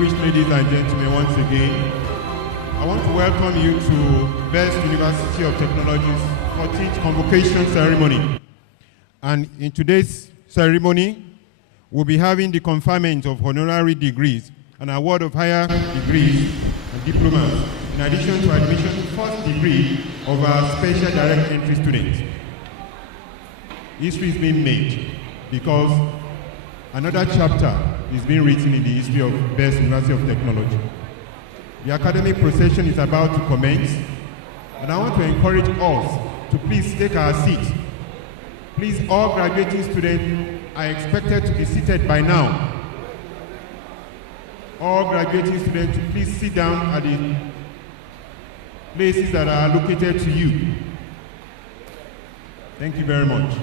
Distinguished ladies and gentlemen, once again, I want to welcome you to Best University of Technology's 14th Convocation Ceremony. And in today's ceremony, we'll be having the conferment of honorary degrees and award of higher degrees and diplomas, in addition to admission to first degree of our special direct entry students. History is being made because another chapter is being written in the history of Best University of Technology. The academic procession is about to commence, and I want to encourage us to please take our seats. Please, all graduating students are expected to be seated by now. All graduating students, please sit down at the places that are allocated to you. Thank you very much.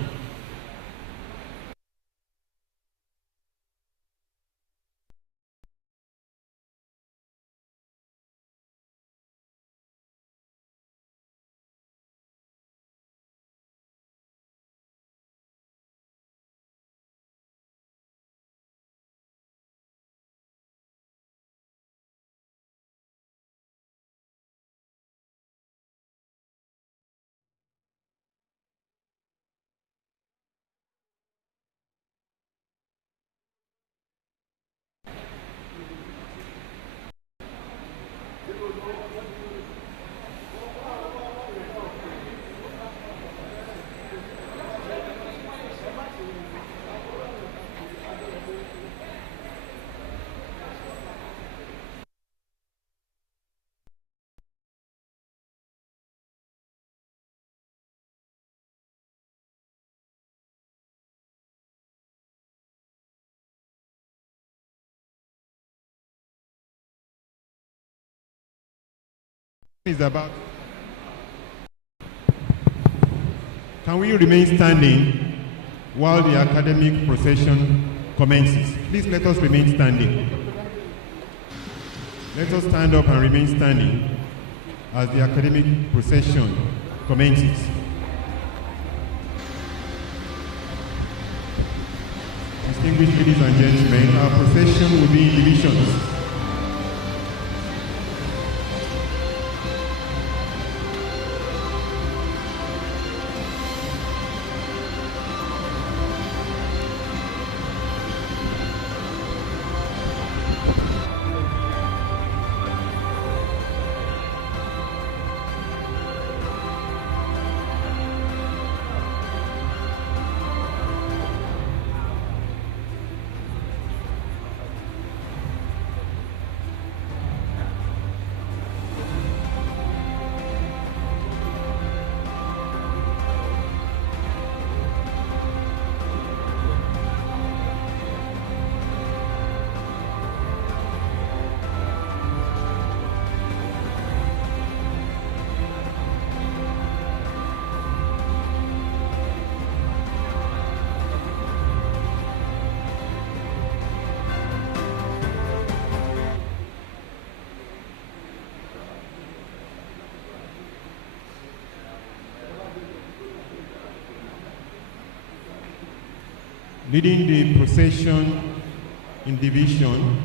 Is about. Can we remain standing while the academic procession commences? Please let us remain standing. Let us stand up and remain standing as the academic procession commences. Distinguished ladies and gentlemen, our procession will be in divisions. Leading the procession in division,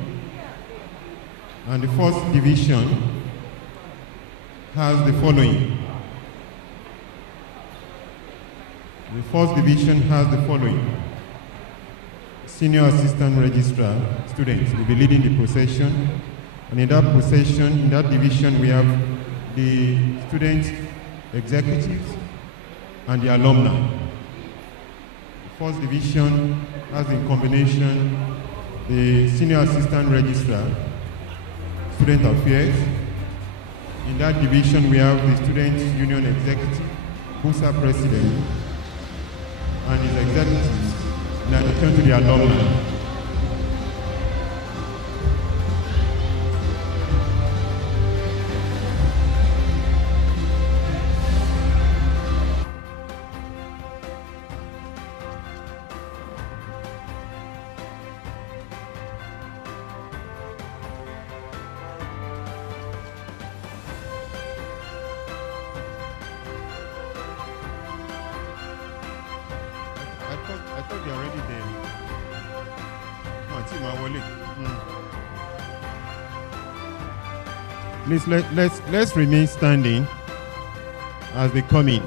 and the first division has the following. The first division has the following. Senior Assistant Registrar students will be leading the procession, and in that procession, in that division, we have the student executives and the alumni. First division has in combination the Senior Assistant Registrar, Student Affairs. In that division, we have the Student Union Executive, who's our President, and his executives, in addition to the alumni. I thought they're already there. Come on, see my wallet. Please let's remain standing as they come in.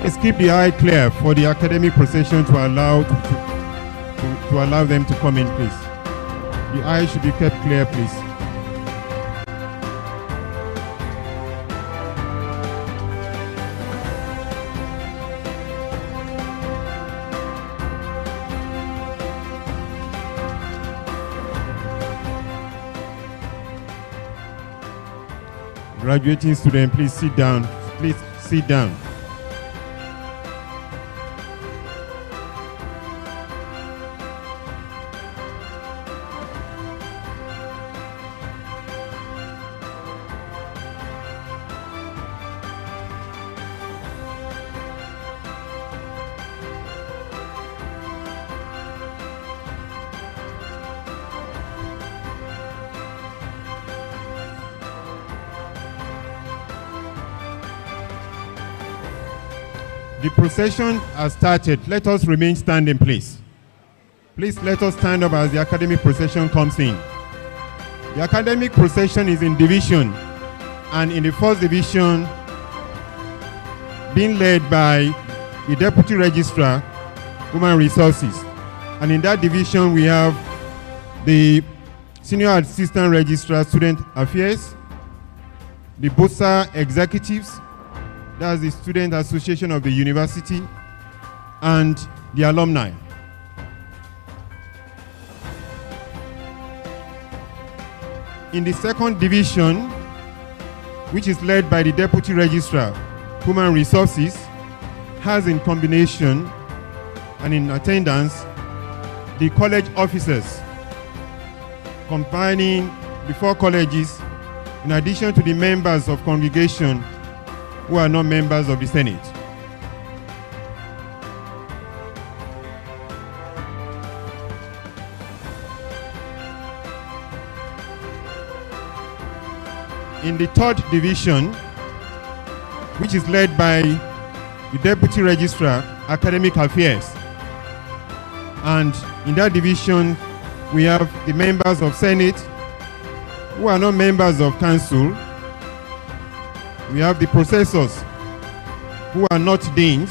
Let's keep the aisle clear for the academic procession to allow them to come in, please. The aisle should be kept clear, please. Graduating student, please sit down. Please sit down. The procession has started. Let us remain standing, please. Please let us stand up as the academic procession comes in. The academic procession is in division, and in the first division, being led by the Deputy Registrar, Human Resources. And in that division, we have the Senior Assistant Registrar, Student Affairs, the BOSA Executives, that's the Student Association of the University, and the alumni. In the second division, which is led by the Deputy Registrar, Human Resources, has in combination and in attendance the college officers, combining the 4 colleges, in addition to the members of congregation who are not members of the Senate. In the third division, which is led by the Deputy Registrar, Academic Affairs, and in that division, we have the members of Senate who are not members of Council. We have the professors who are not deans.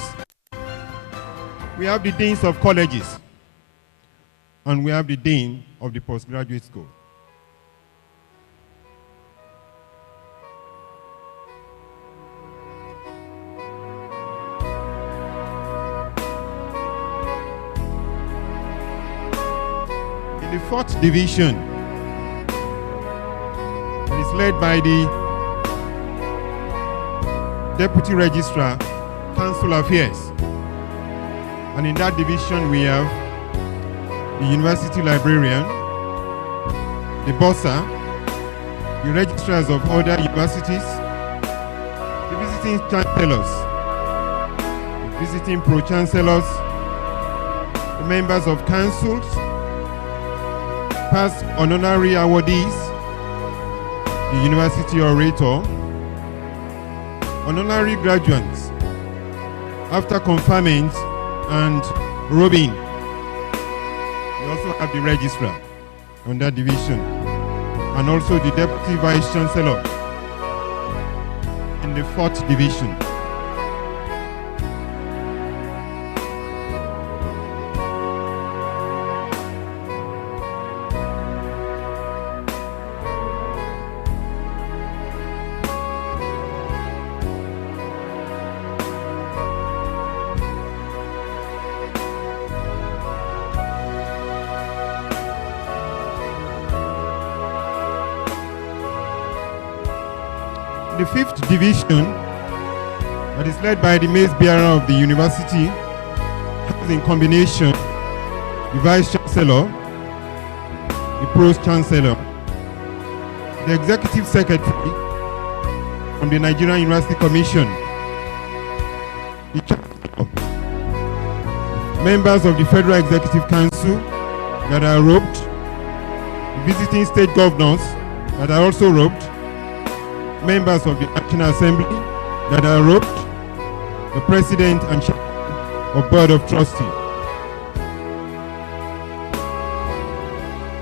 We have the deans of colleges. And we have the dean of the postgraduate school. In the fourth division, it is led by the Deputy Registrar, Council Affairs. And in that division, we have the University Librarian, the BOSA, the Registrars of other universities, the Visiting Chancellors, the Visiting Pro-Chancellors, the members of councils, past honorary awardees, the University Orator, honorary graduates, after conferment and robing. We also have the registrar on that division, and also the Deputy Vice Chancellor in the fourth division. The fifth division, that is led by the mace bearer of the university, has in combination the Vice Chancellor, the Provost Chancellor, the Executive Secretary from the Nigerian University Commission, the members of the Federal Executive Council that are robed, visiting state governors that are also robed, members of the National Assembly that are robed, the President and Chairman of Board of Trustees.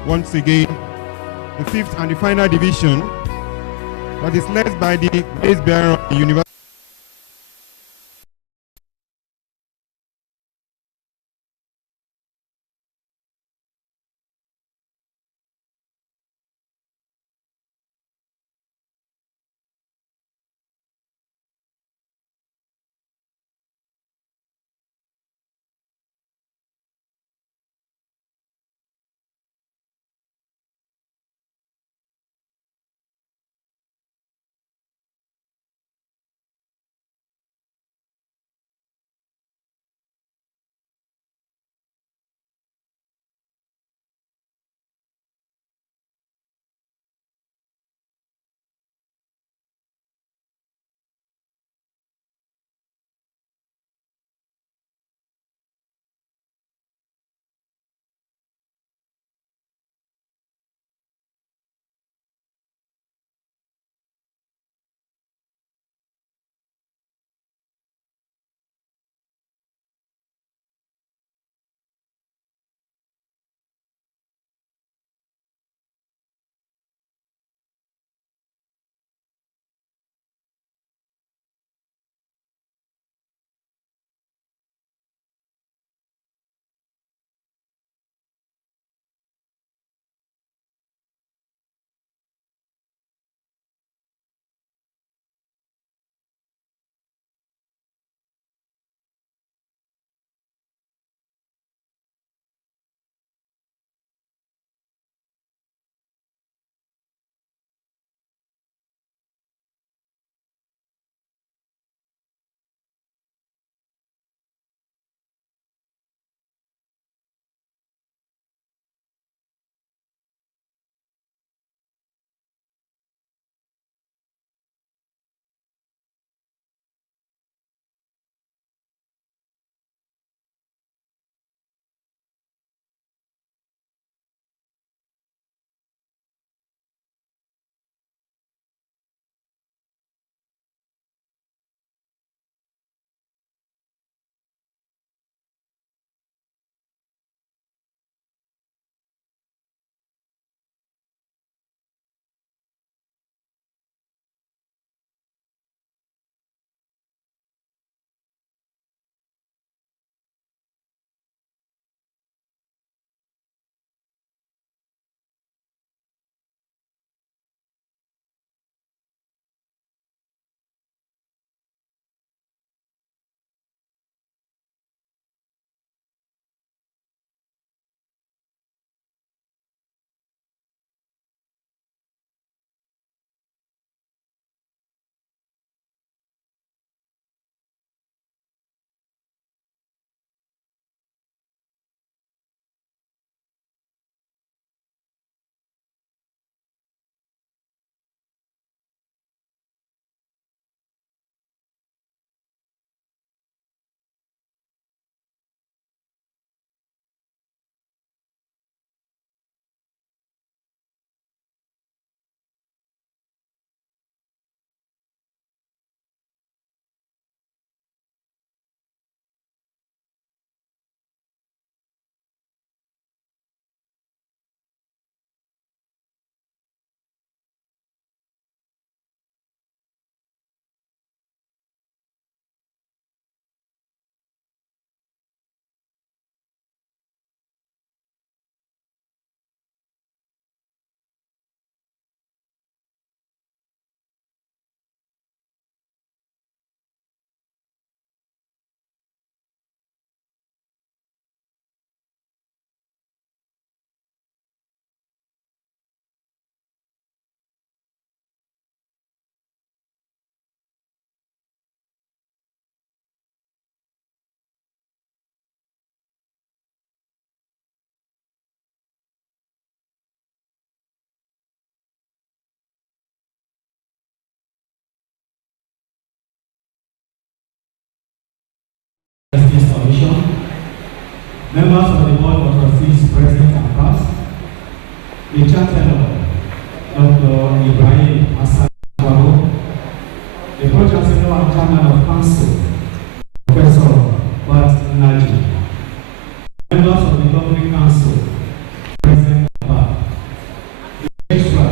Once again, the fifth and the final division that is led by the base bearer of the University members of the Board of Trustees present and past, the Chancellor, Dr. Ibrahim Hassan, the Pro-Chancellor and Chairman of Council, Professor Bat Naji, members of the Governing Council, present and past, the Registrar,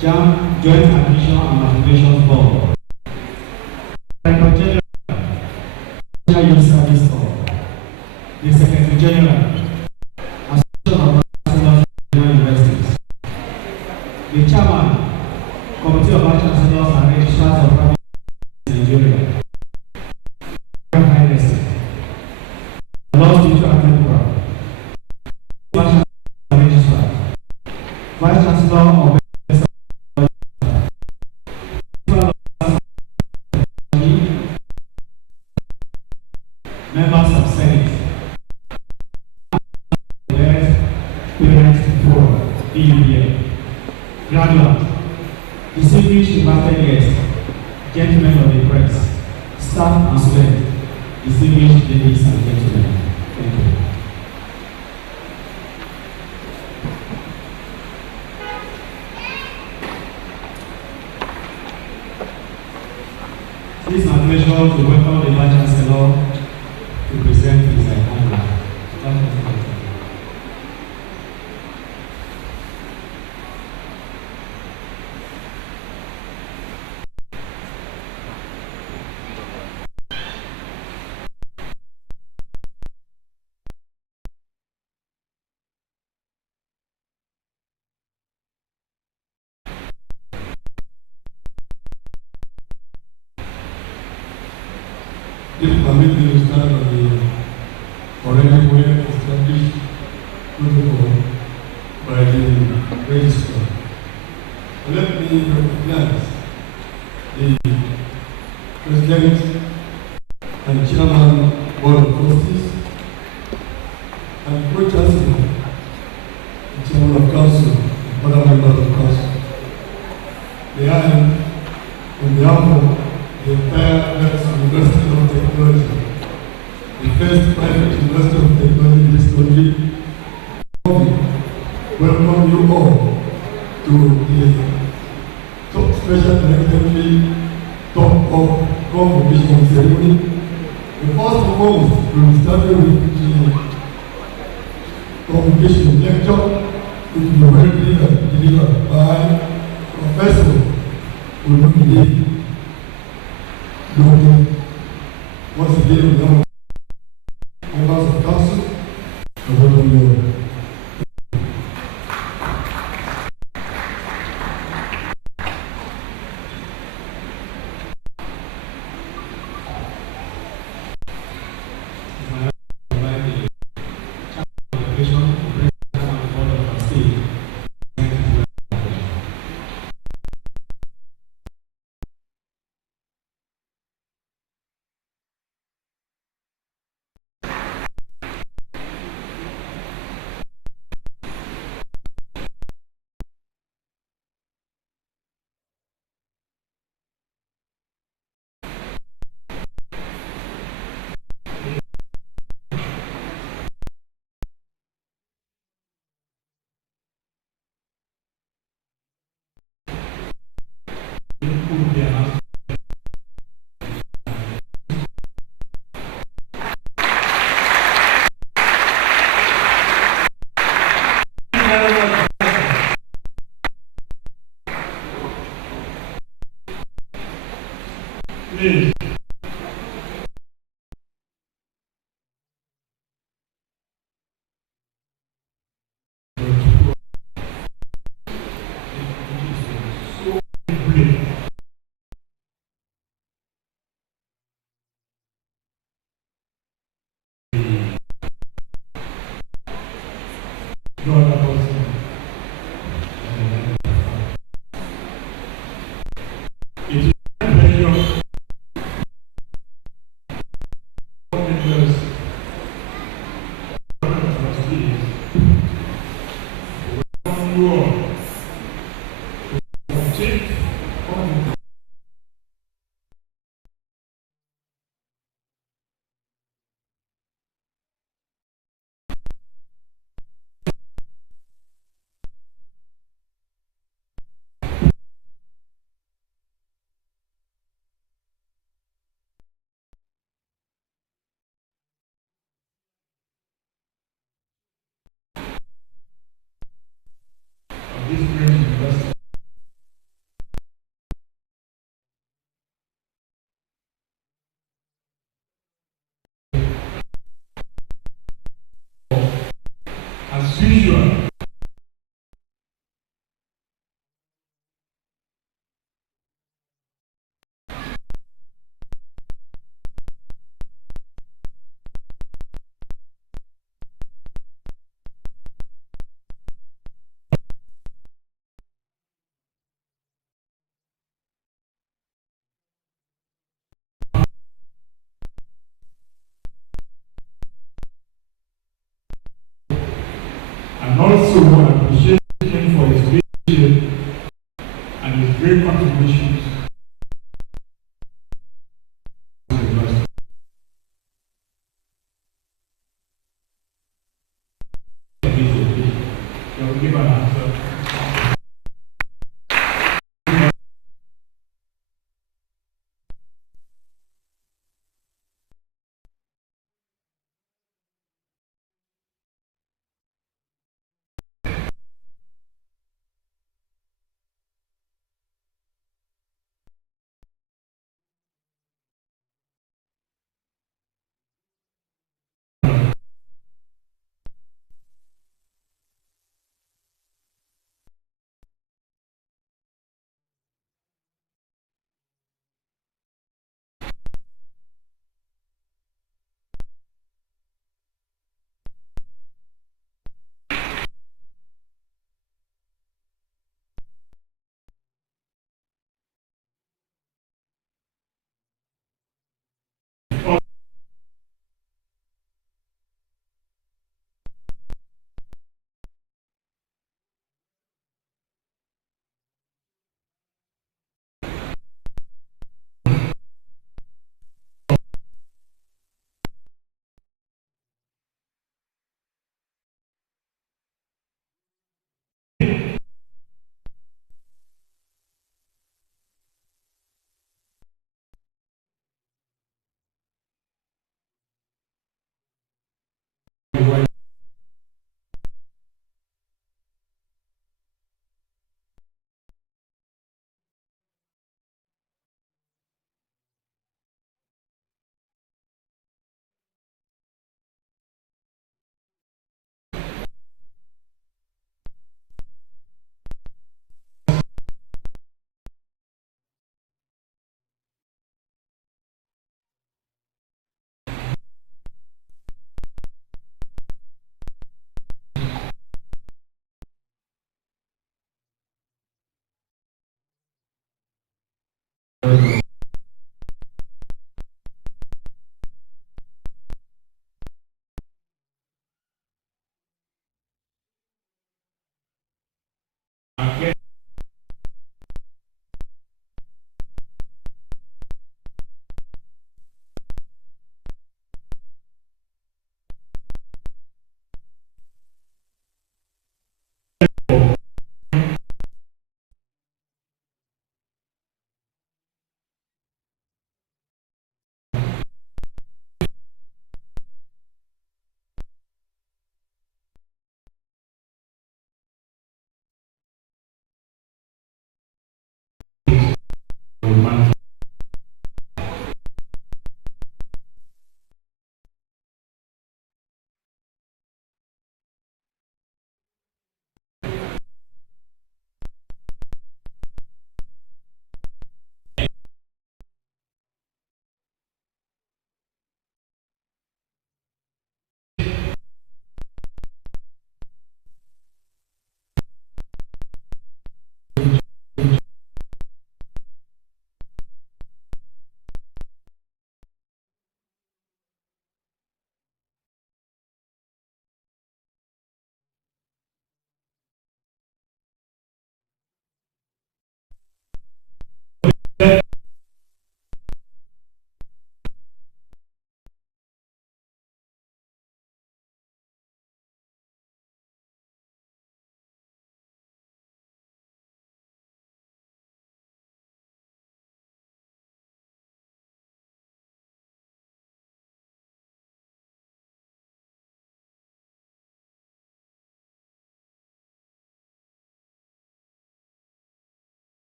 Joint Admission and Matriculation Board, Secretary General, Youth Service Board, the Secretary General, Association of Chancellors of Universities, the Chairman, Committee of Vice Chancellors and Registrars of Private Nigeria, Your Highness, Lord Spiritual Temporal, Vice Chancellor and Registrar, Vice Chancellor of members of Senate, parents forum, EUBA, graduates, distinguished invited guests, gentlemen of the press, staff and students, distinguished ladies and gentlemen. Thank you. It is my pleasure to welcome the Vice Chancellor to present his agenda. If permit me to start on the already well established protocol by the registrar. Let me recognize the President and Chairman Board of Trustees and Pro-Chancellor and Chairman of Council and other members of Council. They are on behalf of the entire University of Technology, the first private university of technology in this country. Welcome you all to the top special electoral top of Convocation Ceremony. The first and foremost, we will start with the Convocation lecture, which will be delivered by Professor Olumide. Once again, we have members of council and welcome you all. Please. It is a pleasure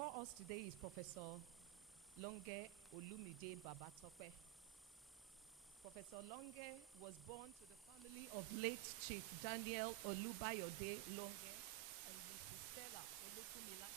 Before us today is Professor Longe Olumide Babatope. Professor Longe was born to the family of late Chief Daniel Olubayode Longe and Mrs. Stella Olukumila.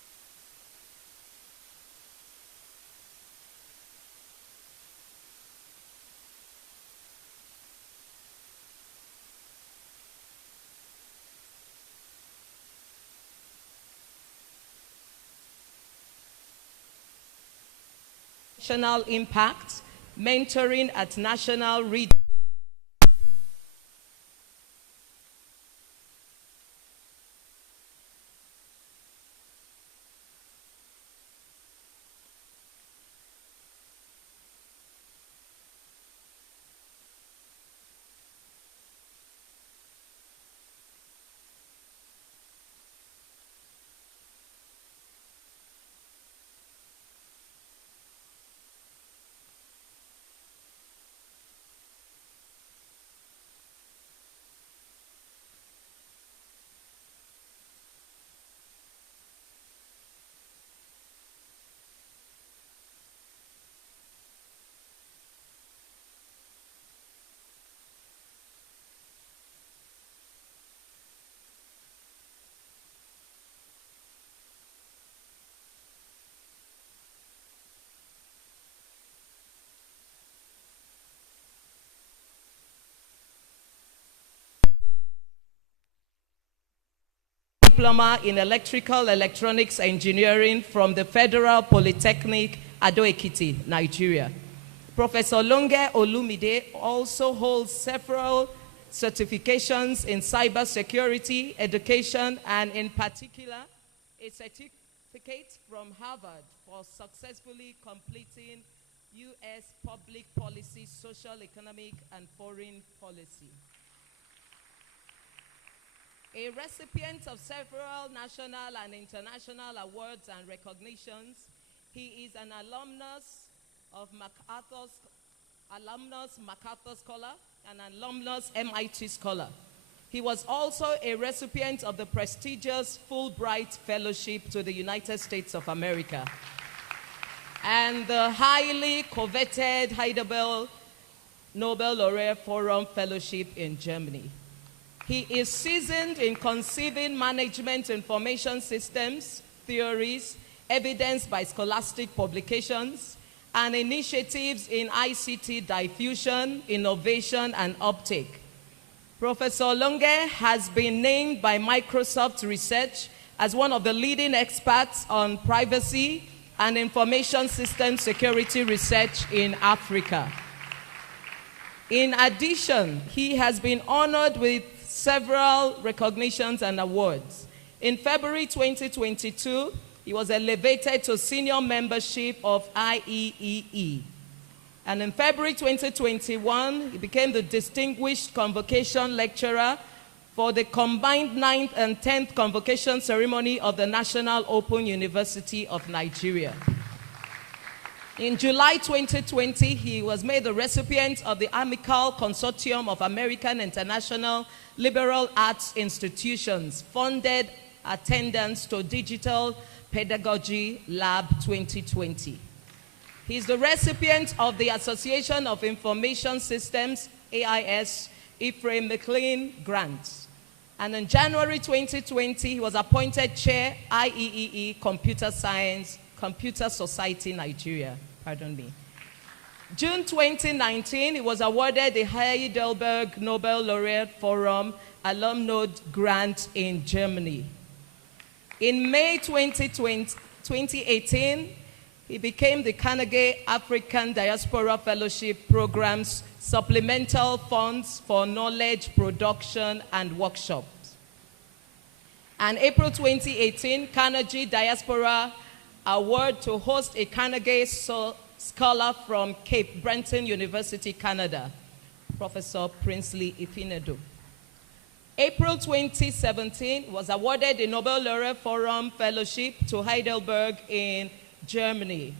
National impact, mentoring at national, regional, diploma in electrical electronics engineering from the Federal Polytechnic, Ado-Ekiti, Nigeria. Professor Longe Olumide also holds several certifications in cybersecurity, education, and in particular, a certificate from Harvard for successfully completing U.S. public policy, social, economic, and foreign policy. A recipient of several national and international awards and recognitions, he is an alumnus of MacArthur Scholar and an alumnus MIT Scholar. He was also a recipient of the prestigious Fulbright Fellowship to the United States of America and the highly coveted Heidelberg Nobel Laureate Forum Fellowship in Germany. He is seasoned in conceiving management information systems, theories, evidenced by scholastic publications, and initiatives in ICT diffusion, innovation, and uptake. Professor Longe has been named by Microsoft Research as one of the leading experts on privacy and information system security research in Africa. In addition, he has been honored with several recognitions and awards. In February 2022, he was elevated to senior membership of IEEE. And in February 2021, he became the Distinguished Convocation Lecturer for the combined 9th and 10th Convocation Ceremony of the National Open University of Nigeria. In July 2020, he was made the recipient of the Amical Consortium of American International Liberal Arts Institutions funded attendance to Digital Pedagogy Lab 2020. He's the recipient of the Association of Information Systems, AIS, Ephraim McLean Grant. And in January 2020, he was appointed Chair, IEEE Computer Science, Computer Society Nigeria, June 2019, he was awarded the Heidelberg Nobel Laureate Forum Alumnode Grant in Germany. In May 2018, he became the Carnegie African Diaspora Fellowship Program's supplemental funds for knowledge production and workshops. And April 2018, Carnegie Diaspora Award to host a Carnegie Scholar from Cape Breton University, Canada, Professor Princely Ifinedo. April 2017 was awarded the Nobel Laureate Forum Fellowship to Heidelberg in Germany.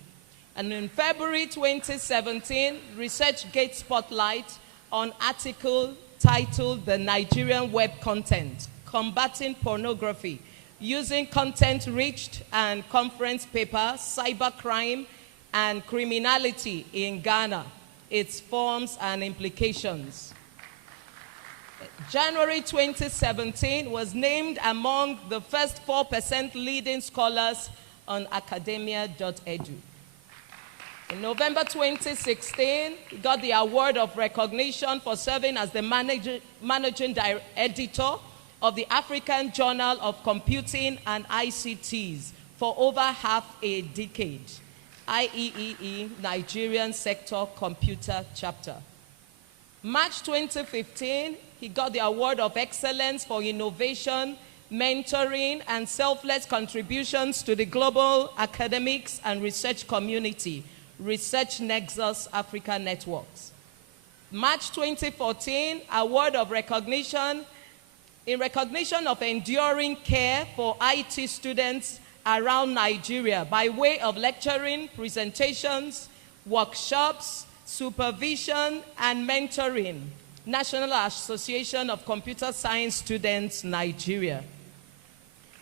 And in February 2017, ResearchGate Spotlight on article titled The Nigerian Web Content, Combating Pornography, using content-rich and conference paper, cybercrime and criminality in Ghana, its forms and implications. January 2017 was named among the first 4% leading scholars on academia.edu. In November 2016, he got the award of recognition for serving as the managing editor of the African Journal of Computing and ICTs for over half a decade, IEEE Nigerian Sector Computer Chapter. March 2015, he got the award of excellence for innovation, mentoring, and selfless contributions to the global academics and research community, Research Nexus Africa Networks. March 2014, award of recognition in recognition of enduring care for IT students around Nigeria by way of lecturing, presentations, workshops, supervision, and mentoring. National Association of Computer Science Students, Nigeria.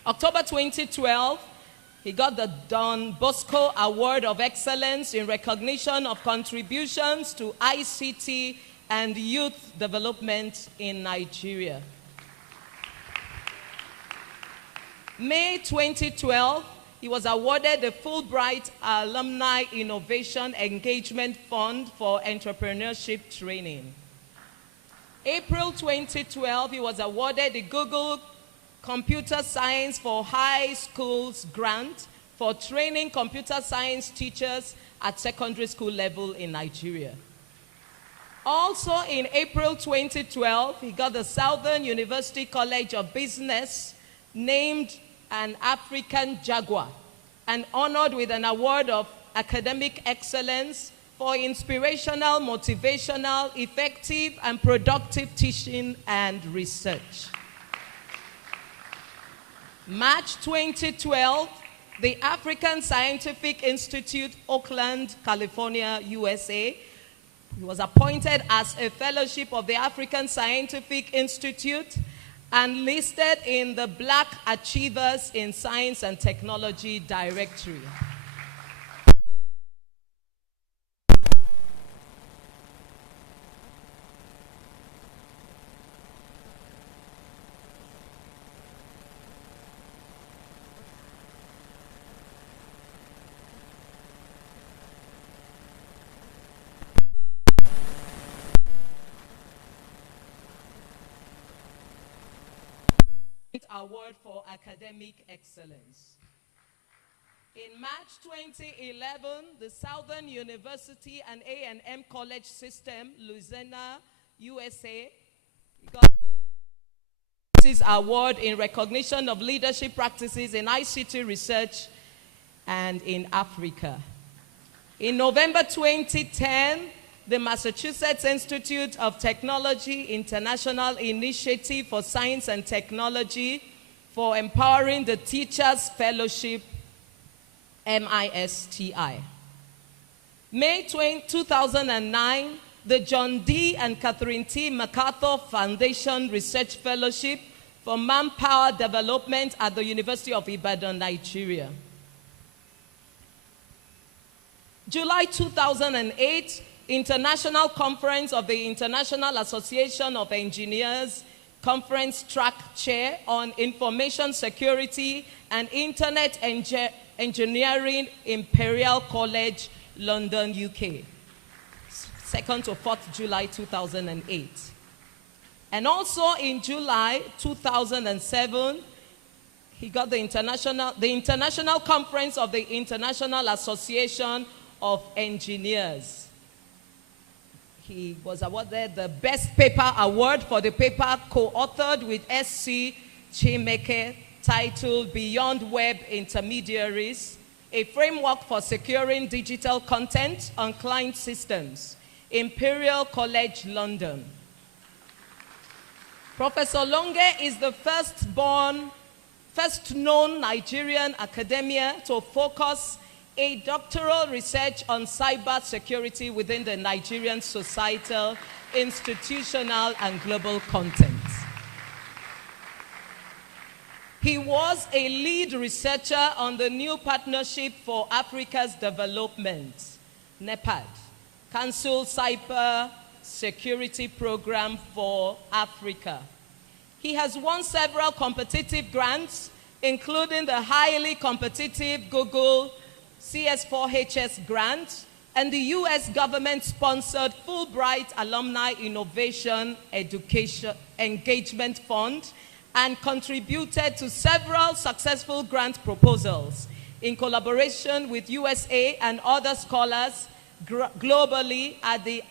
October 2012, he got the Don Bosco Award of Excellence in recognition of contributions to ICT and youth development in Nigeria. May 2012, he was awarded the Fulbright Alumni Innovation Engagement Fund for Entrepreneurship Training. April 2012, he was awarded the Google Computer Science for High Schools grant for training computer science teachers at secondary school level in Nigeria. Also in April 2012, he got the Southern University College of Business named an African Jaguar and honored with an award of academic excellence for inspirational, motivational, effective, and productive teaching and research. March 2012, the African Scientific Institute, Oakland, California, USA. He was appointed as a fellowship of the African Scientific Institute and listed in the Black Achievers in Science and Technology Directory. Award for Academic Excellence. In March 2011, the Southern University and A&M College System, Louisiana, USA, got this award in recognition of leadership practices in ICT research and in Africa. In November 2010, the Massachusetts Institute of Technology International Initiative for Science and Technology for Empowering the Teachers Fellowship, MISTI. May 2009, the John D. and Catherine T. MacArthur Foundation Research Fellowship for Manpower Development at the University of Ibadan, Nigeria. July 2008, International Conference of the International Association of Engineers, Conference Track Chair on Information Security and Internet Engineering, Imperial College, London, UK. 2nd to 4th July 2008. And also in July 2007, he got the International Conference of the International Association of Engineers. He was awarded the Best Paper Award for the paper co-authored with S.C. Chimeke titled Beyond Web Intermediaries, a framework for securing digital content on client systems, Imperial College, London. Professor Longe is the first known Nigerian academia to focus a doctoral research on cyber security within the Nigerian societal, institutional, and global context. He was a lead researcher on the new Partnership for Africa's Development, NEPAD, Council Cyber Security Program for Africa. He has won several competitive grants, including the highly competitive Google CS4HS grant and the US government-sponsored Fulbright Alumni Innovation Education Engagement Fund, and contributed to several successful grant proposals in collaboration with USA and other scholars globally at the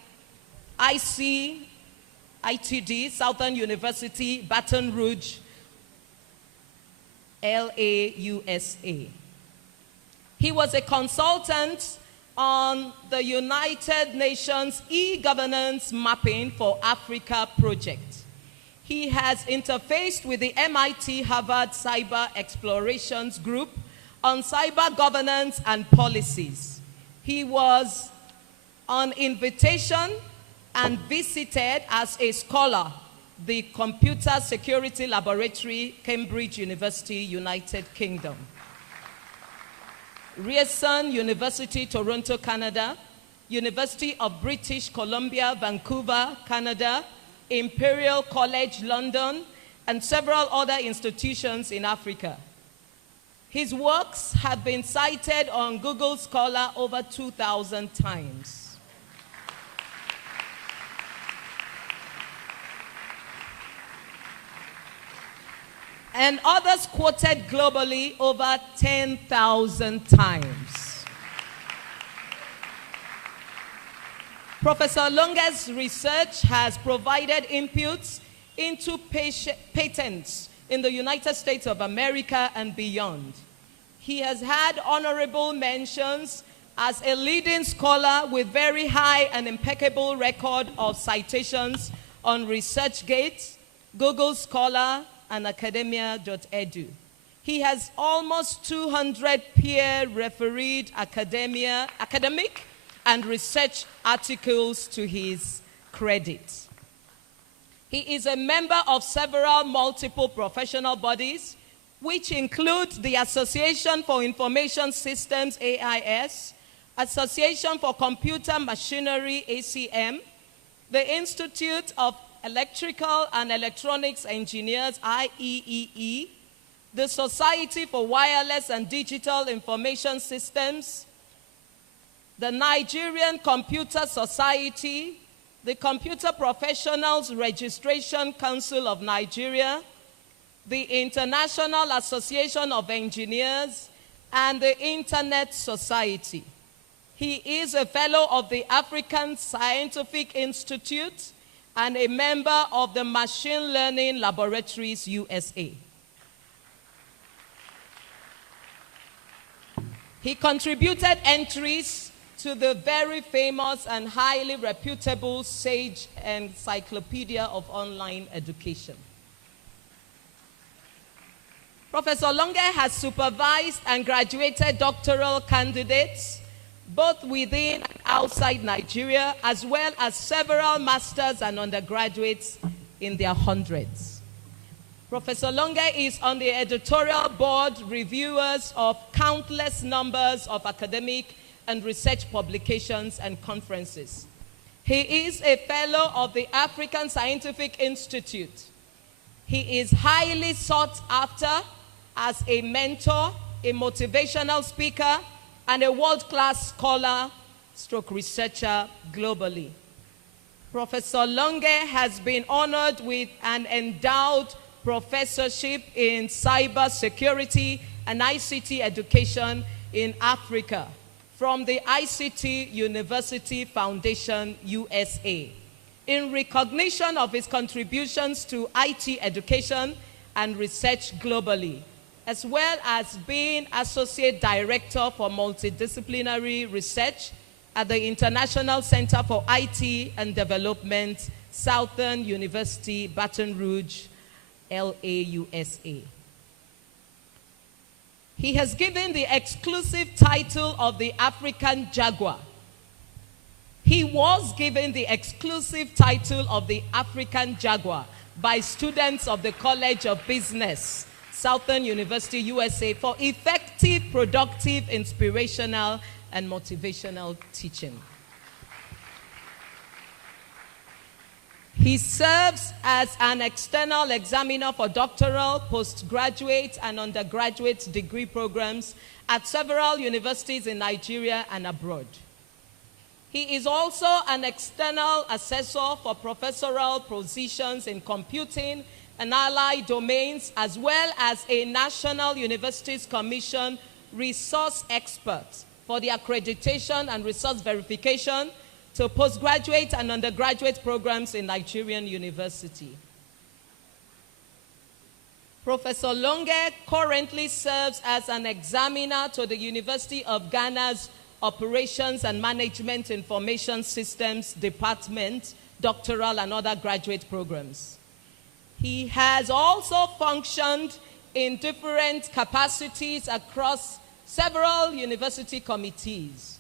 ITD, Southern University, Baton Rouge, LA, USA. He was a consultant on the United Nations e-governance mapping for Africa project. He has interfaced with the MIT Harvard Cyber Explorations Group on cyber governance and policies. He was on invitation and visited as a scholar the Computer Security Laboratory, Cambridge University, United Kingdom. Ryerson University, Toronto, Canada. University of British Columbia, Vancouver, Canada. Imperial College, London, and several other institutions in Africa. His works have been cited on Google Scholar over 2,000 times. And others quoted globally over 10,000 times. Professor Longe's research has provided inputs into patents in the United States of America and beyond. He has had honorable mentions as a leading scholar with very high and impeccable record of citations on ResearchGate, Google Scholar, and academia.edu. He has almost 200 peer-refereed academic and research articles to his credit. He is a member of several multiple professional bodies, which include the Association for Information Systems, AIS, Association for Computer Machinery, ACM, the Institute of Electrical and Electronics Engineers, IEEE, the Society for Wireless and Digital Information Systems, the Nigerian Computer Society, the Computer Professionals Registration Council of Nigeria, the International Association of Engineers, and the Internet Society. He is a fellow of the African Scientific Institute and a member of the Machine Learning Laboratories USA. He contributed entries to the very famous and highly reputable Sage Encyclopedia of Online Education. Professor Longe has supervised and graduated doctoral candidates both within and outside Nigeria, as well as several masters and undergraduates in their hundreds. Professor Longe is on the editorial board reviewers of countless numbers of academic and research publications and conferences. He is a fellow of the African Scientific Institute. He is highly sought after as a mentor, a motivational speaker, and a world-class scholar stroke researcher globally. Professor Longe has been honored with an endowed professorship in cyber security and ICT education in Africa from the ICT University Foundation, USA, in recognition of his contributions to IT education and research globally, as well as being Associate Director for Multidisciplinary Research at the International Center for IT and Development, Southern University, Baton Rouge, LA, USA. He has given the exclusive title of the African Jaguar. He was given the exclusive title of the African Jaguar by students of the College of Business Southern University, USA, for effective, productive, inspirational, and motivational teaching. He serves as an external examiner for doctoral, postgraduate, and undergraduate degree programs at several universities in Nigeria and abroad. He is also an external assessor for professorial positions in computing and allied domains, as well as a National Universities Commission resource expert for the accreditation and resource verification to postgraduate and undergraduate programs in Nigerian university. Professor Longe currently serves as an examiner to the University of Ghana's Operations and Management Information Systems Department, doctoral and other graduate programs. He has also functioned in different capacities across several university committees.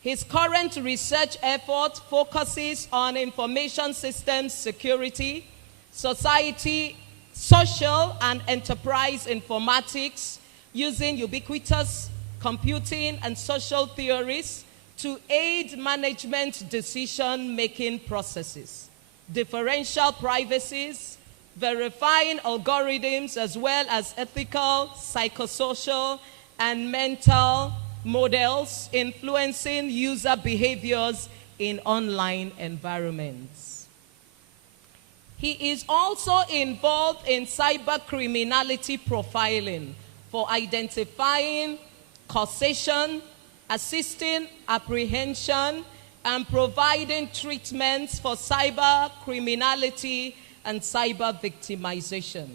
His current research effort focuses on information systems security, social and enterprise informatics, using ubiquitous computing and social theories to aid management decision-making processes, differential privacies, verifying algorithms, as well as ethical, psychosocial, and mental models influencing user behaviors in online environments. He is also involved in cybercriminality profiling for identifying causation, assisting apprehension, and providing treatments for cyber criminality and cyber victimization.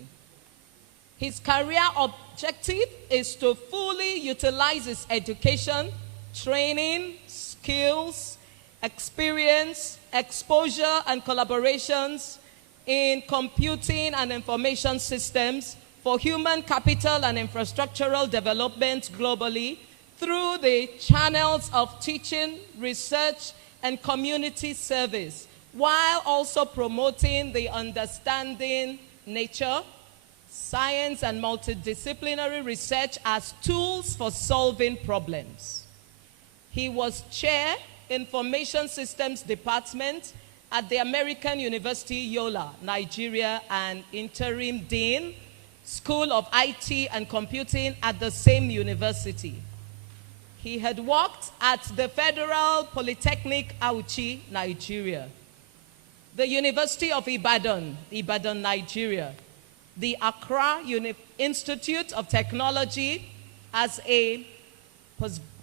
His career objective is to fully utilize his education, training, skills, experience, exposure, and collaborations in computing and information systems for human capital and infrastructural development globally through the channels of teaching, research, and community service, while also promoting the understanding nature, science, and multidisciplinary research as tools for solving problems. He was chair, Information Systems Department at the American University, Yola, Nigeria, and interim dean, School of IT and Computing at the same university. He had worked at the Federal Polytechnic, Auchi, Nigeria, the University of Ibadan, Nigeria, the Accra Institute of Technology as a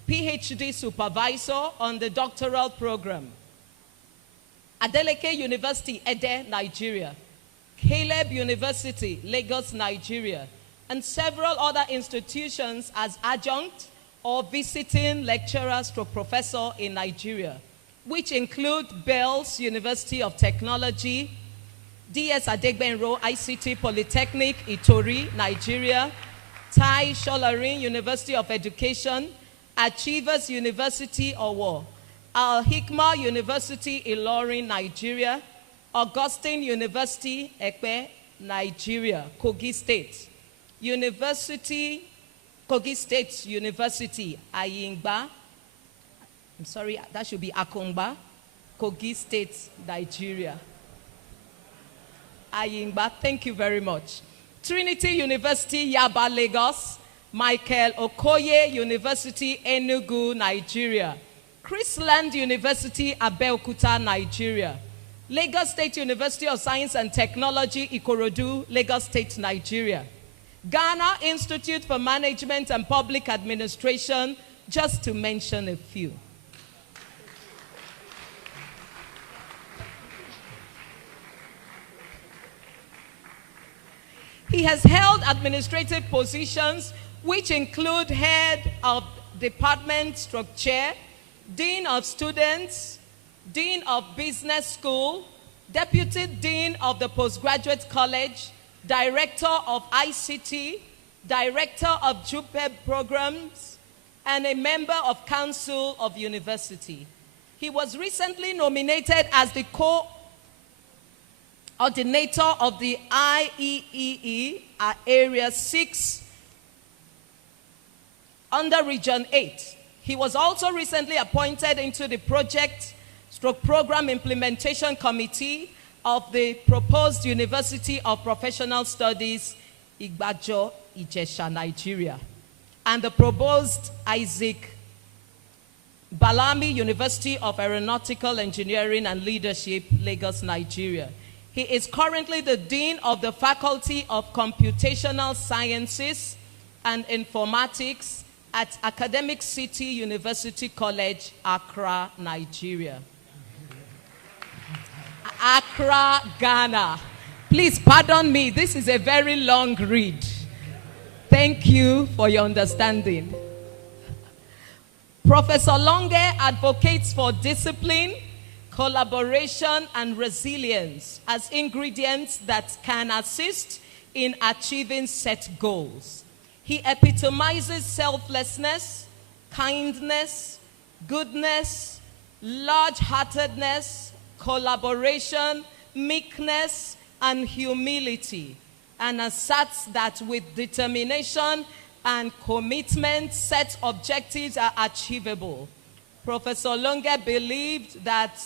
PhD supervisor on the doctoral program, Adeleke University, Ede, Nigeria, Caleb University, Lagos, Nigeria, and several other institutions as adjunct or visiting lecturer/professor in Nigeria, which include Bells University of Technology, DS Adegbenro ICT Polytechnic, Itori, Nigeria, Tai Sholarin University of Education, Achievers University, Owo, Al-Hikmah University, Ilorin, Nigeria, Augustine University, Ekpe, Nigeria, Kogi State, Kogi State University, Ayingba, I'm sorry, that should be Akongba, Kogi State, Nigeria. Ayingba, thank you very much. Trinity University, Yaba, Lagos, Michael Okoye University, Enugu, Nigeria, Chrisland University, Abeokuta, Nigeria, Lagos State University of Science and Technology, Ikorodu, Lagos State, Nigeria, Ghana Institute for Management and Public Administration, just to mention a few. He has held administrative positions which include head of department chair, dean of students, dean of business school, deputy dean of the postgraduate college, director of ICT, director of JUPEB programs, and a member of council of university. He was recently nominated as the coordinator of the IEEE Area 6 under Region 8. He was also recently appointed into the Program Implementation Committee of the proposed University of Professional Studies, Igbajo, Ijesha, Nigeria, and the proposed Isaac Balami University of Aeronautical Engineering and Leadership, Lagos, Nigeria. He is currently the Dean of the Faculty of Computational Sciences and Informatics at Academic City University College, Accra, Nigeria. Accra, Ghana. Please pardon me, this is a very long read. Thank you for your understanding. Professor Longe advocates for discipline, collaboration, and resilience as ingredients that can assist in achieving set goals. He epitomizes selflessness, kindness, goodness, large-heartedness, collaboration, meekness, and humility, and asserts that with determination and commitment, set objectives are achievable. Professor Longe believed that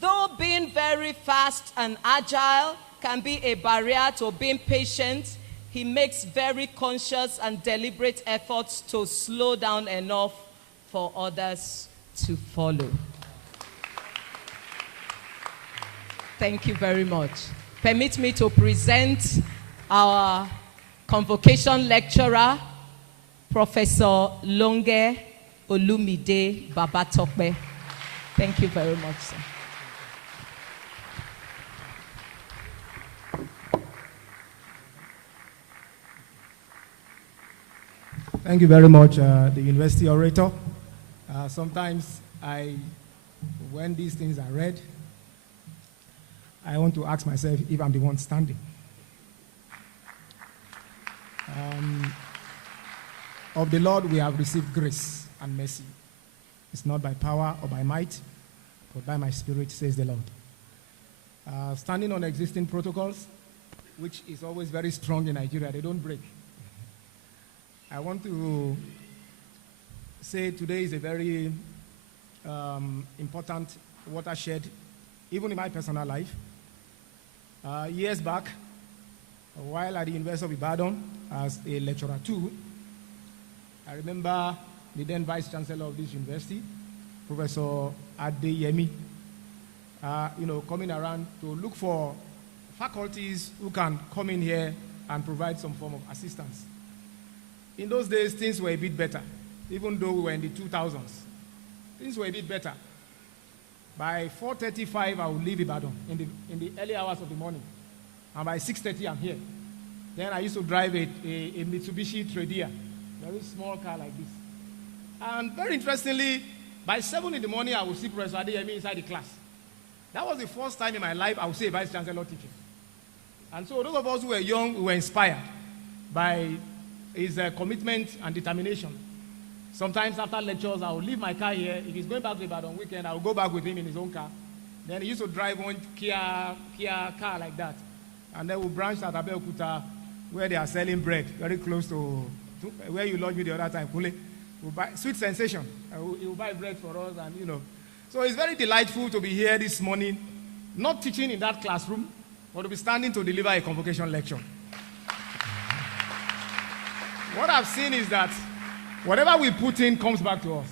though being very fast and agile can be a barrier to being patient, he makes very conscious and deliberate efforts to slow down enough for others to follow. Thank you very much. Permit me to present our convocation lecturer, Professor Longe Olumide Babatope. Thank you very much, sir. Thank you very much, the university orator. Sometimes when these things are read, I want to ask myself if I'm the one standing. Of the Lord we have received grace and mercy. It's not by power or by might, but by my spirit, says the Lord. Standing on existing protocols, which is always very strong in Nigeria, they don't break. I want to say today is a very important watershed, even in my personal life. Years back, while at the University of Ibadan as a lecturer too, I remember the then Vice Chancellor of this university, Professor Adeyemi, coming around to look for faculties who can come in here and provide some form of assistance. In those days, things were a bit better, even though we were in the 2000s. Things were a bit better. By 4:35, I would leave Ibadan in the early hours of the morning. And by 6:30, I'm here. Then I used to drive a Mitsubishi Tradia, very small car like this. And very interestingly, by 7 in the morning, I would see Professor Adeyemi inside the class. That was the first time in my life I would see a Vice Chancellor teaching. And so those of us who were young, we were inspired by his commitment and determination. Sometimes after lectures, I would leave my car here. If he's going back to Ibadan weekend, I would go back with him in his own car. Then he used to drive one Kia car like that. And then we'll branch at Abeokuta, where they are selling bread, very close to where you lodged me the other time, Kule. We'll buy Sweet Sensation. He will buy bread for us, and So it's very delightful to be here this morning, not teaching in that classroom, but to be standing to deliver a convocation lecture. What I've seen is that whatever we put in comes back to us.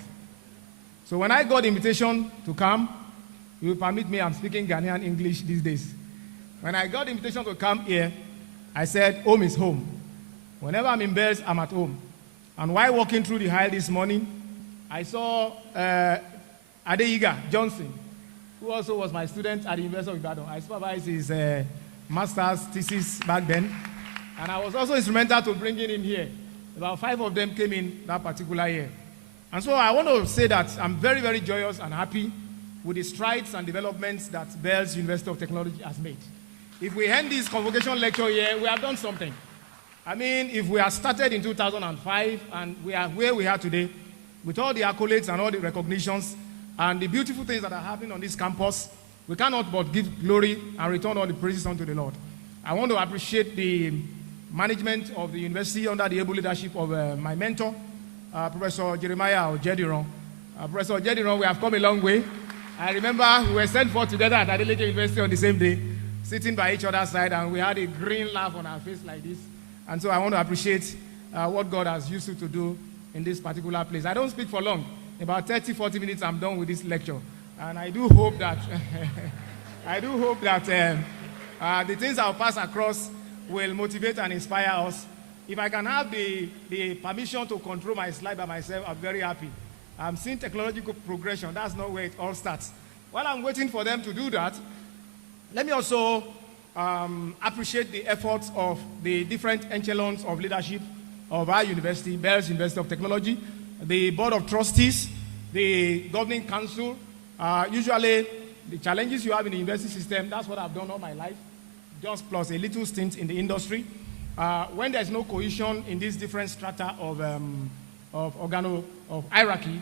So when I got the invitation to come, you will permit me, I'm speaking Ghanaian English these days. When I got the invitation to come here, I said, home is home. Whenever I'm in Bells, I'm at home. And while walking through the aisle this morning, I saw Adeiga Johnson, who also was my student at the University of Ibadan. I supervised his master's thesis back then. And I was also instrumental to bringing him here. About 5 of them came in that particular year. And so I want to say that I'm very, very joyous and happy with the strides and developments that Bells University of Technology has made. If we end this convocation lecture here, we have done something. I mean, if we had started in 2005 and we are where we are today, with all the accolades and all the recognitions and the beautiful things that are happening on this campus, we cannot but give glory and return all the praises unto the Lord. I want to appreciate the management of the university under the able leadership of my mentor, Professor Jeremiah Ojediran. Professor Ojediran, we have come a long way. I remember we were sent for together at Adeleke University on the same day, sitting by each other's side, and we had a green laugh on our face like this. And so I want to appreciate what God has used you to do in this particular place. I don't speak for long. In about 30, 40 minutes, I'm done with this lecture. And I do hope that the things I'll pass across will motivate and inspire us. If I can have the permission to control my slide by myself, I'm very happy. I'm seeing technological progression. That's not where it all starts. While I'm waiting for them to do that, let me also appreciate the efforts of the different echelons of leadership of our university, Bells University of Technology, the Board of Trustees, the Governing Council. Usually, the challenges you have in the university system, that's what I've done all my life, just plus a little stint in the industry. When there's no cohesion in these different strata of hierarchy,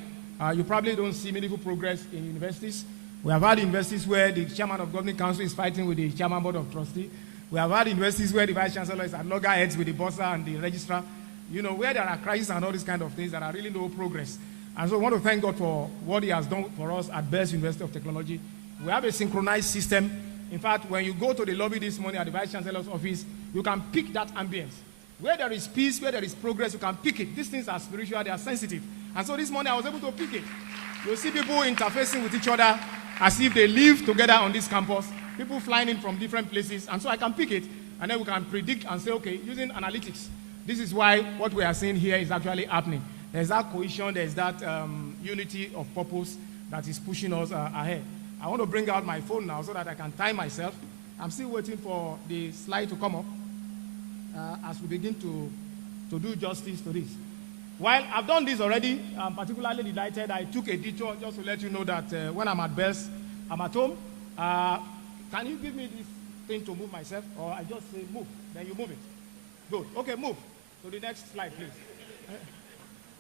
you probably don't see meaningful progress in universities. We have had universities where the chairman of governing council is fighting with the chairman board of trustee. We have had universities where the vice chancellor is at loggerheads with the bursar and the registrar. You know, where there are crises and all these kind of things, there are really no progress. And so I want to thank God for what he has done for us at Bells University of Technology. We have a synchronized system. In fact, when you go to the lobby this morning at the vice chancellor's office, you can pick that ambience. Where there is peace, where there is progress, you can pick it. These things are spiritual, they are sensitive. And so this morning I was able to pick it. You'll see people interfacing with each other as if they live together on this campus, people flying in from different places. And so I can pick it, and then we can predict and say, okay, using analytics, this is why what we are seeing here is actually happening. There's that cohesion, there's that unity of purpose that is pushing us ahead. I want to bring out my phone now so that I can time myself. I'm still waiting for the slide to come up as we begin to do justice to this. While I've done this already, I'm particularly delighted. I took a detour just to let you know that when I'm at Bells, I'm at home. Can you give me this thing to move myself? Or I just say move, then you move it. Good. Okay, move to the next slide, please.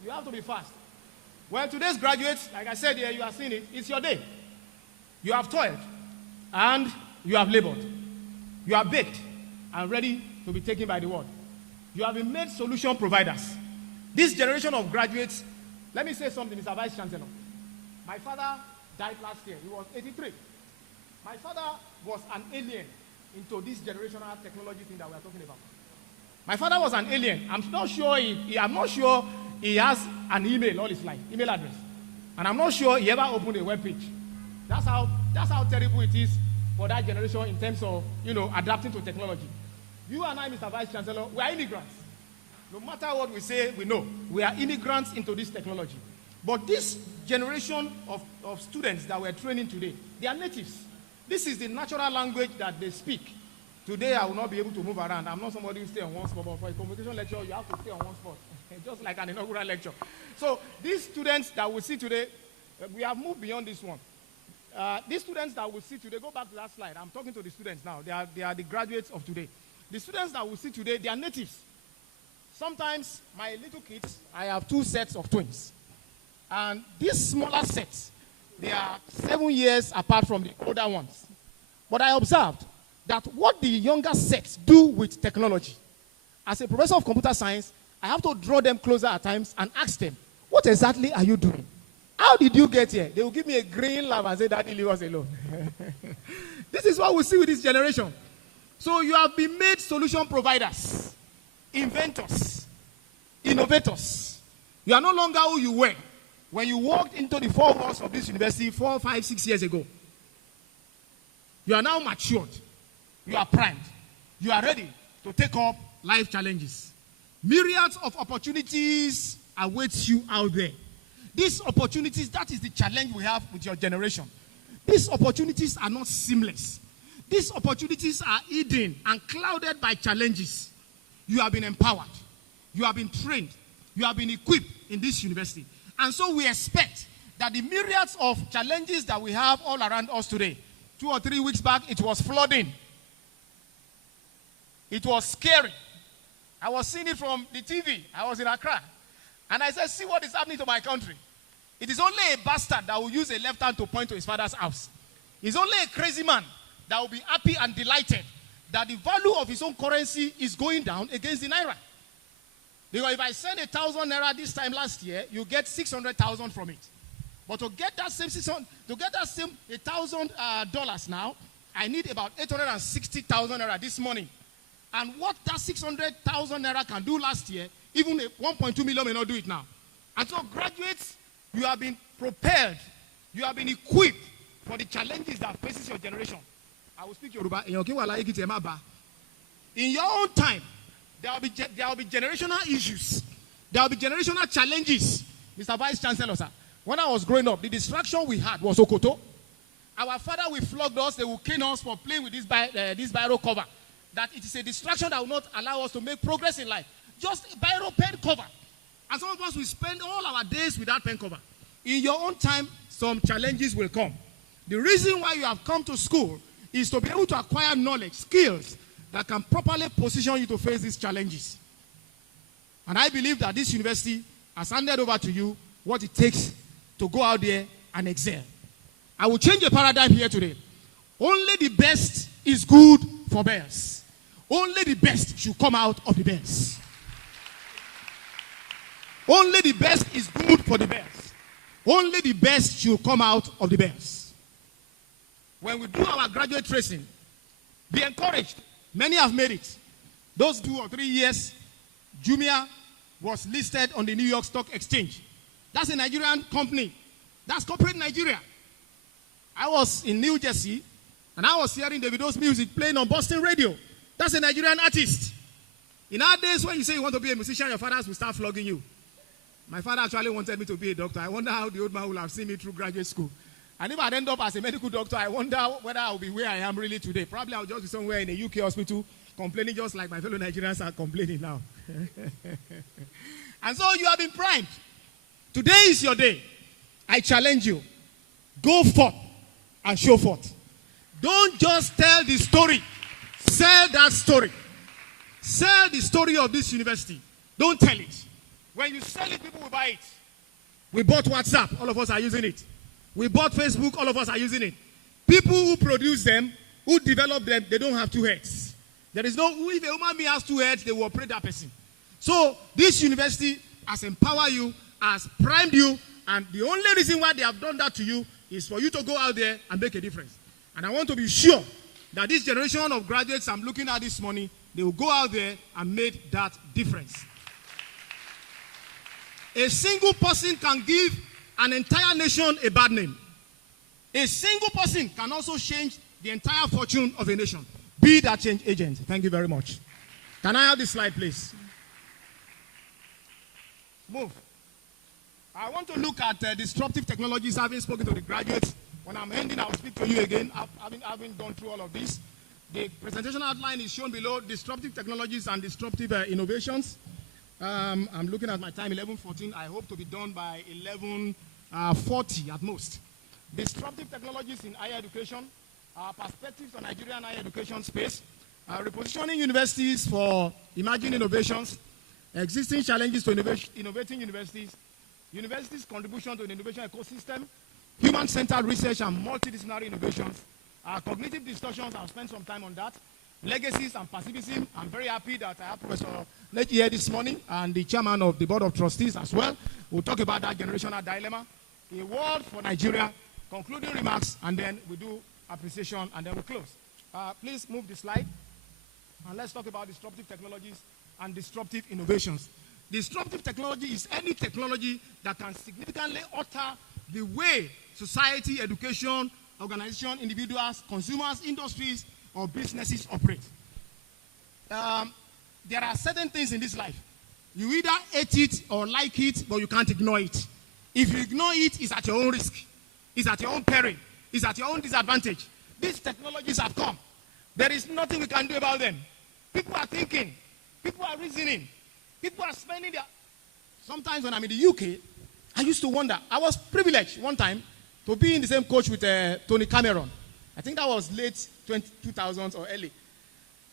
You have to be fast. Well, today's graduates, like I said here, you are seeing it, it's your day. You have toiled and you have labored. You are baked and ready to be taken by the world. You have been made solution providers. This generation of graduates, let me say something, Mr. Vice Chancellor. My father died last year. He was 83. My father was an alien into this generational technology thing that we are talking about. My father was an alien. I'm not sure he has an email all his life, email address. And I'm not sure he ever opened a web page. That's how terrible it is for that generation in terms of, adapting to technology. You and I, Mr. Vice Chancellor, we are immigrants. No matter what we say, we know. We are immigrants into this technology. But this generation of students that we're training today, they are natives. This is the natural language that they speak. Today, I will not be able to move around. I'm not somebody who stays on one spot, but for a convocation lecture, you have to stay on one spot, just like an inaugural lecture. So these students that we see today, we have moved beyond this one. These students that we see today, go back to that slide. I'm talking to the students now. They are the graduates of today. The students that we see today, they are natives. Sometimes, my little kids, I have 2 sets of twins. And these smaller sets, they are 7 years apart from the older ones. But I observed that what the younger sets do with technology, as a professor of computer science, I have to draw them closer at times and ask them, what exactly are you doing? How did you get here? They will give me a green laugh and say, Daddy, leave us alone. This is what we see with this generation. So you have been made solution providers, inventors, innovators. You are no longer who you were when you walked into the 4 walls of this university 4, 5, 6 years ago. You are now matured. You are primed. You are ready to take up life challenges. Myriads of opportunities await you out there. These opportunities, that is the challenge we have with your generation. These opportunities are not seamless. These opportunities are hidden and clouded by challenges. You have been empowered. You have been trained. You have been equipped in this university. And so we expect that the myriads of challenges that we have all around us today, 2 or 3 weeks back, it was flooding. It was scary. I was seeing it from the TV. I was in Accra. And I said, see what is happening to my country. It is only a bastard that will use a left hand to point to his father's house. It's only a crazy man that will be happy and delighted that the value of his own currency is going down against the naira. Because if I send 1,000 naira this time last year, you get 600,000 from it. But to get that same $1,000 now, I need about 860,000 naira this morning. And what that 600,000 naira can do last year, even 1.2 million may not do it now. And so graduates, you have been propelled, you have been equipped for the challenges that faces your generation. I will speak Yoruba. In your own time, there will be generational issues. There will be generational challenges. Mr. Vice Chancellor, sir, when I was growing up, the distraction we had was Okoto. Our father will flog us, they will cane us for playing with this biro cover. That it is a distraction that will not allow us to make progress in life. Just a biro pen cover. And some of us will spend all our days with that pen cover. In your own time, some challenges will come. The reason why you have come to school is to be able to acquire knowledge, skills that can properly position you to face these challenges. And I believe that this university has handed over to you what it takes to go out there and excel. I will change the paradigm here today. Only the best is good for bears. Only the best should come out of the bears. Only the best is good for the bears. Only the best should come out of the bears. When we do our graduate tracing, be encouraged. Many have made it. Those 2 or 3 years, Jumia was listed on the New York Stock Exchange. That's a Nigerian company. That's corporate Nigeria. I was in New Jersey, and I was hearing Davido's music playing on Boston radio. That's a Nigerian artist. In our days, when you say you want to be a musician, your fathers will start flogging you. My father actually wanted me to be a doctor. I wonder how the old man will have seen me through graduate school. And if I'd end up as a medical doctor, I wonder whether I'll be where I am really today. Probably I'll just be somewhere in a UK hospital complaining just like my fellow Nigerians are complaining now. And so you have been primed. Today is your day. I challenge you. Go forth and show forth. Don't just tell the story. Sell that story. Sell the story of this university. Don't tell it. When you sell it, people will buy it. We bought WhatsApp. All of us are using it. We bought Facebook. All of us are using it. People who produce them, who develop them, they don't have 2 heads. There is no, if a human being has 2 heads, they will operate that person. So this university has empowered you, has primed you, and the only reason why they have done that to you is for you to go out there and make a difference. And I want to be sure that this generation of graduates I'm looking at this morning, they will go out there and make that difference. A single person can give an entire nation a bad name. A single person can also change the entire fortune of a nation. Be that change agent. Thank you very much. Can I have this slide, please? Move. I want to look at disruptive technologies. Having spoken to the graduates, when I'm ending, I'll speak to you again. Having gone through all of this. The presentation outline is shown below: disruptive technologies and disruptive innovations. I'm looking at my time, 11:14. I hope to be done by 11:40 at most. Disruptive technologies in higher education, perspectives on Nigerian higher education space, repositioning universities for emerging innovations, existing challenges to innovating universities, universities' contribution to the innovation ecosystem, human-centered research and multidisciplinary innovations, cognitive discussions. I'll spend some time on that. Legacies and pacifism. I'm very happy that I have Professor Longe here this morning and the chairman of the board of trustees as well. We'll talk about that generational dilemma. A word for Nigeria, concluding remarks, and then we do appreciation, and then we close. Please move the slide, and let's talk about disruptive technologies and disruptive innovations. Disruptive technology is any technology that can significantly alter the way society, education, organization, individuals, consumers, industries, or businesses operate. There are certain things in this life. You either hate it or like it, but you can't ignore it. If you ignore it, it's at your own risk. It's at your own peril. It's at your own disadvantage. These technologies have come. There is nothing we can do about them. People are thinking. People are reasoning. People are spending their... Sometimes when I'm in the UK, I used to wonder. I was privileged one time to be in the same coach with Tony Cameron. I think that was late 2000s or early.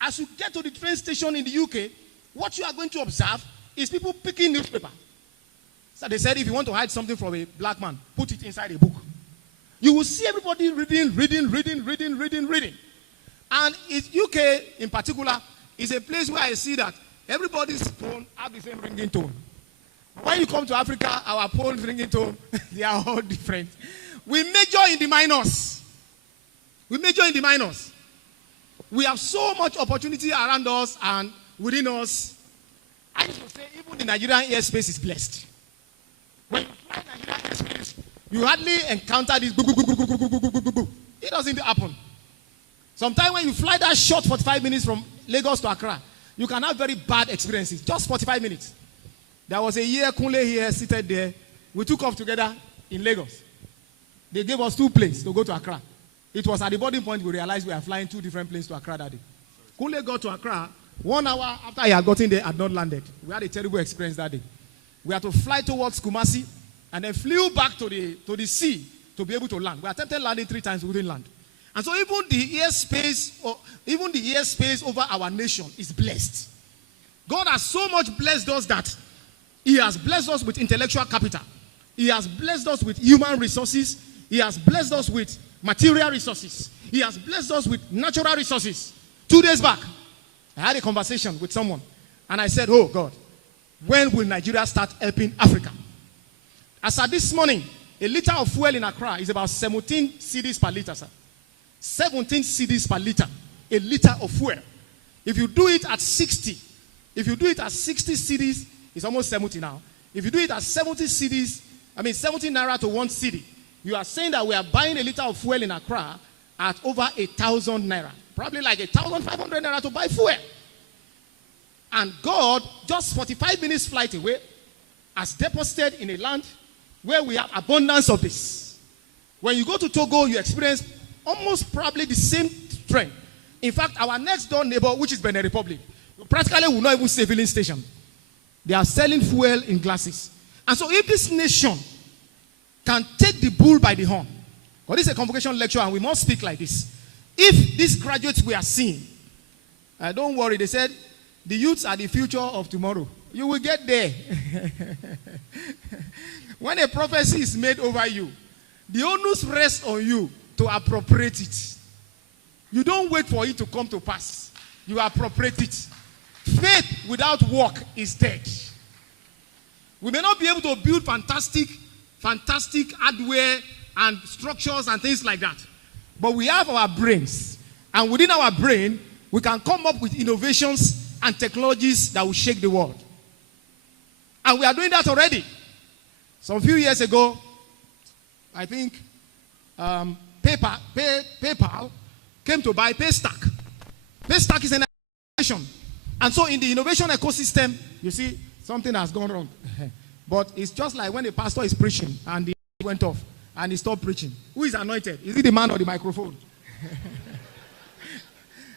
As you get to the train station in the UK, what you are going to observe is people picking newspaper. So they said if you want to hide something from a black man, put it inside a book. You will see everybody reading. And UK in particular is a place where I see that everybody's phone have the same ringing tone. When you come to Africa, our phone ringing tone, they are all different. We major in the minors. We have so much opportunity around us and within us. I used to say even the Nigerian airspace is blessed. When you fly Nigerian airspace, you hardly encounter this. It doesn't happen. Sometimes when you fly that short 45 minutes from Lagos to Accra, you can have very bad experiences. Just 45 minutes. There was a year, Kunle here seated there. We took off together in Lagos. They gave us 2 planes to go to Accra. It was at the boarding point we realized we are flying 2 different planes to Accra that day. Kunle got to Accra. 1 hour after he had gotten there, had not landed. We had a terrible experience that day. We had to fly towards Kumasi and then flew back to the sea to be able to land. We attempted landing 3 times, we wouldn't land. And so even the airspace over our nation is blessed. God has so much blessed us that He has blessed us with intellectual capital. He has blessed us with human resources. He has blessed us with material resources. He has blessed us with natural resources. 2 days back, I had a conversation with someone. And I said, oh God, when will Nigeria start helping Africa? As of this morning, a liter of fuel in Accra is about 17 cedis per liter, sir. 17 cedis per liter. A liter of fuel. If you do it at 60 cedis, it's almost 70 now. If you do it at 70 cedis, 70 naira to 1 cedi, you are saying that we are buying a liter of fuel in Accra at over 1,000 naira. Probably like 1,500 naira to buy fuel. And God, just 45 minutes flight away, has deposited in a land where we have abundance of this. When you go to Togo, you experience almost probably the same trend. In fact, our next door neighbor, which is Benin Republic, practically will not even say filling station. They are selling fuel in glasses. And so if this nation can take the bull by the horn, because this is a convocation lecture and we must speak like this. If these graduates we are seeing, don't worry, they said, the youths are the future of tomorrow. You will get there. When a prophecy is made over you, the onus rests on you to appropriate it. You don't wait for it to come to pass. You appropriate it. Faith without work is dead. We may not be able to build fantastic hardware and structures and things like that. But we have our brains. And within our brain, we can come up with innovations and technologies that will shake the world. And we are doing that already. Some few years ago, I think PayPal came to buy Paystack. Paystack is an innovation. And so in the innovation ecosystem, you see, something has gone wrong. But it's just like when a pastor is preaching and the went off and he stopped preaching. Who is anointed? Is it the man or the microphone?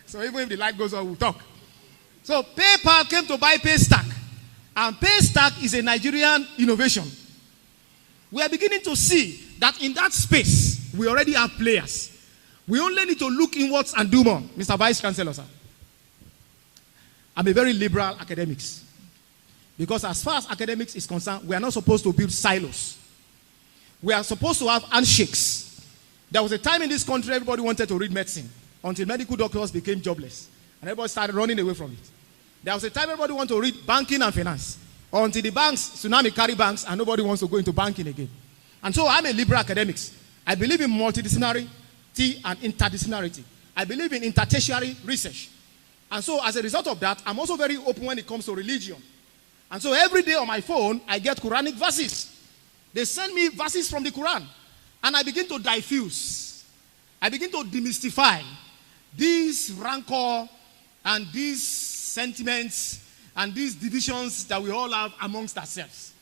So even if the light goes on, we'll talk. So PayPal came to buy Paystack. And Paystack is a Nigerian innovation. We are beginning to see that in that space, we already have players. We only need to look inwards and do more. Mr. Vice Chancellor, sir. I'm a very liberal academics. Because as far as academics is concerned, we are not supposed to build silos. We are supposed to have handshakes. There was a time in this country everybody wanted to read medicine until medical doctors became jobless. And everybody started running away from it. There was a time everybody wanted to read banking and finance until the banks, tsunami carry banks, and nobody wants to go into banking again. And so I'm a liberal academics. I believe in multidisciplinarity and interdisciplinarity. I believe in intertertiary research. And so as a result of that, I'm also very open when it comes to religion. And so every day on my phone, I get Quranic verses. They send me verses from the Quran. And I begin to diffuse. I begin to demystify these rancor and these sentiments and these divisions that we all have amongst ourselves.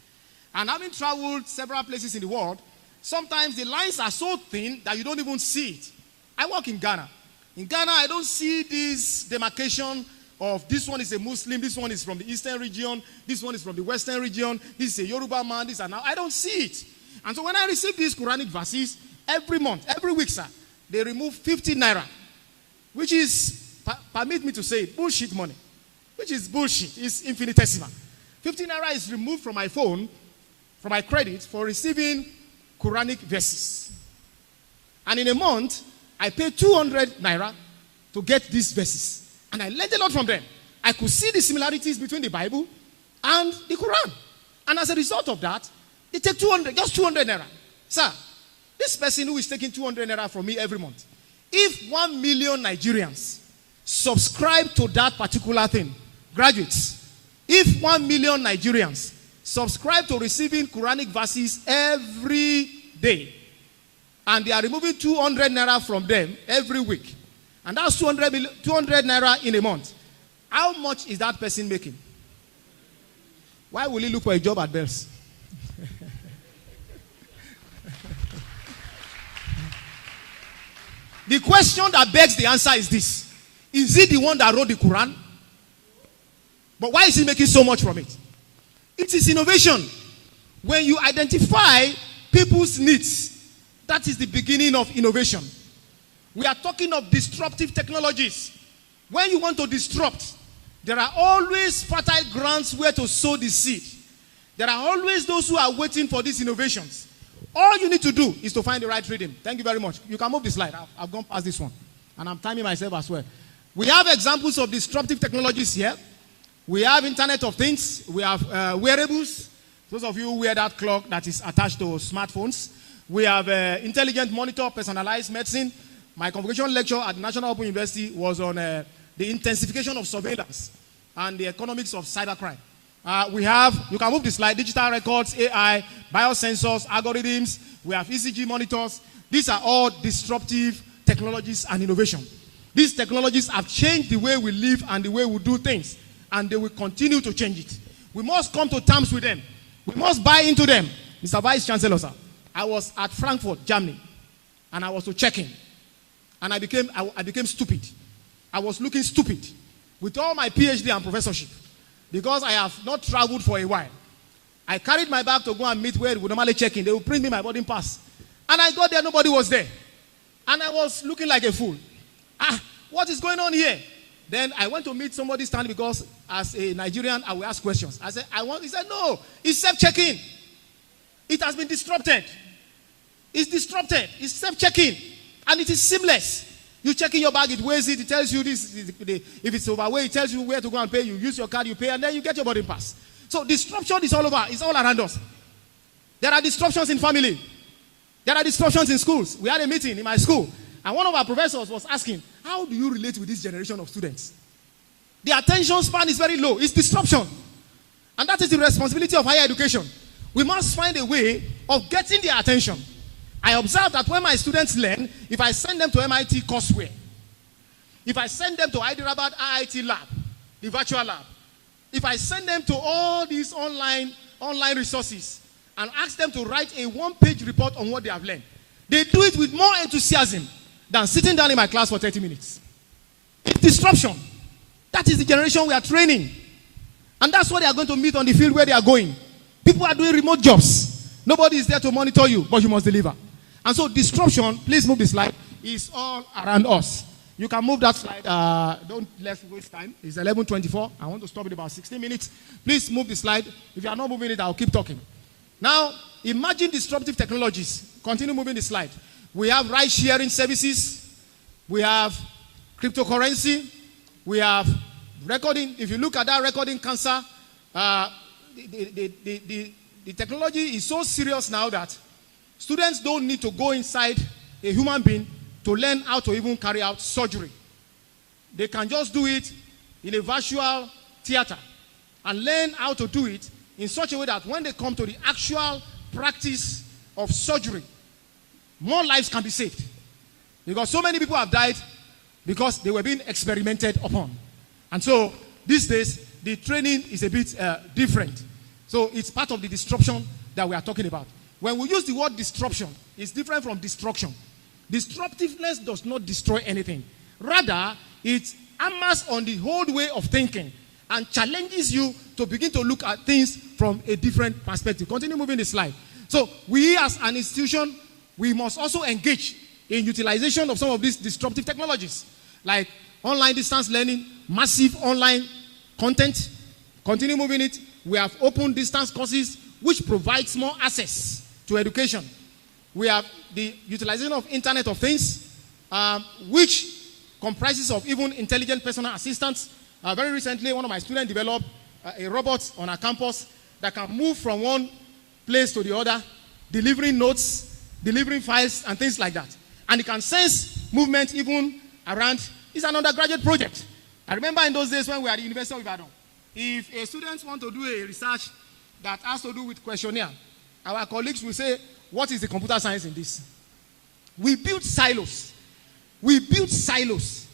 And having traveled several places in the world, sometimes the lines are so thin that you don't even see it. I work in Ghana. In Ghana, I don't see this demarcation of this one is a Muslim, this one is from the eastern region, this one is from the western region, this is a Yoruba man, this and now. I don't see it. And so when I receive these Quranic verses, every month, every week, sir, they remove 50 naira, which is, permit me to say it, bullshit money. Which is bullshit. It's infinitesimal. 50 naira is removed from my phone, from my credit, for receiving Quranic verses. And in a month, I paid 200 naira to get these verses. And I learned a lot from them. I could see the similarities between the Bible and the Quran. And as a result of that, they take 200, just 200 naira. Sir, this person who is taking 200 naira from me every month, if 1 million Nigerians subscribe to that particular thing, graduates, if 1 million Nigerians subscribe to receiving Quranic verses every day, and they are removing 200 naira from them every week, and that's 200 naira in a month, how much is that person making? Why will he look for a job at Bell's? The question that begs the answer is this: is he the one that wrote the Quran? But why is he making so much from it? It is innovation. When you identify people's needs, that is the beginning of innovation. We are talking of disruptive technologies. When you want to disrupt, there are always fertile grounds where to sow the seed. There are always those who are waiting for these innovations. All you need to do is to find the right rhythm. Thank you very much. You can move the slide. I've gone past this one. And I'm timing myself as well. We have examples of disruptive technologies here. We have Internet of Things. We have wearables. Those of you who wear that clock that is attached to smartphones. We have intelligent monitor, personalized medicine. My convocation lecture at National Open University was on the intensification of surveillance and the economics of cybercrime. We have, you can move the slide, digital records, AI, biosensors, algorithms. We have ECG monitors. These are all disruptive technologies and innovation. These technologies have changed the way we live and the way we do things, and they will continue to change it. We must come to terms with them. We must buy into them. Mr. Vice Chancellor, sir, I was at Frankfurt, Germany, and I was to check in, and I became stupid. I was looking stupid with all my PhD and professorship because I have not traveled for a while. I carried my bag to go and meet where we normally check in. They would print me my boarding pass. And I got there, nobody was there. And I was looking like a fool. What is going on here? Then I went to meet somebody standing because as a Nigerian, I will ask questions. I said, he said, no, it's self-checking. It has been disrupted. It's disrupted. It's self-checking. And it is seamless. You check in your bag, it weighs it, it tells you this. If it's overweight, it tells you where to go and pay. You use your card, you pay, and then you get your boarding pass. So disruption is all over. It's all around us. There are disruptions in family. There are disruptions in schools. We had a meeting in my school, and one of our professors was asking, how do you relate with this generation of students? The attention span is very low. It's disruption. And that is the responsibility of higher education. We must find a way of getting their attention. I observe that when my students learn, if I send them to MIT courseware, if I send them to Hyderabad IIT lab, the virtual lab, if I send them to all these online resources and ask them to write a one-page report on what they have learned, they do it with more enthusiasm than sitting down in my class for 30 minutes. It's disruption. That is the generation we are training. And that's what they are going to meet on the field where they are going. People are doing remote jobs. Nobody is there to monitor you, but you must deliver. And so disruption, please move the slide, is all around us. You can move that slide. Let's waste time. It's 11:24. I want to stop in about 16 minutes. Please move the slide. If you are not moving it, I'll keep talking. Now, imagine disruptive technologies. Continue moving the slide. We have ride-sharing services. We have cryptocurrency. We have recording. If you look at that recording cancer, the technology is so serious now that students don't need to go inside a human being to learn how to even carry out surgery. They can just do it in a virtual theater and learn how to do it in such a way that when they come to the actual practice of surgery, more lives can be saved. Because so many people have died because they were being experimented upon. And so these days, the training is a bit different. So it's part of the disruption that we are talking about. When we use the word disruption, it's different from destruction. Disruptiveness does not destroy anything. Rather, it hammers on the whole way of thinking and challenges you to begin to look at things from a different perspective. Continue moving the slide. So we as an institution, we must also engage in utilization of some of these disruptive technologies, like online distance learning, massive online content. Continue moving it. We have open distance courses which provides more access to education. We have the utilization of Internet of Things, which comprises of even intelligent personal assistants. Very recently, one of my students developed a robot on our campus that can move from one place to the other, delivering notes, delivering files, and things like that. And it can sense movement even around. It's an undergraduate project. I remember in those days when we were at the University of Ibadan, if a student wants to do a research that has to do with questionnaire, our colleagues will say, what is the computer science in this? We build silos. We build silos.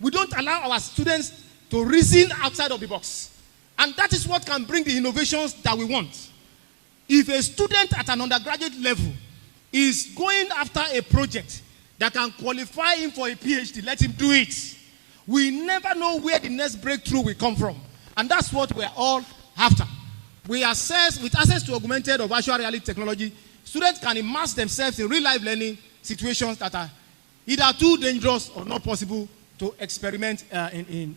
We don't allow our students to reason outside of the box. And that is what can bring the innovations that we want. If a student at an undergraduate level is going after a project that can qualify him for a PhD, let him do it. We never know where the next breakthrough will come from. And that's what we're all after. We assess, with access to augmented or virtual reality technology, students can immerse themselves in real-life learning situations that are either too dangerous or not possible to experiment in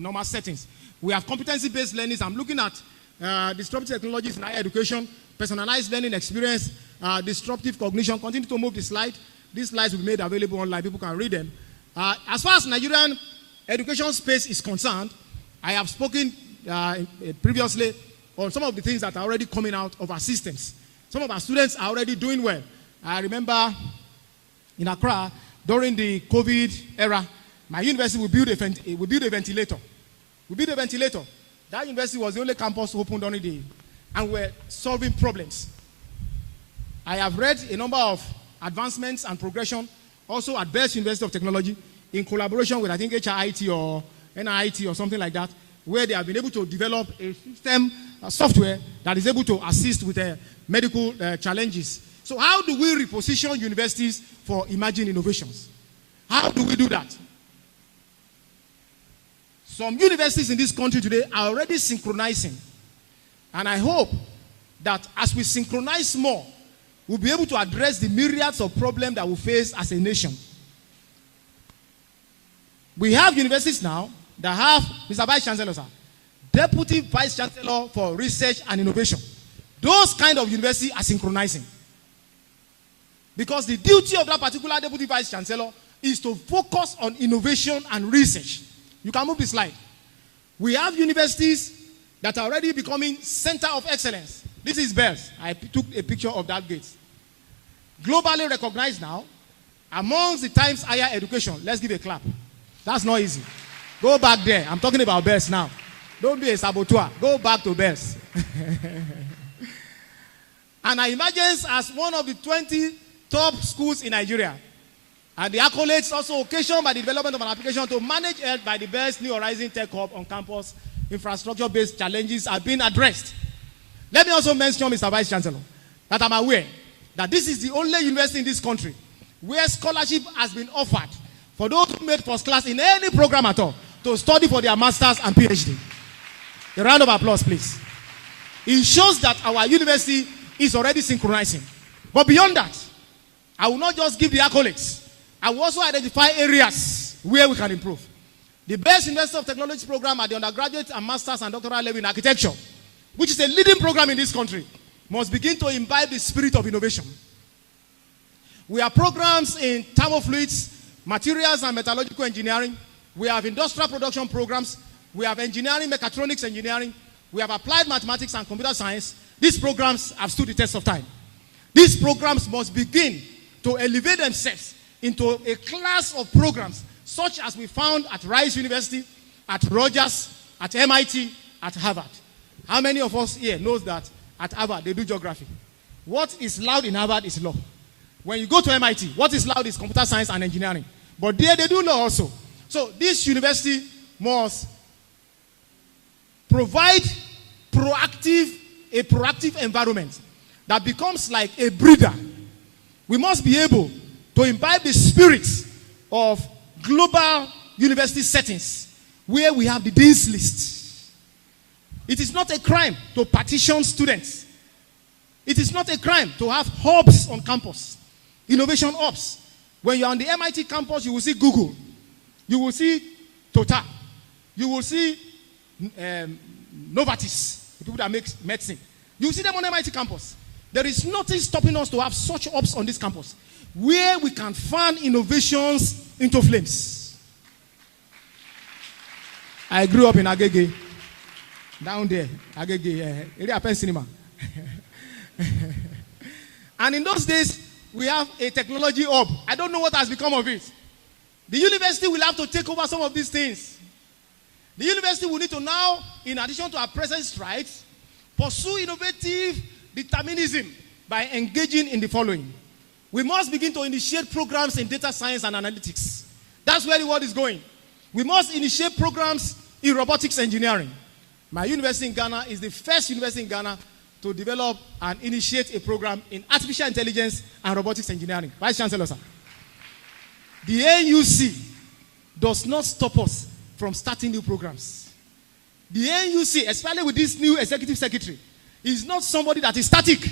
normal settings. We have competency-based learning. I'm looking at disruptive technologies in higher education, personalized learning experience, disruptive cognition. Continue to move the slide. These slides will be made available online. People can read them. As far as Nigerian education space is concerned, I have spoken previously on some of the things that are already coming out of our systems. Some of our students are already doing well. I remember in Accra, during the COVID era, my university will build a ventilator. We built a ventilator. That university was the only campus open during the day, and we're solving problems. I have read a number of advancements and progression also at Best University of Technology in collaboration with, I think, HIT or NIT or something like that, where they have been able to develop a system, software that is able to assist with medical challenges. So how do we reposition universities for emerging innovations? How do we do that? Some universities in this country today are already synchronizing. And I hope that as we synchronize more, we'll be able to address the myriads of problems that we face as a nation. We have universities now that have, Mr. Vice Chancellor, sir, Deputy Vice Chancellor for Research and Innovation. Those kind of universities are synchronizing. Because the duty of that particular Deputy Vice Chancellor is to focus on innovation and research. You can move the slide. We have universities that are already becoming center of excellence. This is BERS. I took a picture of that gate. Globally recognized now, amongst the Times Higher Education. Let's give a clap. That's not easy. Go back there. I'm talking about BERS now. Don't be a saboteur. Go back to BERS. And I emerged as one of the 20 top schools in Nigeria. And the accolades also occasioned by the development of an application to manage health by the BERS New Horizon Tech Hub on campus. Infrastructure-based challenges are being addressed. Let me also mention, Mr. Vice Chancellor, that I'm aware that this is the only university in this country where scholarship has been offered for those who made first class in any program at all to study for their masters and PhD. A round of applause, please. It shows that our university is already synchronizing. But beyond that, I will not just give the accolades. I will also identify areas where we can improve. The Best University of Technology program at the undergraduate and master's and doctoral level in architecture, which is a leading program in this country, must begin to imbibe the spirit of innovation. We have programs in thermofluids, materials and metallurgical engineering. We have industrial production programs. We have engineering, mechatronics engineering. We have applied mathematics and computer science. These programs have stood the test of time. These programs must begin to elevate themselves into a class of programs such as we found at Rice University, at Rogers, at MIT, at Harvard. How many of us here knows that at Harvard they do geography? What is loud in Harvard is law. When you go to MIT, what is loud is computer science and engineering. But there they do law also. So this university must provide a proactive environment that becomes like a breeder. We must be able to imbibe the spirit of global university settings where we have the dean's list. It is not a crime to partition students. It is not a crime to have hubs on campus, innovation hubs. When you're on the MIT campus, you will see Google. You will see Total. You will see Novartis, the people that make medicine. You will see them on MIT campus. There is nothing stopping us to have such hubs on this campus where we can fan innovations into flames. I grew up in Agege, down there, Agege, area Pen Cinema. And in those days, we have a technology hub. I don't know what has become of it. The university will have to take over some of these things. The university will need to now, in addition to our present strides, pursue innovative determinism by engaging in the following. We must begin to initiate programs in data science and analytics. That's where the world is going. We must initiate programs in robotics engineering. My university in Ghana is the first university in Ghana to develop and initiate a program in artificial intelligence and robotics engineering. Vice Chancellor, sir. The NUC does not stop us from starting new programs. The NUC, especially with this new executive secretary, is not somebody that is static.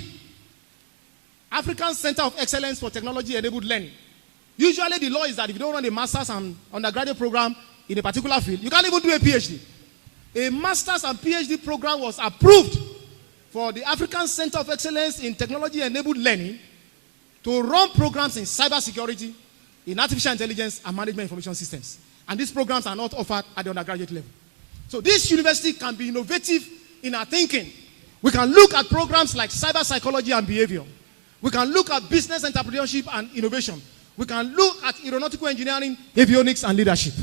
African Center of Excellence for Technology-Enabled Learning. Usually the law is that if you don't run a master's and undergraduate program in a particular field, you can't even do a PhD. A master's and PhD program was approved for the African Center of Excellence in Technology-Enabled Learning to run programs in cybersecurity, in artificial intelligence, and management information systems. And these programs are not offered at the undergraduate level. So this university can be innovative in our thinking. We can look at programs like cyber psychology and behavior. We can look at business entrepreneurship and innovation. We can look at aeronautical engineering, avionics, and leadership.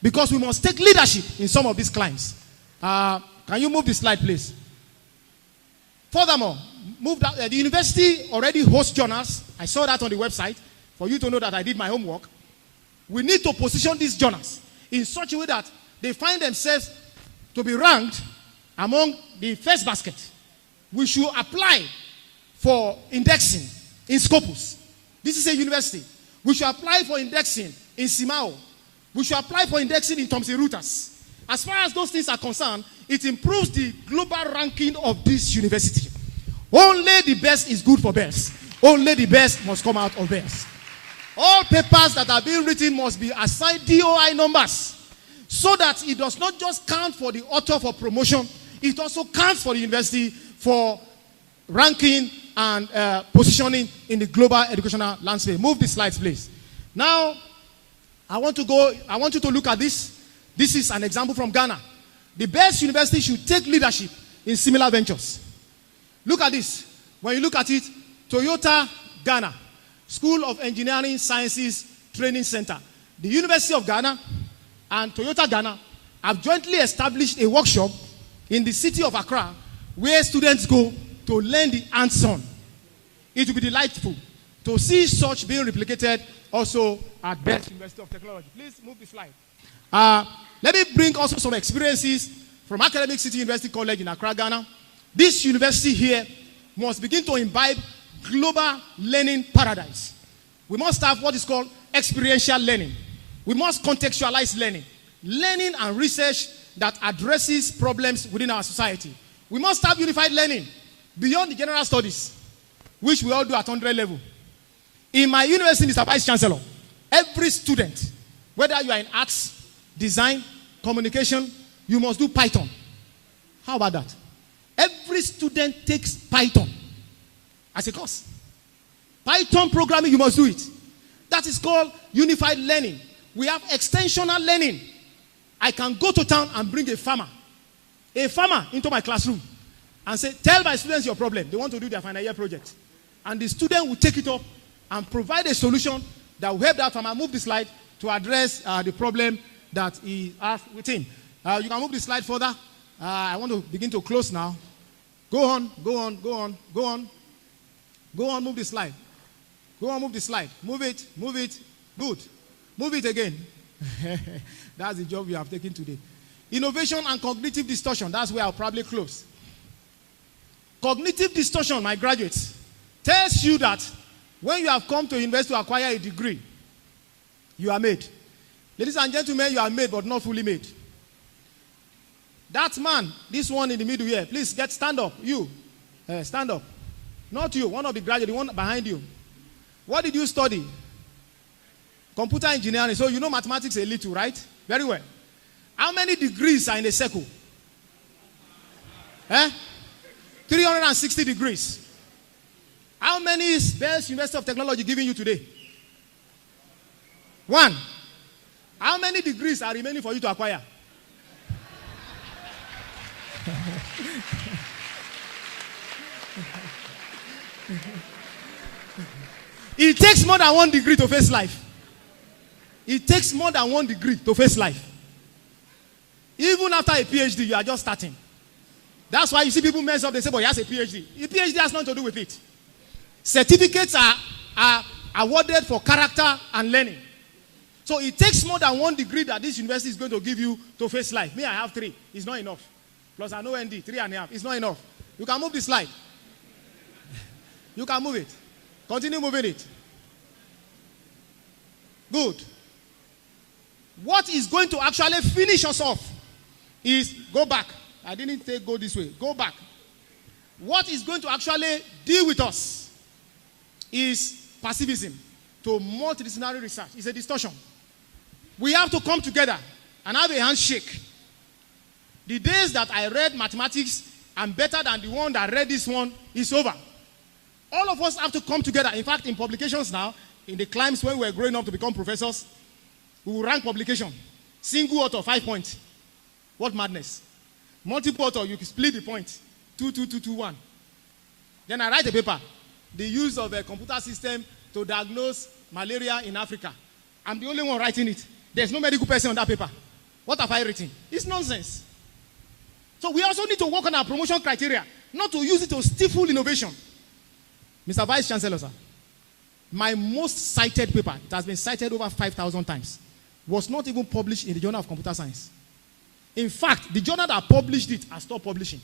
Because we must take leadership in some of these clients. Can you move the slide, please? Furthermore, the university already hosts journals. I saw that on the website for you to know that I did my homework. We need to position these journals in such a way that they find themselves to be ranked among the first basket. We should apply for indexing in Scopus. This is a university. We should apply for indexing in Simao. We should apply for indexing in Thomson Reuters. As far as those things are concerned, it improves the global ranking of this university. Only the best is good for best. Only the best must come out of best. All papers that are being written must be assigned DOI numbers so that it does not just count for the author for promotion, it also counts for the university for ranking and positioning in the global educational landscape. Move the slides, please. Now, I want you to look at this. This is an example from Ghana. The best university should take leadership in similar ventures. Look at this. When you look at it, Toyota Ghana, School of Engineering Sciences Training Center. The University of Ghana and Toyota Ghana have jointly established a workshop in the city of Accra where students go to learn the hands-on. It will be delightful to see such being replicated also at Best University of Technology. Please move the slide. Let me bring also some experiences from Academic City University College in Accra, Ghana. This university here must begin to imbibe global learning paradigms. We must have what is called experiential learning. We must contextualize learning. Learning and research that addresses problems within our society. We must have unified learning beyond the general studies, which we all do at 100 level. In my university, Mr. Vice Chancellor, every student, whether you are in arts, design, communication, you must do Python. How about that? Every student takes Python as a course. Python programming, you must do it. That is called unified learning. We have extensional learning. I can go to town and bring a farmer into my classroom and say, tell my students your problem. They want to do their final year project. And the student will take it up and provide a solution that will help that farmer move the slide to address the problem that he has with him. You can move the slide further. I want to begin to close now. Go on, move the slide. Go on, move the slide. Move it. Good. Move it again. That's the job you have taken today. Innovation and cognitive distortion. That's where I'll probably close. Cognitive distortion, my graduates, tells you that when you have come to university to acquire a degree, you are made. Ladies and gentlemen, you are made but not fully made. That man, this one in the middle here, please stand up. You, stand up. Not you, one of the graduates, the one behind you. What did you study? Computer engineering. So you know mathematics a little, right? Very well. How many degrees are in a circle? 360 degrees. How many is Best University of Technology giving you today? 1. How many degrees are remaining for you to acquire? It takes more than 1 degree to face life. It takes more than 1 degree to face life. Even after a PhD, you are just starting. That's why you see people mess up, they say, but he has a PhD. A PhD has nothing to do with it. Certificates are awarded for character and learning. So it takes more than 1 degree that this university is going to give you to face life. Me, I have 3. It's not enough. Plus I know ND, 3.5. It's not enough. You can move the slide. You can move it. Continue moving it. Good. What is going to actually finish us off is, go back. I didn't say go this way. Go back. What is going to actually deal with us is passivism to multidisciplinary research. It's a distortion. We have to come together and have a handshake. The days that I read mathematics and better than the one that read this one is over. All of us have to come together. In fact, in publications now, in the climes when we were growing up to become professors, we will rank publication. Single author, 5 points. What madness. Multiple author, you can split the point. 2, 2, 2, 2, 1. Then I write a paper. The use of a computer system to diagnose malaria in Africa. I'm the only one writing it. There's no medical person on that paper. What have I written? It's nonsense. So we also need to work on our promotion criteria, not to use it to stifle innovation. Mr. Vice Chancellor, sir, my most cited paper, it has been cited over 5,000 times, was not even published in the Journal of Computer Science. In fact, the journal that published it has stopped publishing.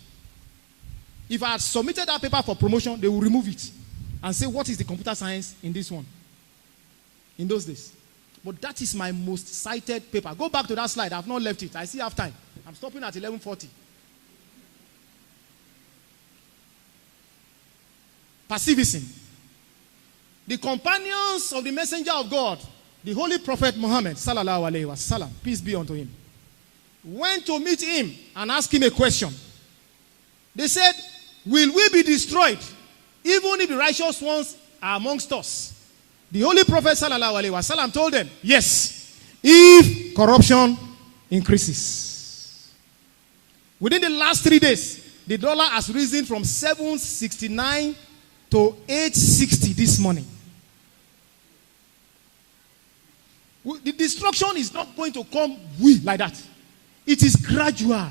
If I had submitted that paper for promotion, they will remove it and say, what is the computer science in this one? In those days. But that is my most cited paper. Go back to that slide. I have not left it. I still have time. I'm stopping at 11:40. Passivism. The companions of the messenger of God, the holy prophet Muhammad, sallallahu alaihi wasallam, peace be unto him, went to meet him and asked him a question. They said, will we be destroyed even if the righteous ones are amongst us? The holy prophet sallallahu alaihi wasallam told them, yes, if corruption increases. Within the last 3 days, the dollar has risen from 769 to 860 this morning. The destruction is not going to come like that. It is gradual.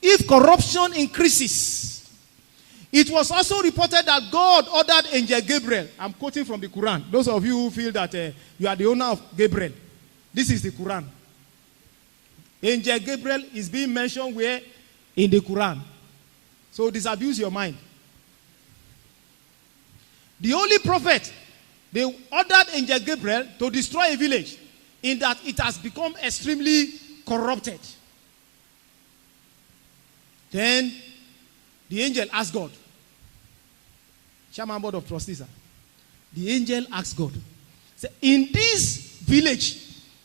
If corruption increases, it was also reported that God ordered Angel Gabriel. I'm quoting from the Quran. Those of you who feel that you are the owner of Gabriel, this is the Quran. Angel Gabriel is being mentioned where? In the Quran. So disabuse your mind. The holy prophet, they ordered Angel Gabriel to destroy a village in that it has become extremely corrupted. Then the angel asked God, Chairman Board of Trustees, the angel asked God, say, in this village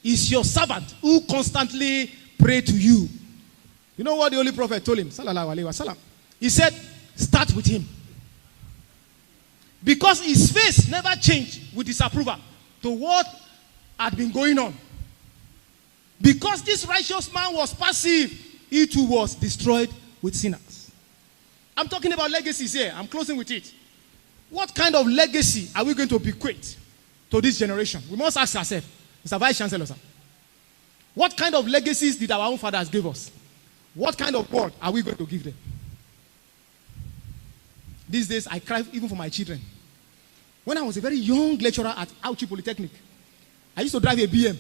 is your servant who constantly pray to you. You know what the holy prophet told him? Sallallahu alaihi wasallam. He said, start with him. Because his face never changed with disapproval to what had been going on. Because this righteous man was passive, he too was destroyed with sinners. I'm talking about legacies here. I'm closing with it. What kind of legacy are we going to bequeath to this generation? We must ask ourselves, Mr. Vice Chancellor, sir, what kind of legacies did our own fathers give us? What kind of word are we going to give them? These days, I cry even for my children. When I was a very young lecturer at Auchi Polytechnic, I used to drive a BM.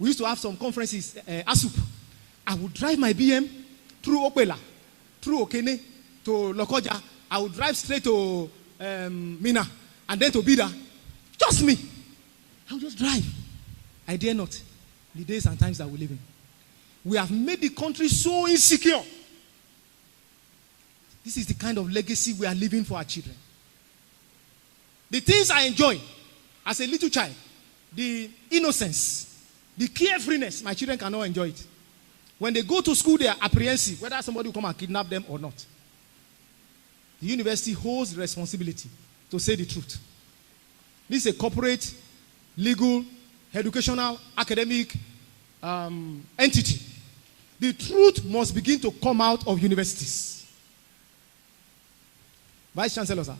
We used to have some conferences, ASUP. I would drive my BM through Opela, through Okene, to Lokoja. I would drive straight to Mina, and then to Bida. Just me. I would just drive. I dare not. The days and times that we live in. We have made the country so insecure. This is the kind of legacy we are leaving for our children. The things I enjoy as a little child, the innocence, the carefreeness, my children cannot enjoy it. When they go to school, they are apprehensive, whether somebody will come and kidnap them or not. the university holds the responsibility to say the truth. This is a corporate, legal, educational, academic entity. The truth must begin to come out of universities. Vice Chancellor, sir,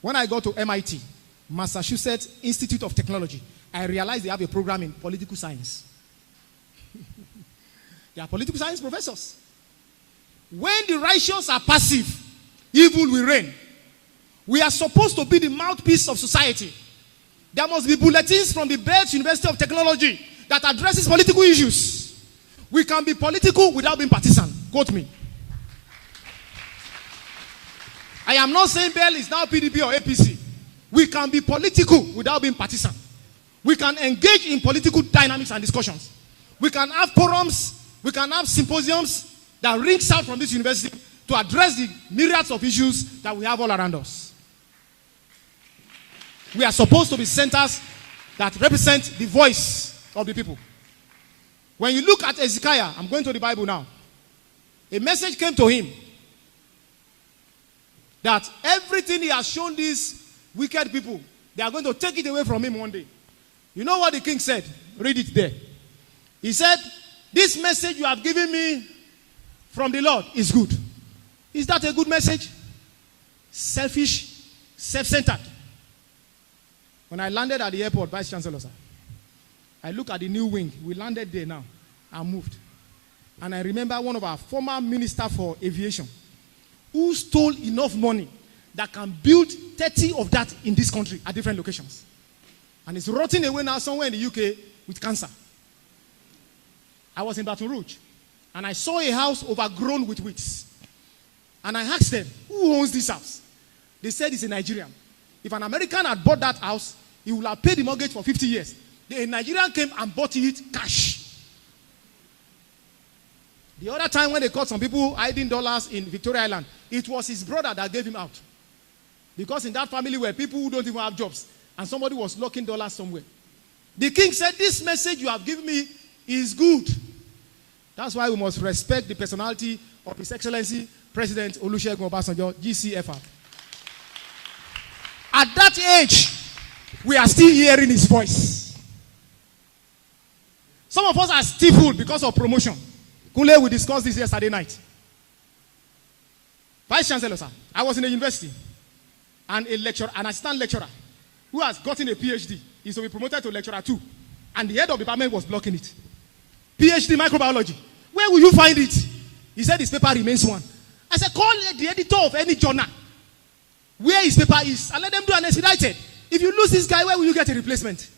when I got to MIT, Massachusetts Institute of Technology, I realized they have a program in political science. They are political science professors. When the righteous are passive, evil will reign. We are supposed to be the mouthpiece of society. There must be bulletins from the best University of Technology that addresses political issues. We can be political without being partisan. Quote me. I am not saying Bell is now PDP or APC. We can be political without being partisan. We can engage in political dynamics and discussions. We can have forums, we can have symposiums that rings out from this university to address the myriads of issues that we have all around us. We are supposed to be centers that represent the voice of the people. When you look at Ezekiel, I'm going to the Bible now. A message came to him that everything he has shown these wicked people, they are going to take it away from him one day. You know what the king said? Read it there. He said, this message you have given me from the Lord is good. Is that a good message? Selfish, self-centered. When I landed at the airport, Vice Chancellor, sir, I look at the new wing. We landed there now and moved. And I remember one of our former minister for aviation who stole enough money that can build 30 of that in this country at different locations. And it's rotting away now somewhere in the UK with cancer. I was in Baton Rouge and I saw a house overgrown with weeds. And I asked them, who owns this house? They said it's a Nigerian. If an American had bought that house, he would have paid the mortgage for 50 years. The Nigerian came and bought it cash. The other time when they caught some people hiding dollars in Victoria Island, it was his brother that gave him out. Because in that family were people who don't even have jobs. And somebody was locking dollars somewhere. The king said, this message you have given me is good. That's why we must respect the personality of His Excellency President Olusegun Obasanjo, GCFR. At that age, we are still hearing his voice. Some of us are stifled because of promotion. Kunle, we discussed this yesterday night. Vice Chancellor, sir, I was in a university, and a lecturer, an assistant lecturer, who has gotten a PhD, is to be promoted to lecturer 2, and the head of the department was blocking it. PhD microbiology. Where will you find it? He said his paper remains one. I said, call the editor of any journal where his paper is and let them do an expedited. If you lose this guy, where will you get a replacement?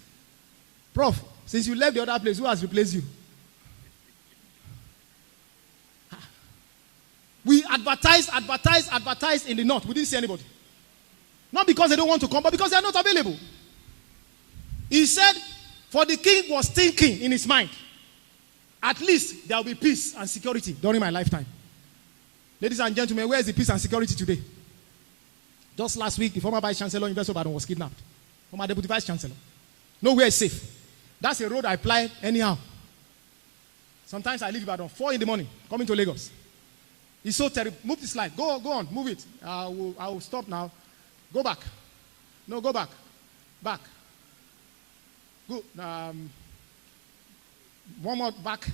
Prof, since you left the other place, who has replaced you? We advertise in the north. We didn't see anybody. Not because they don't want to come, but because they are not available. He said, for the king was thinking in his mind, at least there will be peace and security during my lifetime. Ladies and gentlemen, where is the peace and security today? Just last week, the former Vice Chancellor, University of Ibadan, was kidnapped. Former Deputy Vice Chancellor. Nowhere is safe. That's a road I apply anyhow. Sometimes I leave Ibadan 4 in the morning, coming to Lagos. It's so terrible. Move the slide. Go on. Move it. I will stop now. Go back. No, go back. Back. Good. One more back.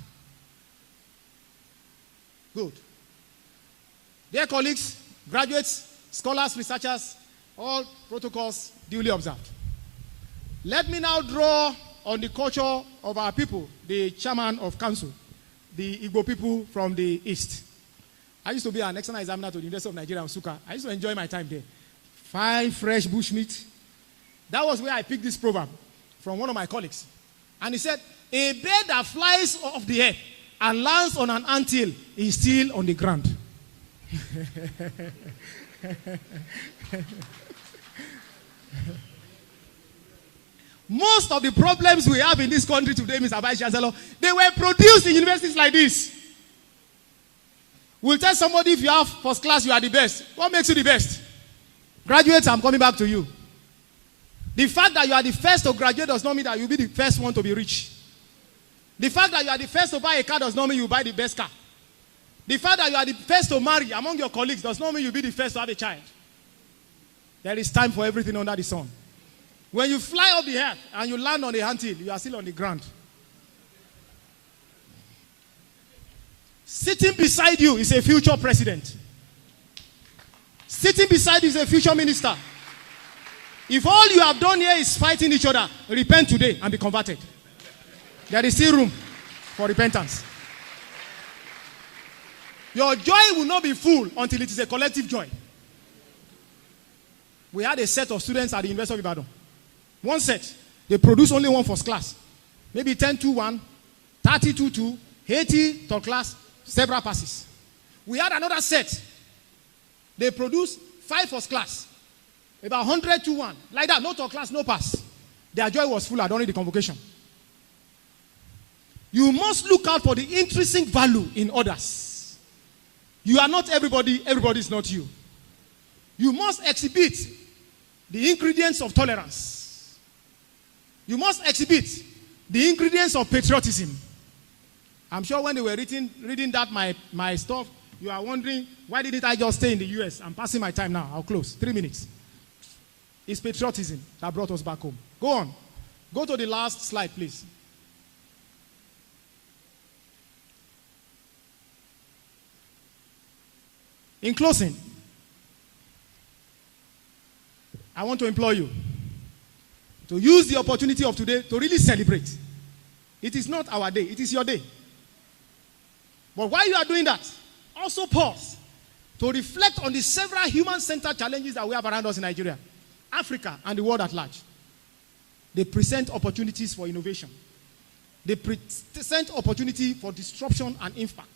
Good. Dear colleagues, graduates, scholars, researchers, all protocols duly observed. Let me now draw on the culture of our people, the chairman of council, the Igbo people from the east. I used to be an external examiner to the University of Nigeria, Nsukka. I used to enjoy my time there. Fine, fresh bushmeat. That was where I picked this proverb from one of my colleagues. And he said, a bird that flies off the air and lands on an anthill is still on the ground. Most of the problems we have in this country today, Mr. Vice Chancellor, they were produced in universities like this. We'll tell somebody if you have first class, you are the best. What makes you the best? Graduates, I'm coming back to you. The fact that you are the first to graduate does not mean that you'll be the first one to be rich. The fact that you are the first to buy a car does not mean you buy the best car. The fact that you are the first to marry among your colleagues does not mean you'll be the first to have a child. There is time for everything under the sun. When you fly up the earth and you land on the anthill, you are still on the ground. Sitting beside you is a future president. Sitting beside you is a future minister. If all you have done here is fighting each other, repent today and be converted. There is still room for repentance. Your joy will not be full until it is a collective joy. We had a set of students at the University of Ibadan. One set, they produce only one first class. Maybe 10-2-1, 30-2-2, 80 third class, several passes. We had another set. They produced 5 first class. About 100-1. Like that, no third class, no pass. Their joy was full during the convocation. You must look out for the intrinsic value in others. You are not everybody, everybody is not you. You must exhibit the ingredients of tolerance. You must exhibit the ingredients of patriotism. I'm sure when they were reading that my stuff, you are wondering, why didn't I just stay in the US? I'm passing my time now. I'll close. 3 minutes. It's patriotism that brought us back home. Go on. Go to the last slide, please. In closing, I want to implore you to use the opportunity of today to really celebrate. It is not our day, it is your day. But while you are doing that, also pause to reflect on the several human-centered challenges that we have around us in Nigeria, Africa, and the world at large. They present opportunities for innovation. They present opportunity for disruption and impact.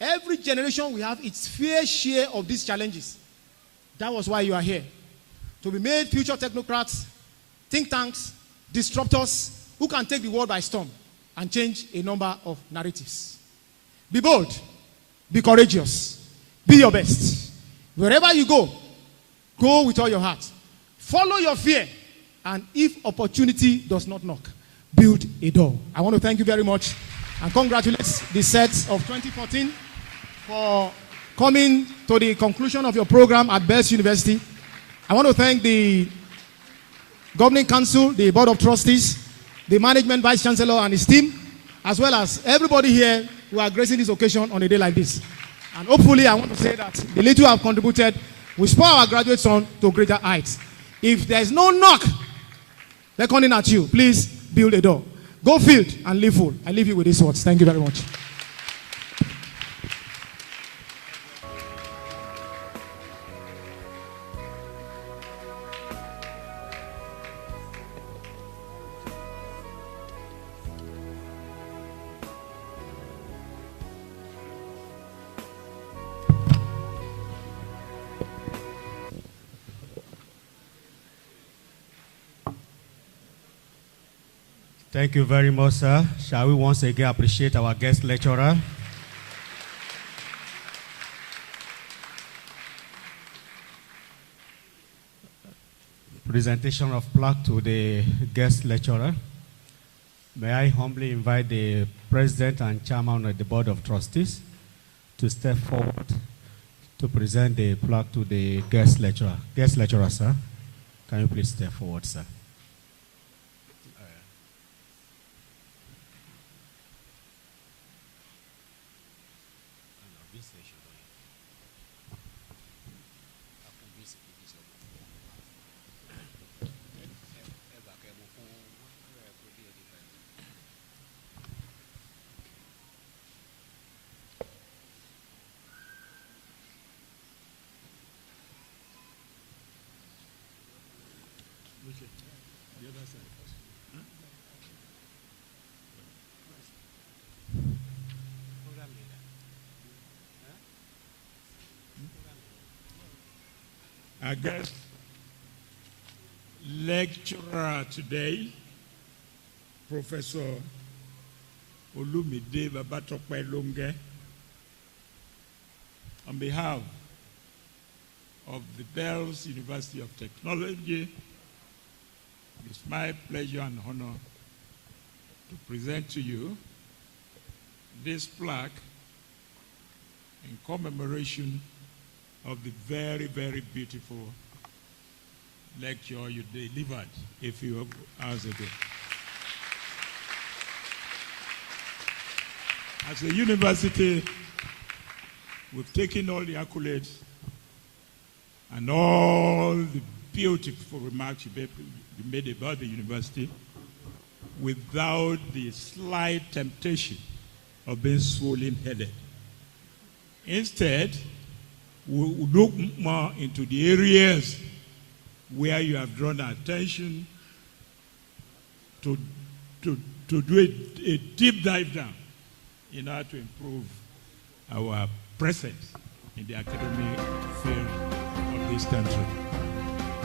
Every generation will have its fair share of these challenges. That was why you are here. To be made future technocrats, think tanks, disruptors who can take the world by storm and change a number of narratives. Be bold. Be courageous. Be your best. Wherever you go, go with all your heart. Follow your fear. And if opportunity does not knock, build a door. I want to thank you very much and congratulate the sets of 2014 for coming to the conclusion of your program at Bells University. I want to thank the Governing Council, the Board of Trustees, the Management Vice Chancellor and his team, as well as everybody here who are gracing this occasion on a day like this. And hopefully, I want to say that the little I have contributed will spur our graduates on to greater heights. If there is no knock beckoning at you, please build a door. Go field and live full. I leave you with these words. Thank you very much. Thank you very much, sir. Shall we once again appreciate our guest lecturer? Presentation of plaque to the guest lecturer. May I humbly invite the President and Chairman of the Board of Trustees to step forward to present the plaque to the guest lecturer. Guest lecturer, sir. Can you please step forward, sir? Our guest lecturer today, Professor Olumide Babatope Longe, on behalf of the Bells University of Technology, it's my pleasure and honor to present to you this plaque commemoration of the very, very beautiful lecture you delivered a few hours ago. As a university, we've taken all the accolades and all the beautiful remarks you made about the university without the slight temptation of being swollen-headed. Instead, we look more into the areas where you have drawn attention to do a deep dive down in order to improve our presence in the academic field of this country.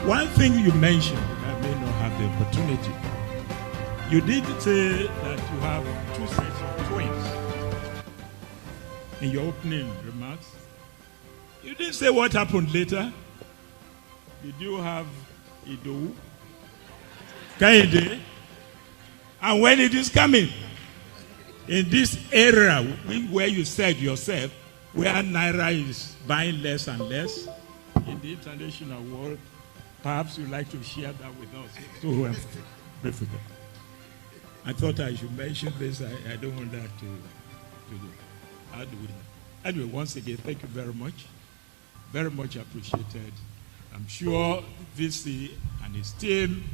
One thing you mentioned, I may not have the opportunity, you did say that you have two sets of twins in your opening remarks. You didn't say what happened later. Did you have Ido? Kaide? And when it is coming? In this era where you said yourself, where Naira is buying less and less in the international world, perhaps you'd like to share that with us. So briefly. I thought I should mention this. I don't want that to how do we? Anyway, once again, thank you very much. Very much appreciated. I'm sure VC and his team,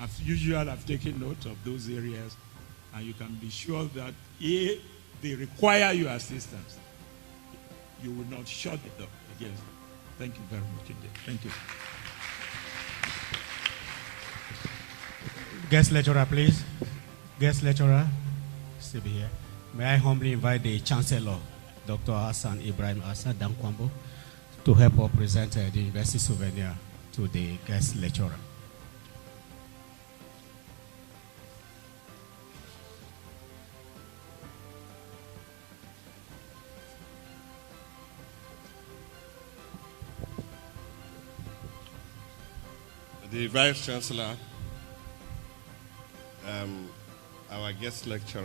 as usual, have taken note of those areas, and you can be sure that if they require your assistance, you will not shut it up against them. Thank you very much indeed. Thank you. Guest lecturer, please. Guest lecturer, still be here. May I humbly invite the Chancellor, Dr. Hassan Ibrahim Hassan Dankwambo, to help us present the university souvenir to the guest lecturer. The Vice Chancellor, our guest lecturer,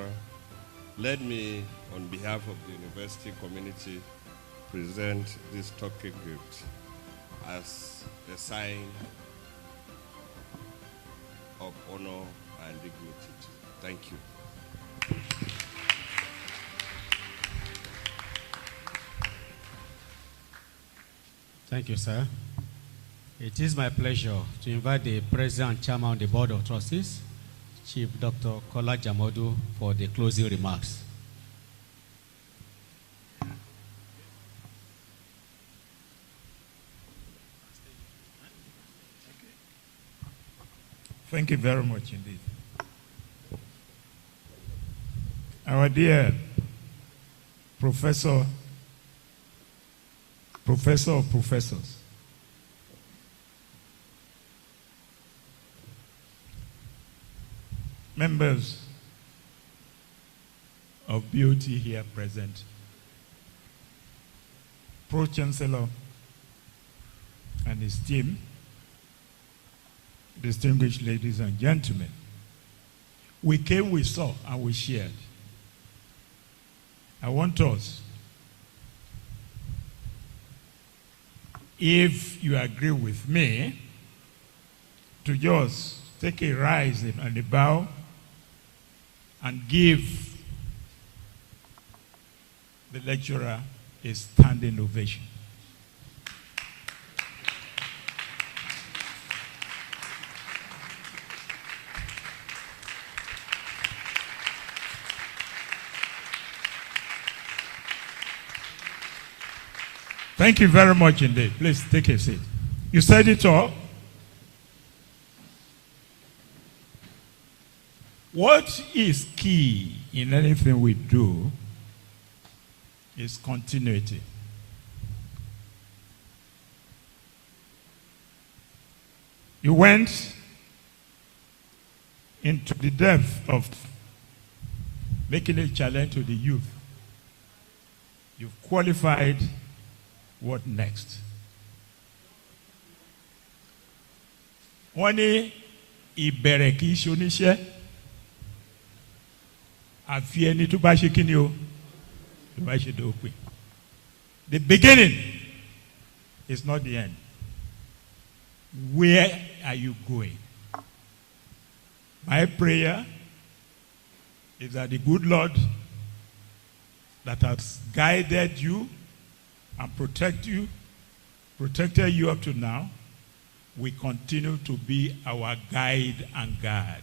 let me, on behalf of the university community, present this token gift as a sign of honor and dignity. Thank you. Thank you, sir. It is my pleasure to invite the President and Chairman of the Board of Trustees, Chief Dr. Kola Jamodu, for the closing remarks. Thank you very much indeed. Our dear Professor of Professors, members of BOT here present, Pro-Chancellor and his team, distinguished ladies and gentlemen, we came, we saw, and we shared. I want us, if you agree with me, to just take a rise and a bow and give the lecturer a standing ovation. Thank you very much indeed. Please take a seat. You said it all. What is key in anything we do is continuity. You went into the depth of making a challenge to the youth. You've qualified what next. Wọ́n ní ìbẹ̀rẹ̀ kì í ṣe oníṣẹ́. Àfi ẹni tó bá ṣe kí ni o, tó bá ṣe dópin. The beginning is not the end. Where are you going? My prayer is that the good Lord that has guided you and protected you up to now, will continue to be our guide and guard.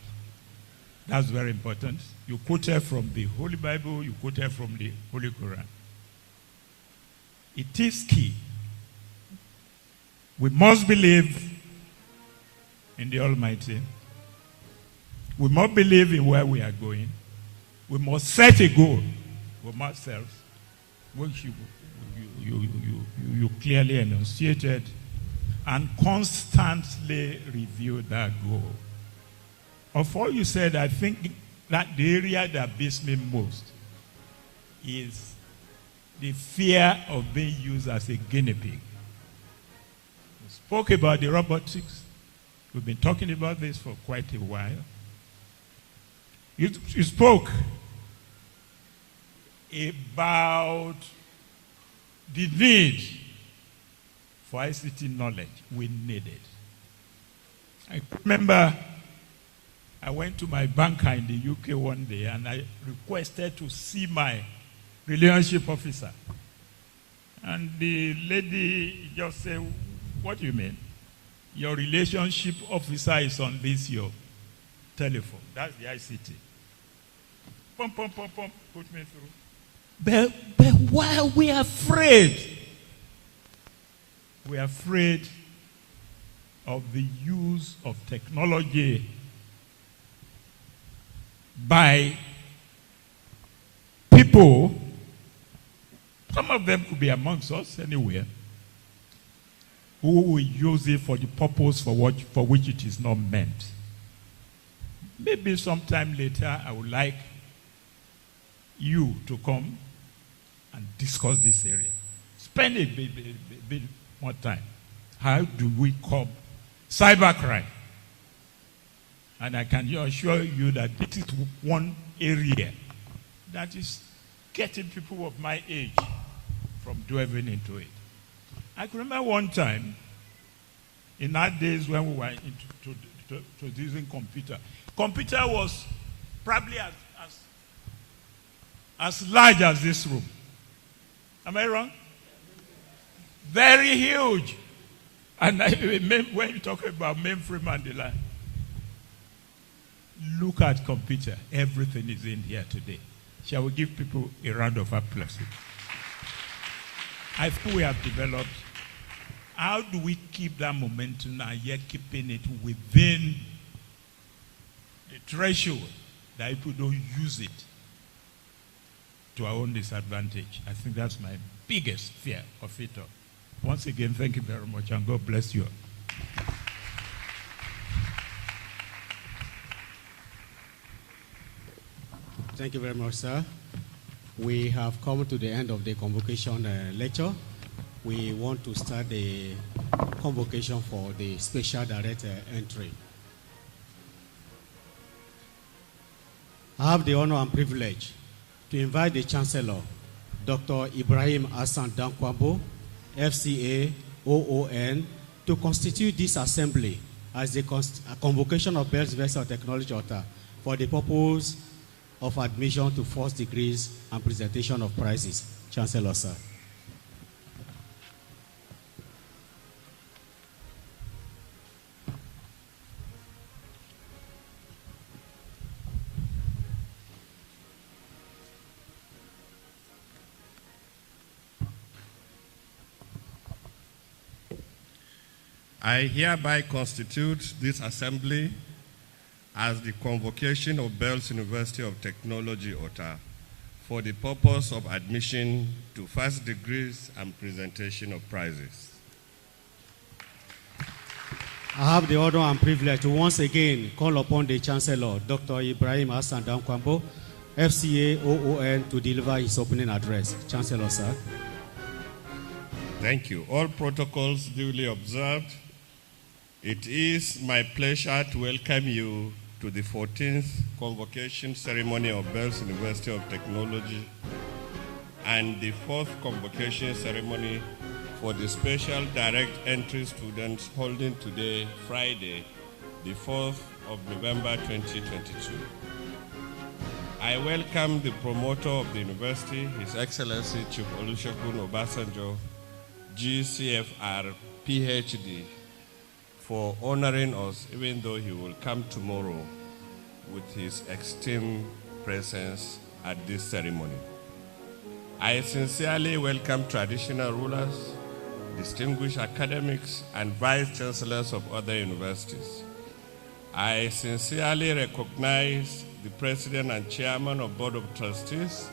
That's very important. You quoted from the Holy Bible, you quoted from the Holy Quran. It is key. We must believe in the Almighty. We must believe in where we are going. We must set a goal for ourselves, which you clearly enunciated, and constantly review that goal. Of all you said, I think that the area that beats me most is the fear of being used as a guinea pig. You spoke about the robotics. We've been talking about this for quite a while. You spoke about the need for ICT knowledge. We need it. I remember I went to my banker in the UK one day and I requested to see my relationship officer. And the lady just said, "What do you mean? Your relationship officer is on this your telephone." That's the ICT. Pump, put me through. But why are we afraid? We are afraid of the use of technology by people. Some of them could be amongst us anywhere, who will use it for the purpose for which it is not meant. Maybe sometime later I would like you to come and discuss this area. Spend a bit more time. How do we curb cybercrime? And I can assure you that this is one area that is getting people of my age from delving into it. I can remember one time, in our days when we were using computer. Computer was probably as large as this room. Am I wrong? Very huge. And when you talk about mainframe and the like, look at computer. Everything is in here today. Shall we give people a round of applause? I think we have developed. How do we keep that momentum and yet keeping it within the threshold that people don't use it to our own disadvantage? I think that's my biggest fear of it all. Once again, thank you very much, and God bless you. Thank you very much, sir. We have come to the end of the convocation lecture. We want to start the convocation for the special direct entry. I have the honor and privilege to invite the Chancellor, Dr. Ibrahim Hassan Dankwabo, FCA, OON, to constitute this assembly as a convocation of Bells Vessel Technology Author for the purpose of admission to first degrees and presentation of prizes. Chancellor, sir. I hereby constitute this assembly as the convocation of Bells University of Technology, Ota, for the purpose of admission to first degrees and presentation of prizes. I have the honor and privilege to once again call upon the Chancellor, Dr. Ibrahim Hassan Dankwabo, FCA, OON, to deliver his opening address. Chancellor, sir. Thank you. All protocols duly observed. It is my pleasure to welcome you to the 14th Convocation Ceremony of Bells University of Technology and the fourth convocation ceremony for the special direct entry students holding today, Friday, the 4th of November 2022. I welcome the promoter of the university, His Excellency Chief Olusegun Obasanjo, GCFR, PhD, for honoring us, even though he will come tomorrow with his esteemed presence at this ceremony. I sincerely welcome traditional rulers, distinguished academics, and vice chancellors of other universities. I sincerely recognize the President and Chairman of Board of Trustees,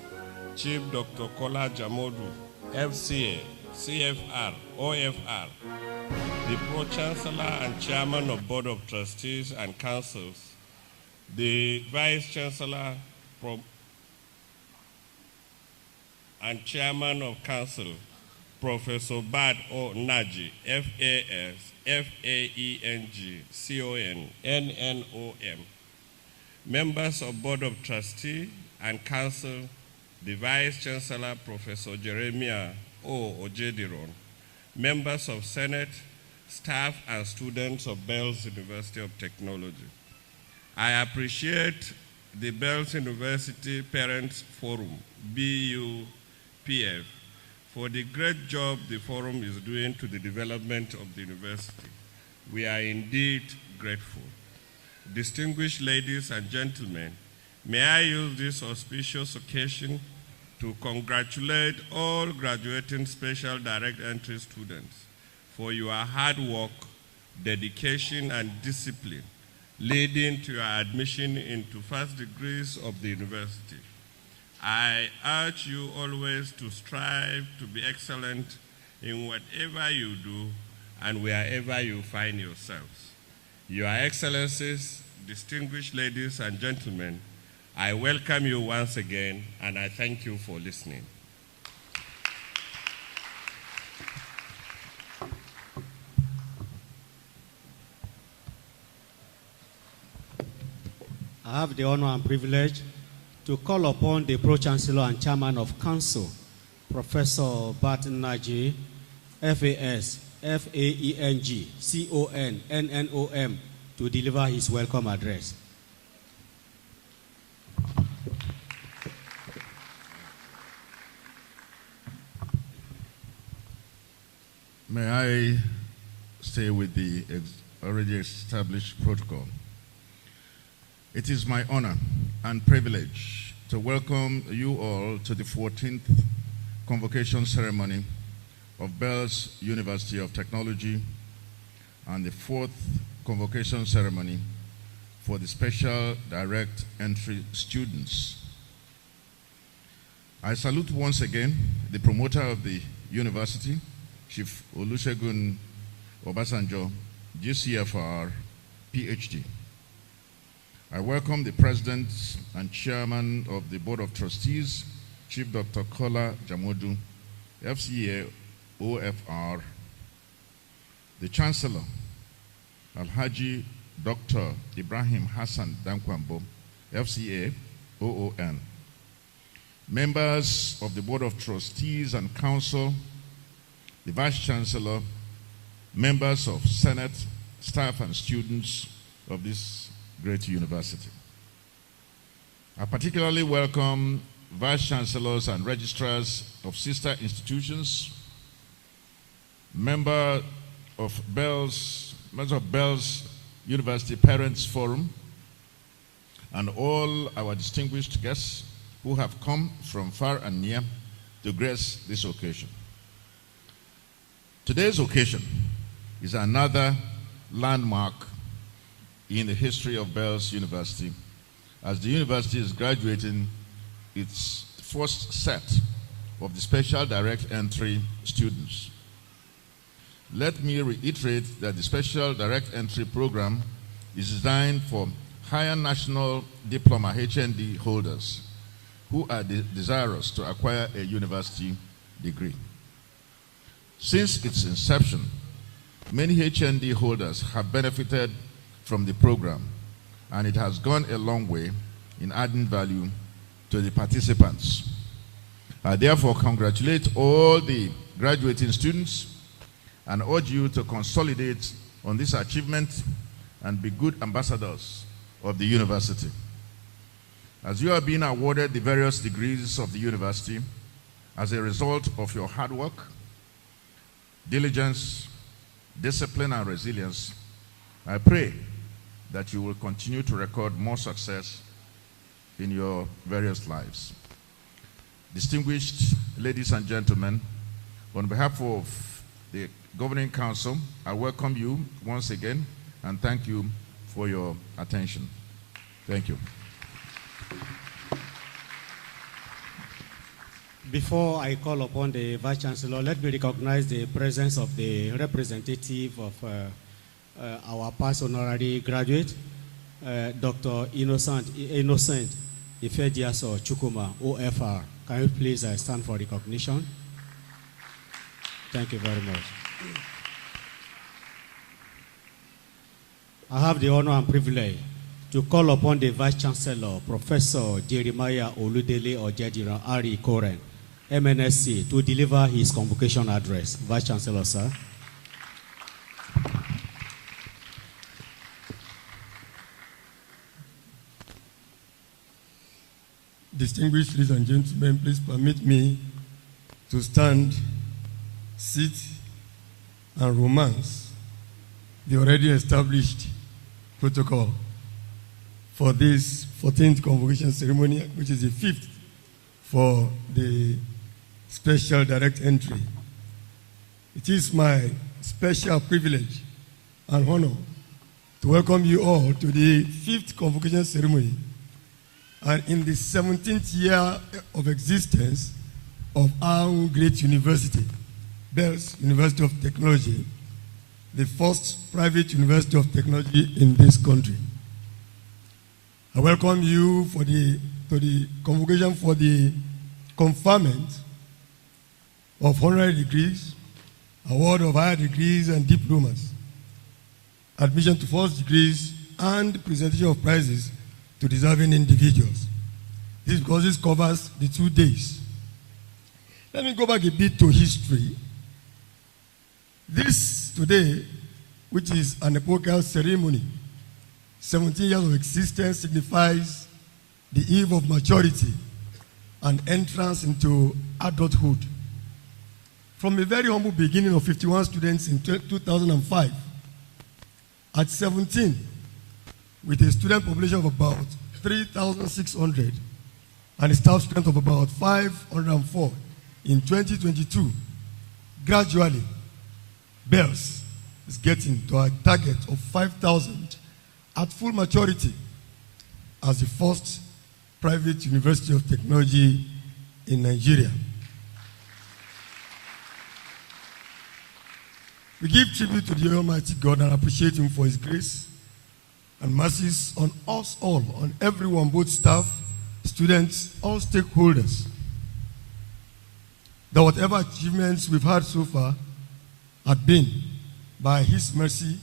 Chief Dr. Kola Jamodu, FCA, CFR, OFR, the Pro-Chancellor and Chairman of Board of Trustees and Councils, the Vice Chancellor and Chairman of Council, Professor Bad O. Naji, FAS, FAENG, CON, NNOM, members of Board of Trustee and Council, the Vice Chancellor, Professor Jeremiah O. Ojediron, members of Senate, staff and students of Bells University of Technology. I appreciate the Bells University Parents Forum, BUPF, for the great job the forum is doing to the development of the university. We are indeed grateful. Distinguished ladies and gentlemen, may I use this auspicious occasion to congratulate all graduating special direct entry students for your hard work, dedication, and discipline leading to your admission into first degrees of the university. I urge you always to strive to be excellent in whatever you do and wherever you find yourselves. Your Excellencies, distinguished ladies and gentlemen, I welcome you once again and I thank you for listening. I have the honor and privilege to call upon the Pro-Chancellor and Chairman of Council, Professor Barton Naji, FAS, FAENG, CON, NNOM, to deliver his welcome address. May I stay with the already established protocol? It is my honor and privilege to welcome you all to the 14th Convocation Ceremony of Bells University of Technology and the 4th Convocation Ceremony for the Special Direct Entry students. I salute once again the promoter of the university, Chief Olusegun Obasanjo, GCFR, PhD. I welcome the President and Chairman of the Board of Trustees, Chief Dr. Kola Jamodu, FCA, OFR, the Chancellor, Alhaji Dr. Ibrahim Hassan Dankwambo, FCA, OON, members of the Board of Trustees and Council, the Vice Chancellor, members of Senate, staff and students of this great university. I particularly welcome Vice Chancellors and Registrars of sister institutions, members of Bells University Parents Forum, and all our distinguished guests who have come from far and near to grace this occasion. Today's occasion is another landmark in the history of Bells University, as the university is graduating its first set of the special direct entry students. Let me reiterate that the special direct entry program is designed for higher national diploma HND holders who are desirous to acquire a university degree. Since its inception, many HND holders have benefited from the program, and it has gone a long way in adding value to the participants. I therefore congratulate all the graduating students and urge you to consolidate on this achievement and be good ambassadors of the university. As you are being awarded the various degrees of the university as a result of your hard work, diligence, discipline, and resilience, I pray that you will continue to record more success in your various lives. Distinguished ladies and gentlemen, on behalf of the Governing Council, I welcome you once again and thank you for your attention. Thank you. Before I call upon the Vice Chancellor, let me recognize the presence of the representative of our past honorary graduate, Dr. Innocent Ifediaso Chukuma, OFR. Can you please stand for recognition? Thank you very much. I have the honor and privilege to call upon the Vice Chancellor, Professor Jeremiah Oludele Ojediran Ari Koren, MNSC, to deliver his convocation address. Vice Chancellor, sir. Distinguished ladies and gentlemen, please permit me to stand, sit, and romance the already established protocol for this 14th convocation ceremony, which is the 5th for the special direct entry. It is my special privilege and honor to welcome you all to the 5th convocation ceremony and in the 17th year of existence of our great university, Bells University of Technology, the first private university of technology in this country. I welcome you to the convocation for the conferment of honorary degrees, award of higher degrees and diplomas, admission to first degrees, and presentation of prizes to deserving individuals. This is because this covers the 2 days. Let me go back a bit to history. This today, which is an epochal ceremony, 17 years of existence, signifies the eve of maturity and entrance into adulthood. From a very humble beginning of 51 students in 2005, at 17, with a student population of about 3,600 and a staff strength of about 504 in 2022, gradually, Bells is getting to a target of 5,000 at full maturity as the first private university of technology in Nigeria. We give tribute to the Almighty God and appreciate Him for His grace and mercies on us all, on everyone, both staff, students, all stakeholders. That whatever achievements we've had so far have been by His mercy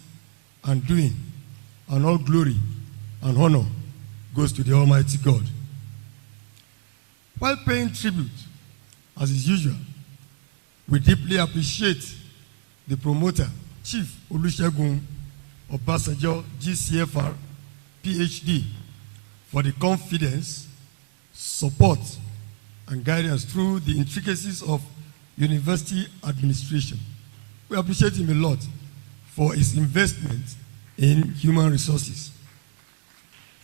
and doing, and all glory and honor goes to the Almighty God. While paying tribute, as is usual, we deeply appreciate the promoter, Chief Olusegun Obasanjo, GCFR, PhD, for the confidence, support, and guidance through the intricacies of university administration. We appreciate him a lot for his investment in human resources.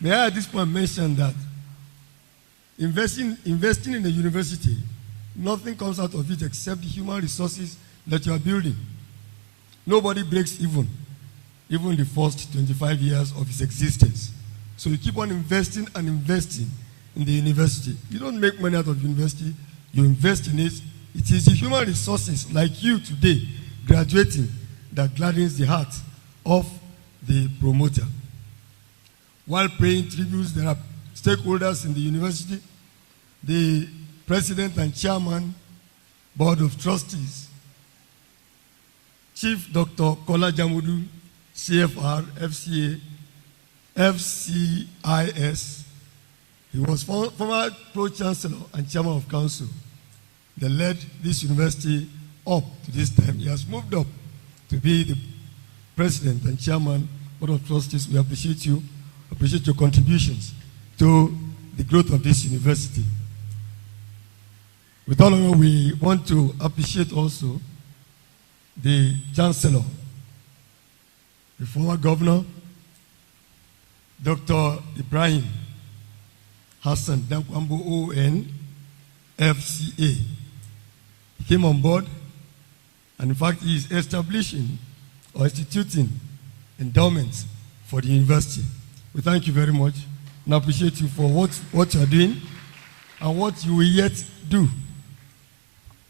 May I at this point mention that investing in a university, nothing comes out of it except the human resources that you are building. Nobody breaks even the first 25 years of its existence. So you keep on investing and investing in the university. You don't make money out of university, you invest in it. It is the human resources like you today graduating that gladdens the heart of the promoter. While paying tributes, there are stakeholders in the university, the president and chairman, board of trustees, Chief Dr. Kola Jamudu, CFR, FCA, FCIS. He was former pro-chancellor and chairman of council. that led this university up to this time. He has moved up to be the president and chairman, board of trustees. We appreciate you, appreciate your contributions to the growth of this university. With all of you, we want to appreciate also the chancellor, the former governor, Dr. Ibrahim Hassan Dankwambo ON FCA. He came on board, and in fact, he is establishing or instituting endowments for the university. We thank you very much and appreciate you for what you are doing and what you will yet do.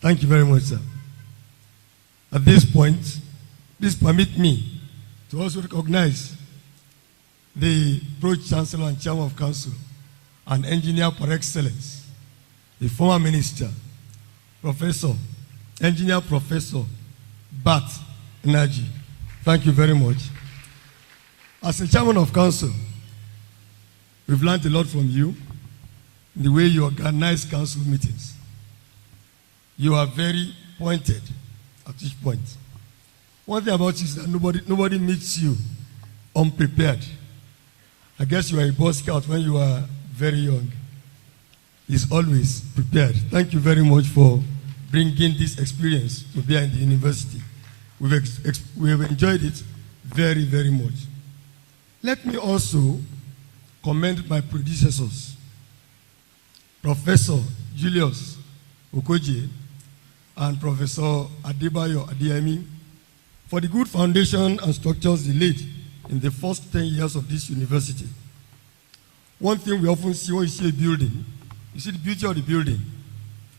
Thank you very much, sir. At this point, please permit me to also recognize the Pro-Chancellor and Chairman of Council and engineer par excellence, the former minister, Engineer Professor Bat Energy. Thank you very much. As a Chairman of Council, we've learned a lot from you in the way you organize council meetings. You are very pointed at each point. One thing about you is that nobody meets you unprepared. I guess you were a Boy Scout when you were very young. He's always prepared. Thank you very much for bringing this experience to bear in the university. We have enjoyed it very, very much. Let me also commend my predecessors, Professor Julius Okoje and Professor Adebayo Adeyemi, for the good foundation and structures they laid in the first 10 years of this university. One thing we often see when you see a building, you see the beauty of the building.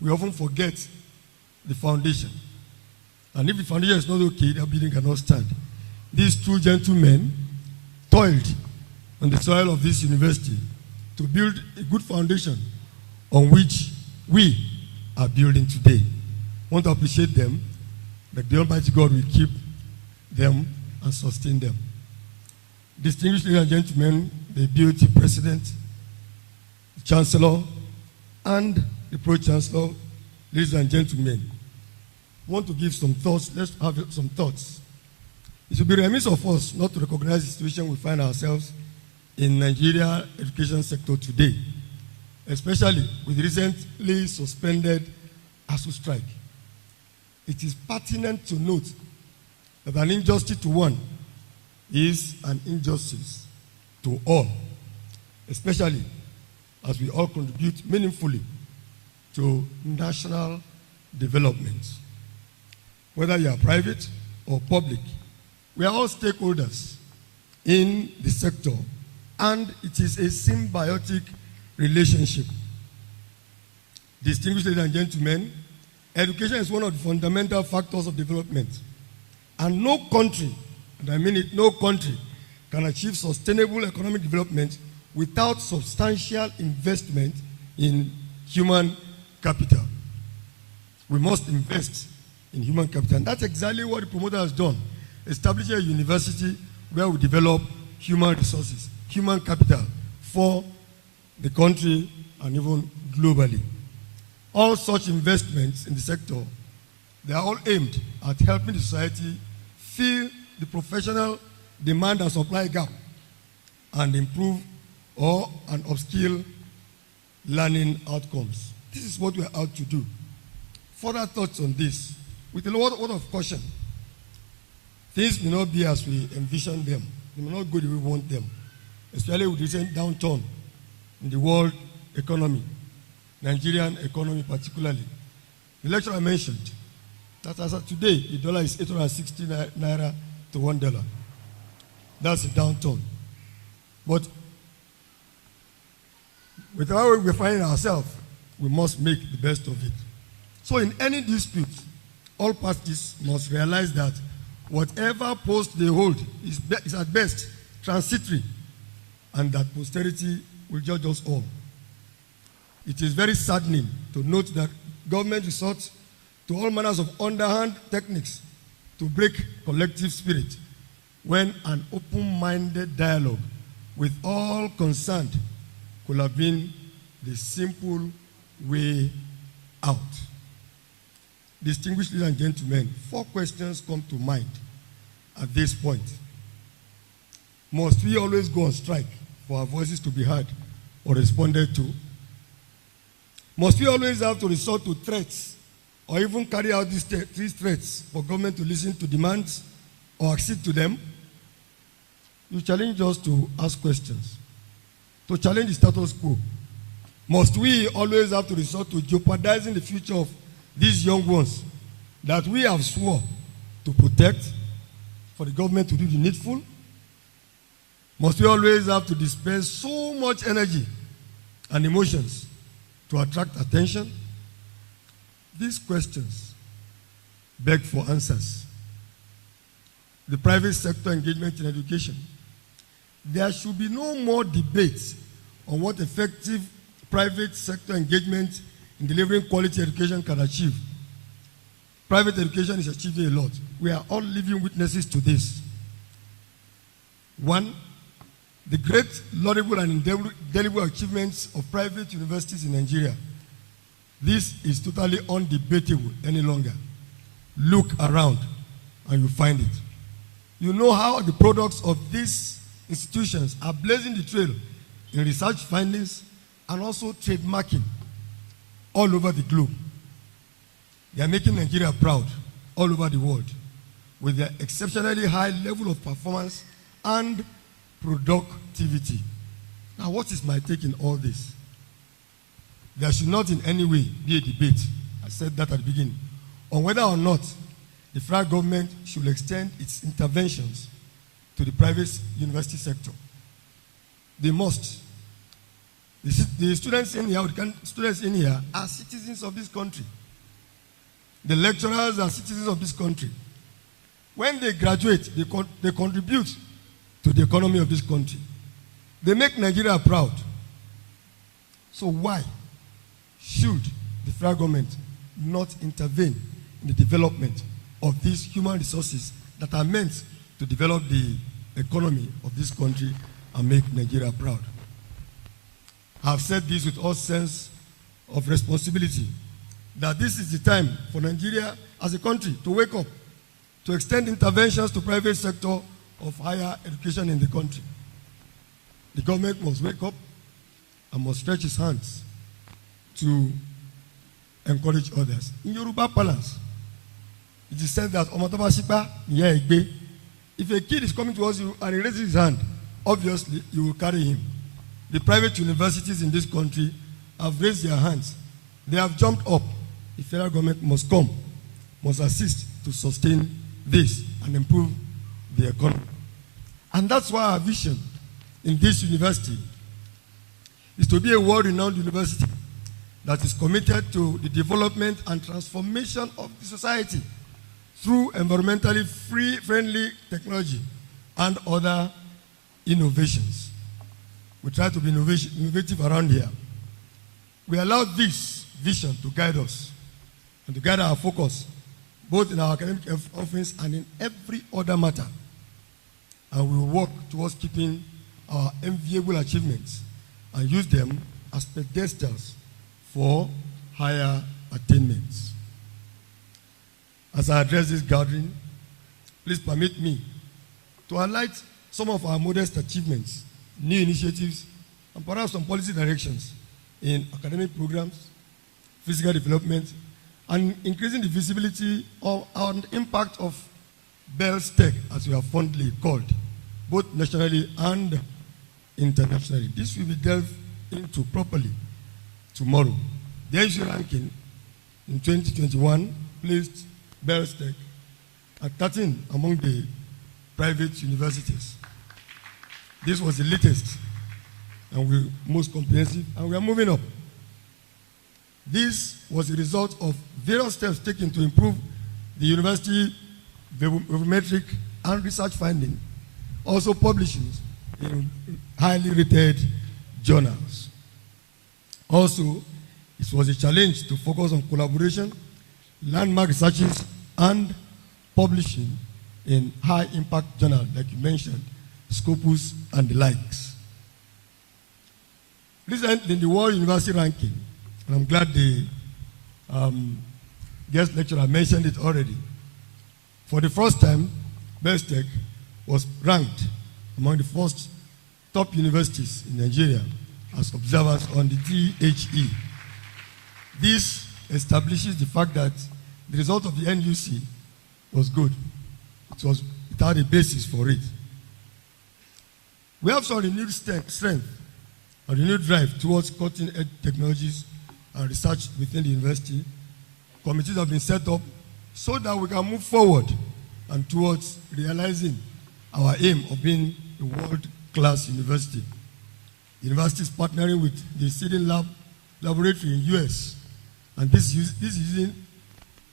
We often forget the foundation. And if the foundation is not okay, the building cannot stand. These two gentlemen toiled on the soil of this university to build a good foundation on which we are building today. I want to appreciate them, that the Almighty God will keep them and sustain them. Distinguished ladies and gentlemen, the BOT President, the Chancellor, and the Pro-Chancellor, ladies and gentlemen, I want to give some thoughts. Let's have some thoughts. It would be remiss of us not to recognize the situation we find ourselves in Nigeria education sector today, especially with the recently suspended ASU strike. It is pertinent to note that an injustice to one is an injustice to all, especially as we all contribute meaningfully to national development. Whether you are private or public, we are all stakeholders in the sector, and it is a symbiotic relationship. Distinguished ladies and gentlemen, education is one of the fundamental factors of development. And no country, and I mean it, no country can achieve sustainable economic development without substantial investment in human capital. We must invest in human capital. And that's exactly what the promoter has done, establishing a university where we develop human resources, human capital for the country and even globally. All such investments in the sector, they are all aimed at helping the society fill the professional demand and supply gap and improve and upskill learning outcomes. This is what we are out to do. Further thoughts on this, with a lot of caution. Things may not be as we envision them. They may not go the way we want them, especially with recent downturn in the world economy, Nigerian economy particularly. The lecturer mentioned that as of today, the dollar is 860 naira to $1. That's a downturn. But with how we're finding ourselves, we must make the best of it. So in any dispute, all parties must realize that whatever post they hold is at best transitory, and that posterity will judge us all. It is very saddening to note that government resorts to all manners of underhand techniques to break collective spirit when an open-minded dialogue with all concerned could have been the simple way out. distinguished ladies and gentlemen, 4 questions come to mind at this point. Must we always go on strike for our voices to be heard or responded to? Must we always have to resort to threats or even carry out these threats for government to listen to demands or accede to them? You challenge us to ask questions, to challenge the status quo. Must we always have to resort to jeopardizing the future of these young ones that we have sworn to protect for the government to do the needful? Must we always have to dispense so much energy and emotions to attract attention? These questions beg for answers. The private sector engagement in education. There should be no more debate on what effective private sector engagement in delivering quality education can achieve. Private education is achieving a lot. We are all living witnesses to this. 1, the great, laudable, and indelible achievements of private universities in Nigeria. This is totally undebatable any longer. Look around and you find it. You know how the products of these institutions are blazing the trail in research findings and also trademarking all over the globe. They are making Nigeria proud all over the world with their exceptionally high level of performance and productivity. Now, what is my take in all this? There should not in any way be a debate, I said that at the beginning, on whether or not the federal government should extend its interventions to the private university sector. They must. The students in here are citizens of this country. The lecturers are citizens of this country. When they graduate, they contribute to the economy of this country. They make Nigeria proud. So why should the federal government not intervene in the development of these human resources that are meant to develop the economy of this country and make Nigeria proud? I have said this with all sense of responsibility, that this is the time for Nigeria as a country to wake up, to extend interventions to private sector of higher education in the country. The government must wake up and must stretch its hands to encourage others. In Yoruba parlance, it is said that if a kid is coming towards you and he raises his hand, obviously you will carry him. The private universities in this country have raised their hands. They have jumped up. The federal government must come, must assist to sustain this and improve the economy. And that's why our vision in this university is to be a world-renowned university that is committed to the development and transformation of the society through environmentally friendly technology and other innovations. We try to be innovative around here. We allow this vision to guide us and to guide our focus, both in our academic offerings and in every other matter. And we will work towards keeping our enviable achievements and use them as pedestals for higher attainments. As I address this gathering, please permit me to highlight some of our modest achievements, new initiatives, and perhaps some policy directions in academic programs, physical development, and increasing the visibility and impact of Bells Tech, as we are fondly called, both nationally and internationally. This will be delved into properly tomorrow. The issue ranking in 2021 placed Bells Tech at 13 among the private universities. This was the latest and most comprehensive, and we are moving up. This was a result of various steps taken to improve the university metric and research finding, also publishing in highly rated journals. Also, it was a challenge to focus on collaboration, landmark researches, and publishing in high-impact journals, like you mentioned, Scopus and the likes. Recently, in the World University Ranking, and I'm glad the guest lecturer mentioned it already. For the first time, BESTEC was ranked among the first top universities in Nigeria as observers on the THE. This establishes the fact that the result of the NUC was good. It had a basis for it. We have some renewed strength and renewed drive towards cutting-edge technologies and research within the university. Committees have been set up so that we can move forward and towards realizing our aim of being a world-class university. The university is partnering with the Seeding Laboratory in US, and this is using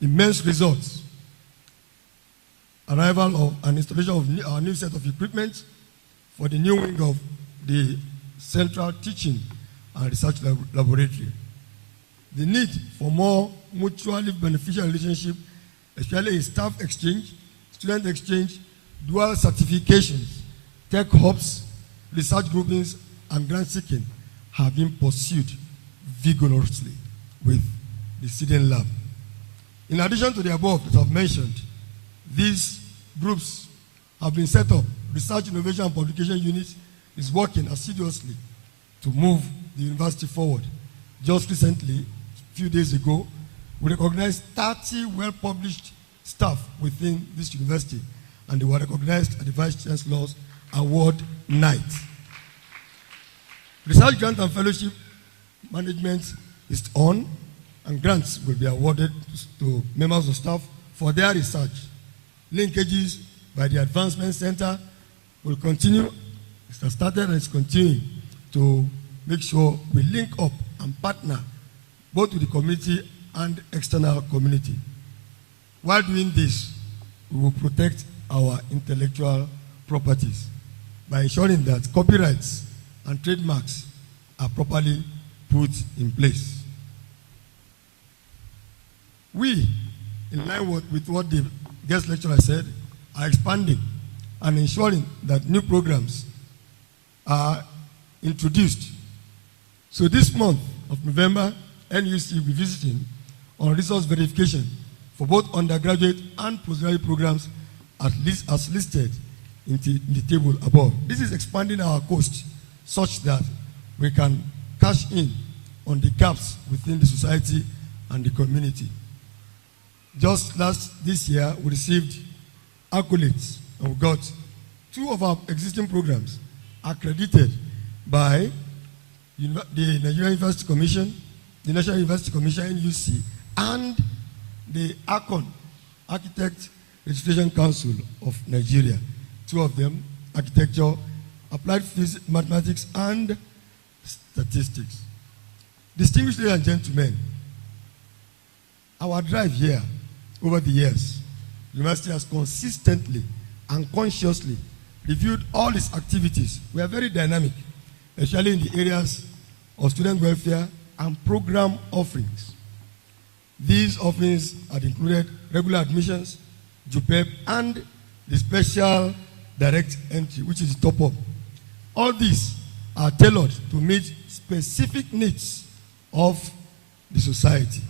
immense results. Arrival of an installation of our new set of equipment for the new wing of the Central Teaching and Research Laboratory. The need for more mutually beneficial relationship, especially in staff exchange, student exchange, dual certifications, tech hubs, research groupings, and grant seeking have been pursued vigorously with the Seeding Lab. In addition to the above that I've mentioned, these groups have been set up. Research, Innovation, and Publication Unit is working assiduously to move the university forward. Just recently, a few days ago, we recognized 30 well-published staff within this university, and they were recognized at the Vice Chancellor's Award Night. Research grant and fellowship management is on, and grants will be awarded to members of staff for their research. Linkages by the Advancement Center will continue. It has started and it's continuing to make sure we link up and partner both with the community and external community. While doing this, we will protect our intellectual properties by ensuring that copyrights and trademarks are properly put in place. We, in line with what the guest lecturer said, are expanding and ensuring that new programs are introduced. So this month of November, NUC will be visiting on resource verification for both undergraduate and postgraduate programs as listed in the table above. This is expanding our cost such that we can cash in on the gaps within the society and the community. Just this year, we received accolades, and we got 2 of our existing programs accredited by the Nigerian University Commission, the National University Commission, NUC, and the ACON, Architect Registration Council of Nigeria. 2 of them, architecture, applied physics, mathematics, and statistics. Distinguished ladies and gentlemen, our drive here over the years, the university has consistently and consciously reviewed all its activities. We are very dynamic, especially in the areas of student welfare and program offerings. These offerings have included regular admissions, JUPEP, and the special direct entry, which is the top-up. All these are tailored to meet specific needs of the society.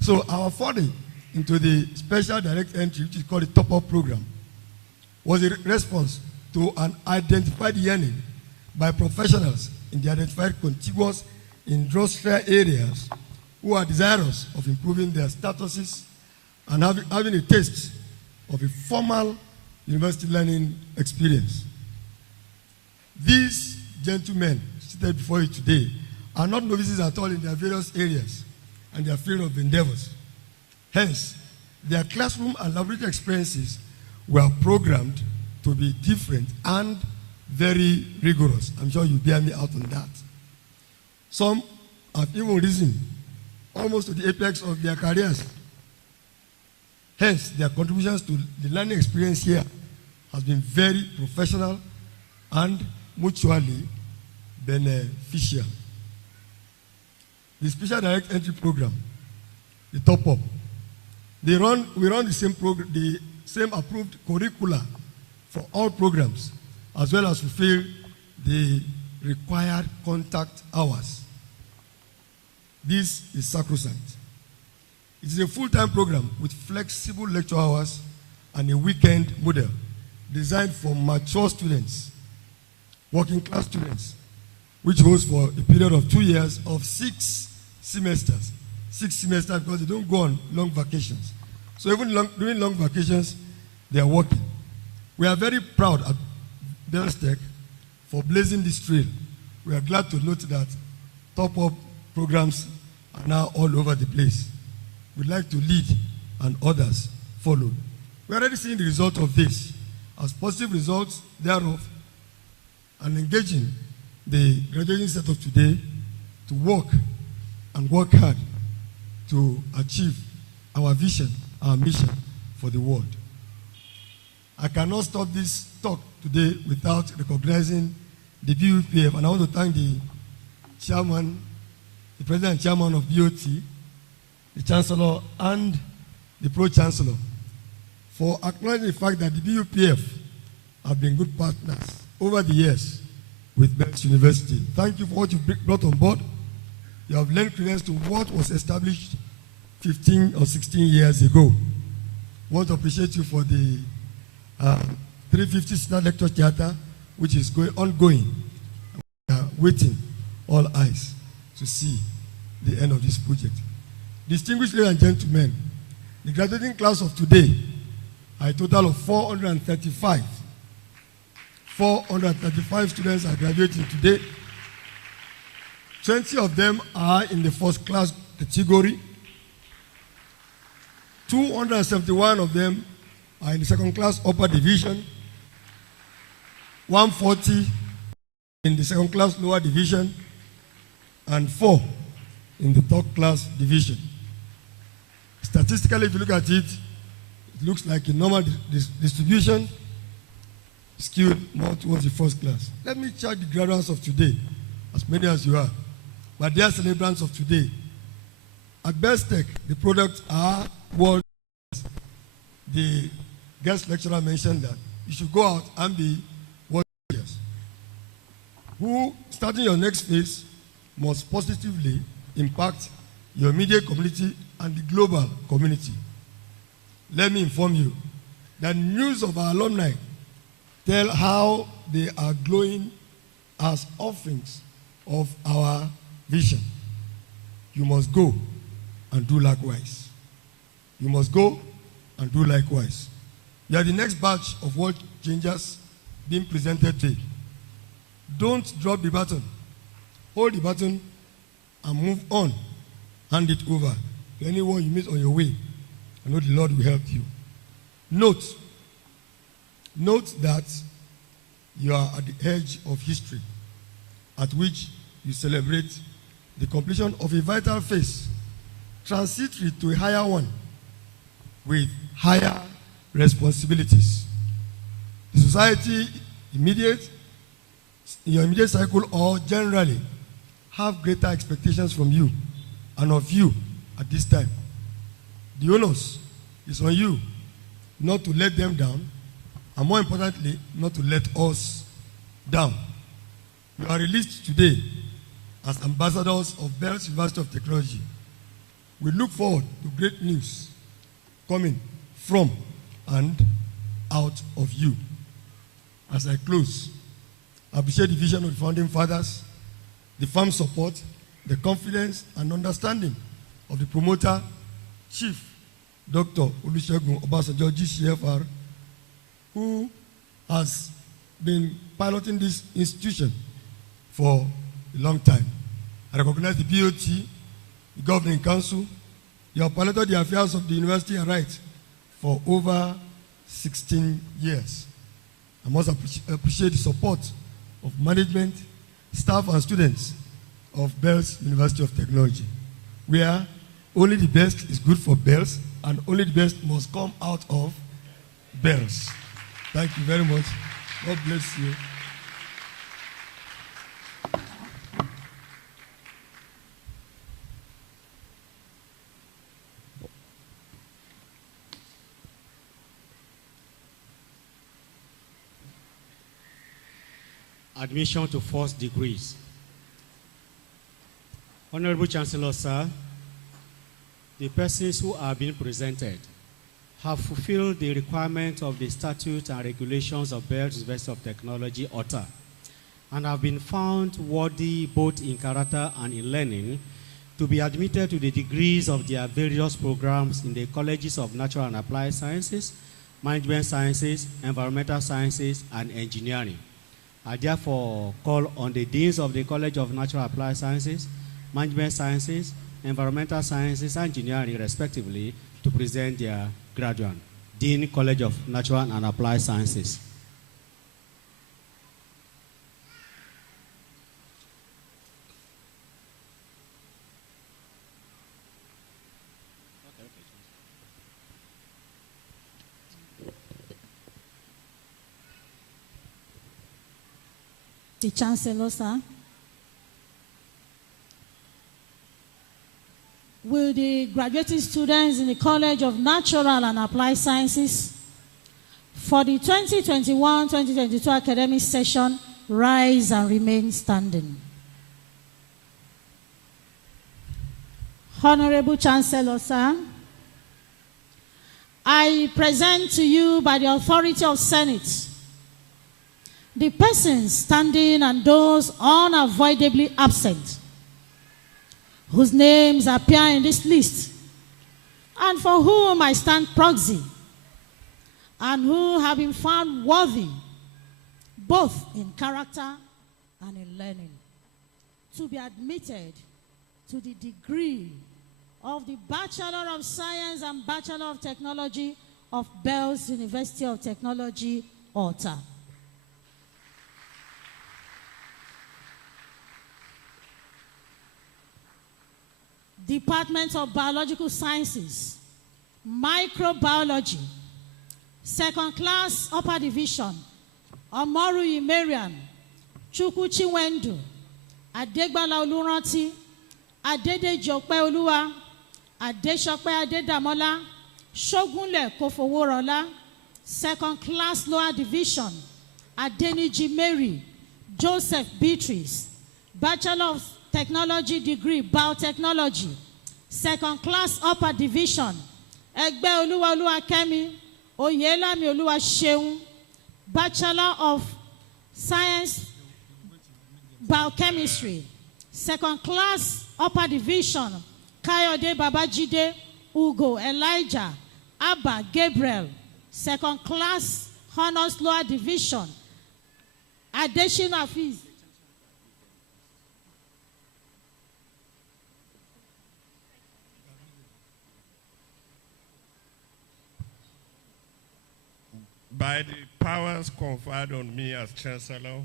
So our foray into the special direct entry, which is called the top-up program, was a response to an identified yearning by professionals in the identified contiguous industrial areas who are desirous of improving their statuses and having a taste of a formal university learning experience. These gentlemen seated before you today are not novices at all in their various areas and their field of endeavors. Hence, their classroom and laboratory experiences were programmed to be different and very rigorous. I'm sure you bear me out on that. Some have even risen almost to the apex of their careers. Hence, their contributions to the learning experience here has been very professional and mutually beneficial. The special direct entry program, the top-up, we run the same approved curricula for all programs, as well as fulfill the required contact hours. This is sacrosanct. It is a full-time program with flexible lecture hours and a weekend model designed for mature students, working class students, which goes for a period of 2 years of 6 semesters. 6 semesters because they don't go on long vacations. So even during long vacations, they are working. We are very proud at Bells Tech for blazing this trail. We are glad to note that top-up programs are now all over the place. We'd like to lead and others follow. We're already seeing the result of this as positive results thereof and engaging the graduating set of today to work and work hard to achieve our vision, our mission for the world. I cannot stop this talk today without recognizing the BUPF, and I want to thank the chairman, the president and chairman of BOT, the chancellor, and the pro-chancellor for acknowledging the fact that the BUPF have been good partners over the years with Bells University. Thank you for what you brought on board. You have lent credence to what was established 15 or 16 years ago. I want to appreciate you for the 350 Senior Lecture Theatre, which is ongoing. We are waiting, all eyes, to see the end of this project. Distinguished ladies and gentlemen, the graduating class of today are a total of 435. 435 students are graduating today. 20 of them are in the first class category. 271 of them are in the second class upper division. 140 in the second class lower division. And 4 in the third class division. Statistically, if you look at it, it looks like a normal distribution skewed more towards the first class. Let me check the graduates of today, as many as you are, but they are celebrants of today. At Bells Tech, the products are world. The guest lecturer mentioned that you should go out and be world leaders who, starting your next phase, must positively impact your immediate community and the global community. Let me inform you that news of our alumni tell how they are glowing as offerings of our vision. You must go and do likewise. You must go and do likewise. You are the next batch of world changers being presented today. Don't drop the baton. Hold the baton and move on. Hand it over to anyone you meet on your way. I know the Lord will help you. Note that you are at the edge of history at which you celebrate the completion of a vital phase, transitory to a higher one with higher responsibilities. The society in your immediate cycle or generally have greater expectations from you and of you at this time. The onus is on you not to let them down, and more importantly, not to let us down. You are released today as ambassadors of Bells University of Technology. We look forward to great news coming from and out of you. As I close, I appreciate the vision of the founding fathers, the firm support, the confidence and understanding of the promoter, Chief Dr. Olusegun Obasanjo, GCFR, who has been piloting this institution for a long time. I recognize the BOT, the Governing Council. You have piloted the affairs of the university and right for over 16 years. I must appreciate the support of management, staff and students of Bells University of Technology, where only the best is good for Bells and only the best must come out of Bells. Thank you very much. God bless you. Admission to first degrees. Honorable Chancellor, sir, the persons who are being presented have fulfilled the requirement of the statutes and regulations of Bells University of Technology, OTA, and have been found worthy both in character and in learning to be admitted to the degrees of their various programs in the colleges of Natural and Applied Sciences, Management Sciences, Environmental Sciences, and Engineering. I therefore call on the deans of the College of Natural and Applied Sciences, Management Sciences, Environmental Sciences, and Engineering, respectively, to present their graduate. Dean, College of Natural and Applied Sciences. The Chancellor, sir. Will the graduating students in the College of Natural and Applied Sciences for the 2021-2022 academic session rise and remain standing? Honorable Chancellor, sir, I present to you by the authority of Senate the persons standing and those unavoidably absent, whose names appear in this list, and for whom I stand proxy, and who have been found worthy, both in character and in learning, to be admitted to the degree of the Bachelor of Science and Bachelor of Technology of Bells University of Technology, OTA. Department of Biological Sciences, Microbiology, Second Class Upper Division, Omoruyi Marian, Chukwu Chinwendu, Adegbala Oluranti, Adedeji Opeoluwa, Adesope Adedamola, Shogunle Kofoworola, Second Class Lower Division, Adeniji Mary, Joseph Beatrice, Bachelor of Technology degree, Biotechnology, Second Class Upper Division, Egbe Oluwa Oluwakemi, Oyelami Oluwaseun, Bachelor of Science, Biochemistry, Second Class Upper Division, Kayode Babajide, Ugo Elijah, Abba Gabriel, Second Class Honors Lower Division, Adeshina Fiz, By the powers conferred on me as Chancellor,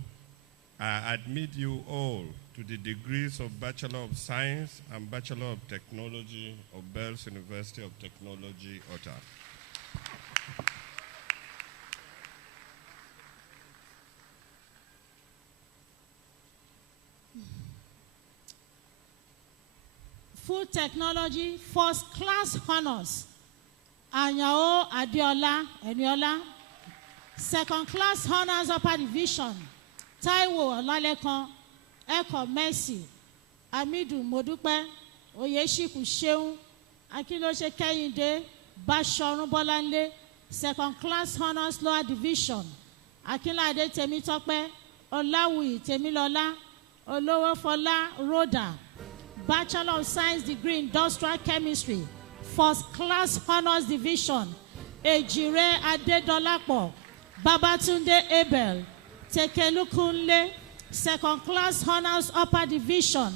I admit you all to the degrees of Bachelor of Science and Bachelor of Technology of Bells University of Technology, OTA. Food Technology, First Class Honors, Anyao Adeola Eniola, Second Class Honors Upper Division, Taiwo Olalekan, Eko Mercy, Amidu Modupe, Oyeshiku Sheun, Akilose Kehinde, Bashorun Bolanle, Second Class Honors Lower Division, Akinlade Temitope, Olawuyi Temilola, Olowofola Rhoda, Bachelor of Science degree Industrial Chemistry, First Class Honors Division, Ejire Adedolapo, Babatunde Abel, Tekelukunle, Second Class Honors Upper Division,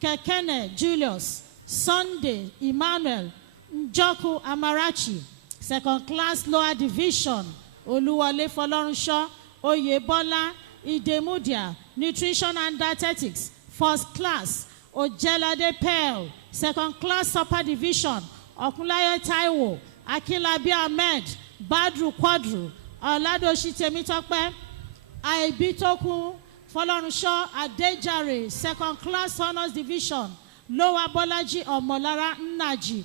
Kekene Julius, Sunday Emmanuel, Njoku Amarachi, Second Class Lower Division, Oluwole Folorunsho, Oyebola, Idemudia, Nutrition and Dietetics, First Class, Ojelade Pearl, Second Class Upper Division, Okunlaye Taiwo, Akilabi Ahmed, Badru Quadru, Oladoshi Temitope, Aibitoku, Folorunsho Adejare, Second Class Honors Division, Lower Bolaji Omolara Nnaji.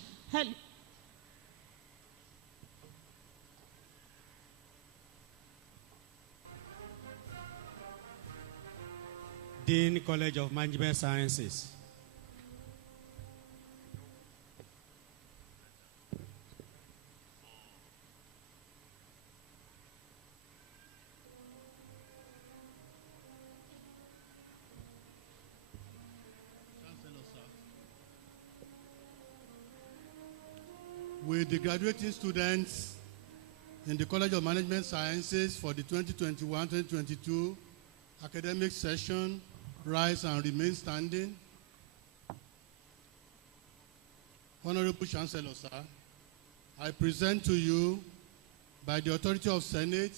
Dean, College of Management Sciences. with the graduating students in the College of Management Sciences for the 2021-2022 academic session rise and remain standing. Honorable Chancellor, sir, I present to you, by the authority of Senate,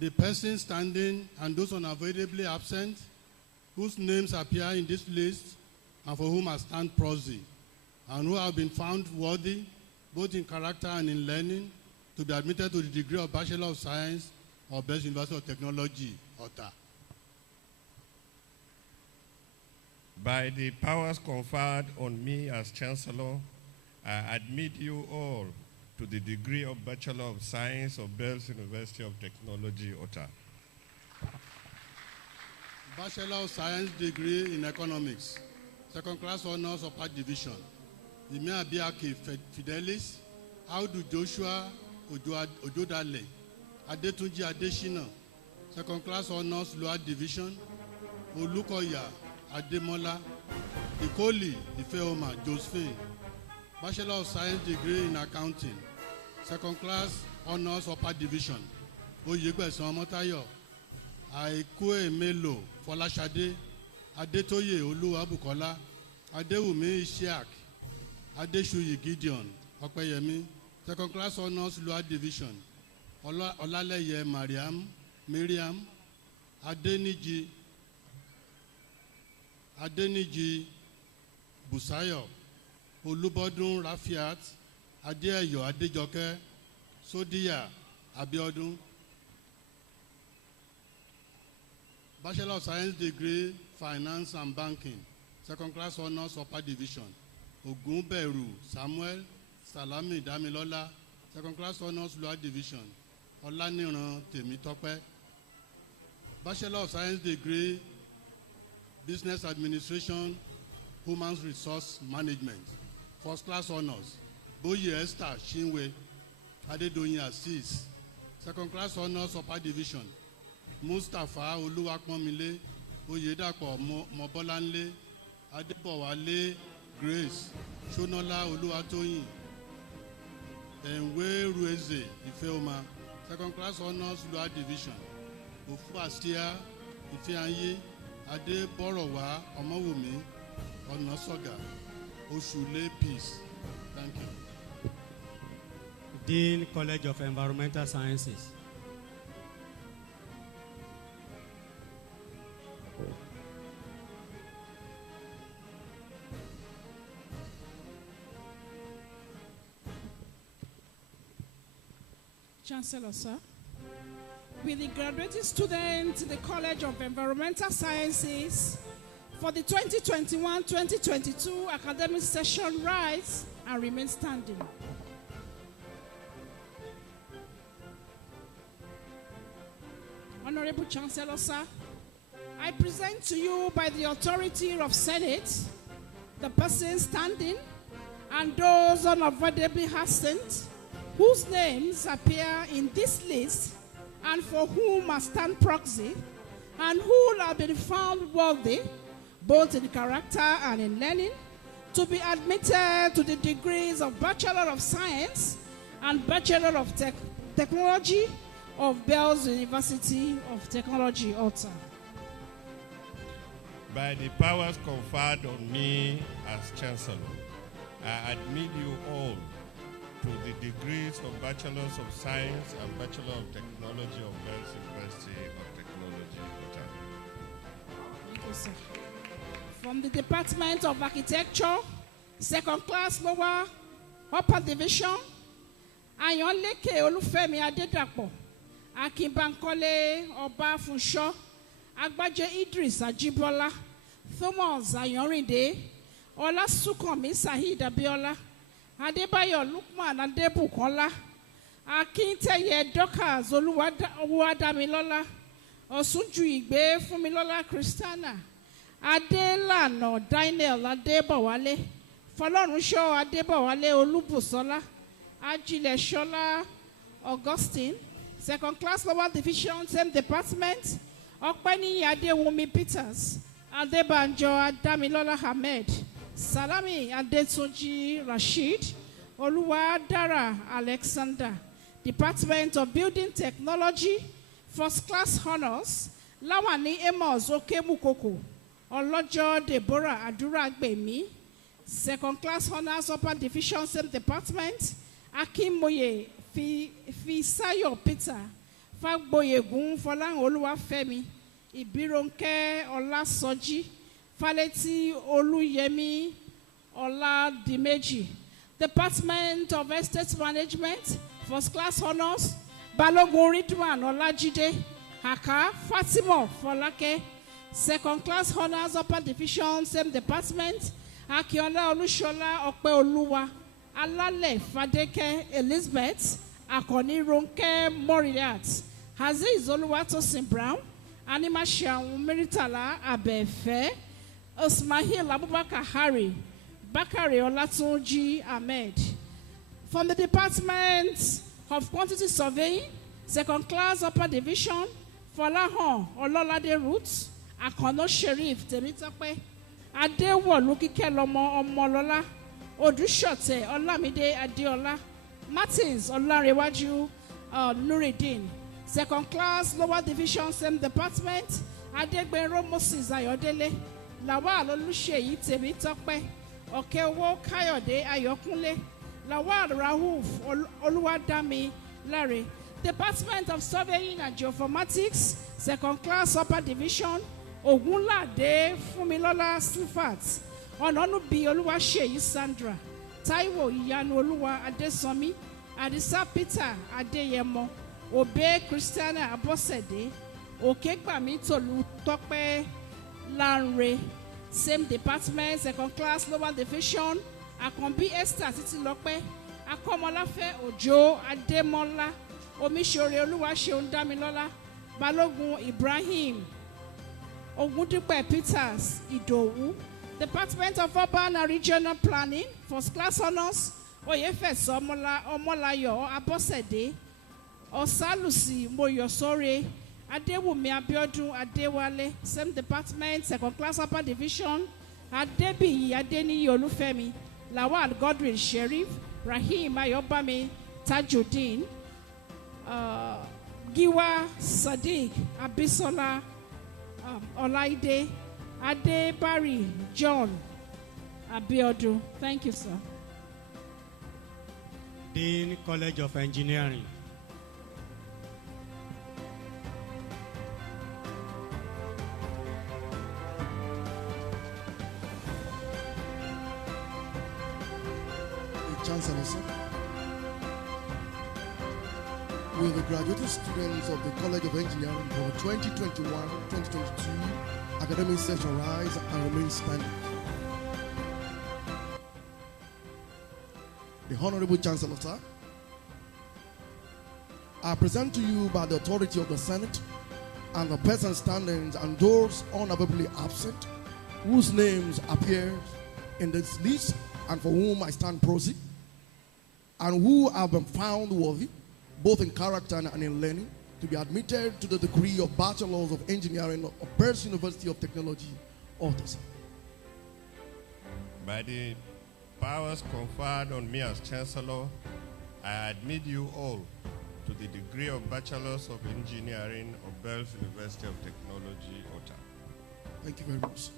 the persons standing and those unavoidably absent, whose names appear in this list and for whom I stand proxy, and who have been found worthy, both in character and in learning, to be admitted to the degree of Bachelor of Science or Best University of Technology, OTA. By the powers conferred on me as Chancellor, I admit you all to the degree of Bachelor of Science of Bells University of Technology, OTA. Bachelor of Science degree in Economics, second class honors of Art Division. Ime Abiaki Fidelis, Audu Joshua Ojodale, Adetunji Adeshina, second class honors Lower Division. Olukoya Ademola, Ikoli Ifeoma Josephine, Bachelor of Science degree in Accounting, second class honors Upper Division. Oyegbesan Omotayo, Aikue Melo Folashade, Adetoye Oluwabukola, Adewumi Ishiak, Adeshuyi Gideon Okpeyemi, second class honors Lower Division. Olaleye Miriam, Adeniji Busayo, Olubodun Rafiat, Adeyo Adejoke, Sodia Abiodun. Bachelor of Science degree, Finance and Banking, second class honors Upper Division. Ogunberu Samuel Salami Damilola, second class honors Lower Division. Olaniran Temitope. Bachelor of Science degree, Business Administration, Human Resource Management, first class honors. Boye Esther Shinwe, Adedoyin Assis, second class honors Upper Division. Mustafa Oluwapomile, Oyedapo Mobolanle, Adebowale Grace, Shonola Oluwatoyin, Enwe Rueze Ifeoma, second class honors Lower Division. Ofu Astia Ifeanyi, Ade Borowa Omowumi, Onosoga, Oshule Peace. Thank you. Dean, College of Environmental Sciences. Chancellor, sir. With the graduating students in the College of Environmental Sciences for the 2021-2022 academic session rise and remain standing. Honorable Chancellor, sir, I present to you by the authority of Senate the persons standing and those unavoidably absent whose names appear in this list and for whom I stand proxy, and who have been found worthy, both in character and in learning, to be admitted to the degrees of Bachelor of Science and Bachelor of Technology of Bells University of Technology, OTA. By the powers conferred on me as Chancellor, I admit you all to the degrees of Bachelors of Science and Bachelor of Technology of Bells University of Technology, OTA. Thank you, sir. From the Department of Architecture, second class lower, upper division, Ayonleke Olufemi Adedapo, Akinbankole Obafunsho, Agbaje Idris Ajibola, Thomas Ayonrinde, Olasukanmi Saheed Abiola, Adebayo Lukman Adebukola, Akinteye Dokas Oluwadamilola, Osunju Igbe Fumilola Christiana, Adelano Daniel Adebawale, Folorunsho Adebawale Olubusola, Ajile Shola Augustine, second class lower division, same department, Okpeni Adewumi Peters, Adebanjo Adamilola Ahmed, Salami Adetunji Rashid, Oluwadara Alexander, Department of Building Technology, First Class Honors, Lawani Amos Okemukoko, Olojo Deborah Aduragbemi, Second Class Honors Upper Division, same department, Akimoye Fisayo Peter, Fagboyegun Folang Oluwafemi, Ibironke Olasoji, Faleti Oluyemi Oladimeji, Department of Estate Management, First Class Honors, Balogun Ridwan Olajide, Haka Fatima Folake, Second Class Honors Upper Division, same department, Akiola Olushola Okpeoluwa, Alale Fadeke Elizabeth, Akoni Ronke Moriat, Aziz Oluwatosin Brown, Anima Shaun Meritala Abefe, Osmahil Abubakar Harry, Bakari Olatunji Ahmed. From the Department of Quantity Surveying, Second Class Upper Division, Folahon Ololade Roots, Akono Sheriff Temitope, Adewolu Kikelomo Omolola, Odushote Olamide Adeola, Martins Olarewaju Nuruddin. Second Class Lower Division, same department, Adegbero Moses Ayodele, Lawal Oluseyi Temitope, Okewo Kayode Ayokunle, Lawal Rahuf Oluwadami Larry. Department of Surveying and Geoformatics, Second Class Upper Division, Ogunlade Fumilola Sifat, Ononubi Oluwaseyi Sandra, Taiwo Iyanu Oluwa Adesomi, Adisa Peter Adeyemo, Obe Christiana Abosede, Okegbami Tolu Tope Lanre. Same department, Second Class Lower Division, Akombi Esther Titilope, Akomolafe Ojo Ademola, Omishore Oluwaseun Damilola, Balogun Ibrahim, Ogundipe Peters Idowu. Department of Urban and Regional Planning, First Class Honors, Oyefeso Omolayo Abosede, Osalusi Moyosore, Adewumi Abiodun Adewale, same department, Second Class Upper Division, Adebiyi Adeniyi Olufemi, Lawal Godwin Sheriff, Rahim Ayobami Tajuddin, Giwa Sadiq Abisola Olaide, Adebari John Abiodun. Thank you, sir. Dean College of Engineering. Chancellor, sir. With the graduating students of the College of Engineering for 2021-2022 academic session rise and remain standing. The Honorable Chancellor, sir, I present to you by the authority of the Senate and the persons standing and those unavoidably absent whose names appear in this list and for whom I stand proxy, and who have been found worthy, both in character and in learning, to be admitted to the degree of Bachelors of Engineering of Perth University of Technology, Authors. By the powers conferred on me as Chancellor, I admit you all to the degree of Bachelors of Engineering of Perth University of Technology, Author. Thank you very much.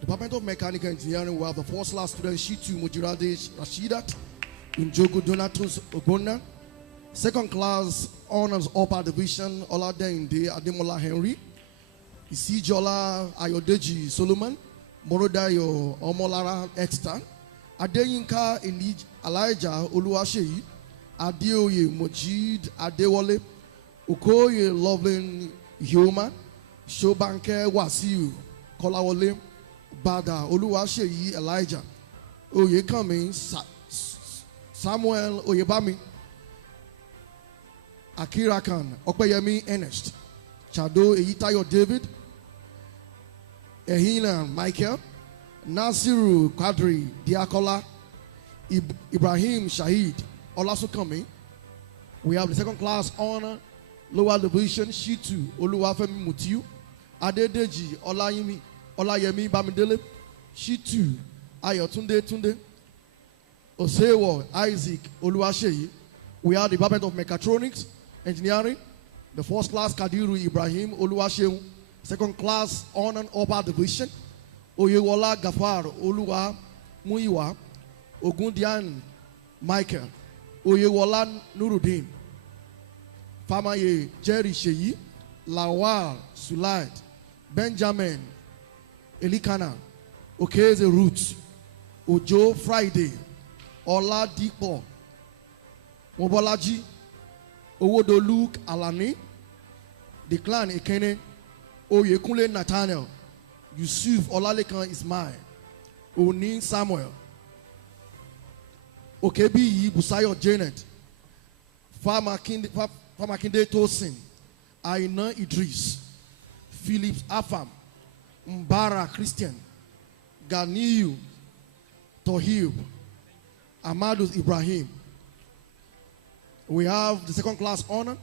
Department of Mechanical Engineering will have the first class student Shitu Mujirade Rashidat, Njogu Donatus Ogona. Second class honors upper division Oladeinde Ademola Henry, Isijola Ayodeji Solomon, Morodayo Omolara Extan, Adeyinka Elijah Oluwaseyi, Adeoye Mojid Adewale, Okoye Loveling Human, Shobanke Wasiu Kolawole, Bada Oluwaseyi Elijah, Oyekami Samuel Oyebami, Akira Khan, Okpeyemi Ernest, Chado Eyitayo David, Ehina Michael, Nasiru Quadri Diakola, Ibrahim Shahid Olasukami. We have the second class honor, lower division, Shitu Oluwafemi Mutiu, Adedeji Olayemi Bamidele, Shitu Ayotunde Tunde, Osewo Isaac Oluwaseyi. We have the Department of Mechatronics, Engineering, the first class Kadiru Ibrahim Oluwaseun, second class Honor Upper Division, Oyewola Gafar Oluwa Muyiwa, Ogundian Michael, Oyewola Nuruddin, Famaye Jerry Sheyi, Lawal Sulaid, Benjamin Elikana, Okeze Roots, Ojo Friday, Ola Dipo, Mobolaji, Owodoluk Alani, the clan Ekene, Oyekunle Nathaniel, Yusuf Olalekan Ismail, Oni Samuel, Okebi Busayo Janet, Famakinde Tosin, Aina Idris, Phillips Afam, Mbara Christian, Ganiyu Tohib, Amadou Ibrahim. We have the second class honor,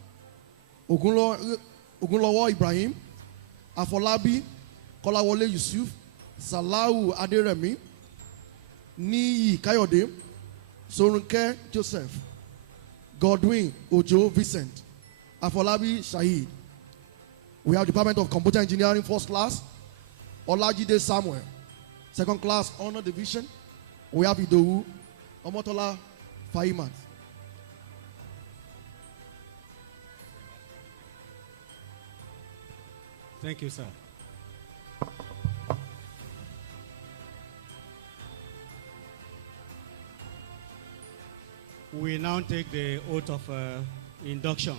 Ogunlowo Ibrahim, Afolabi, Kolawole Yusuf, Salahu Aderemi, Niyi Kayode, Sorunke Joseph, Godwin Ojo Vincent, Afolabi Shahid. We have Department of Computer Engineering first class, Olajide Samuel, second class honor division. We have Idowu Omotola Faimat. Thank you, sir. We now take the oath of induction.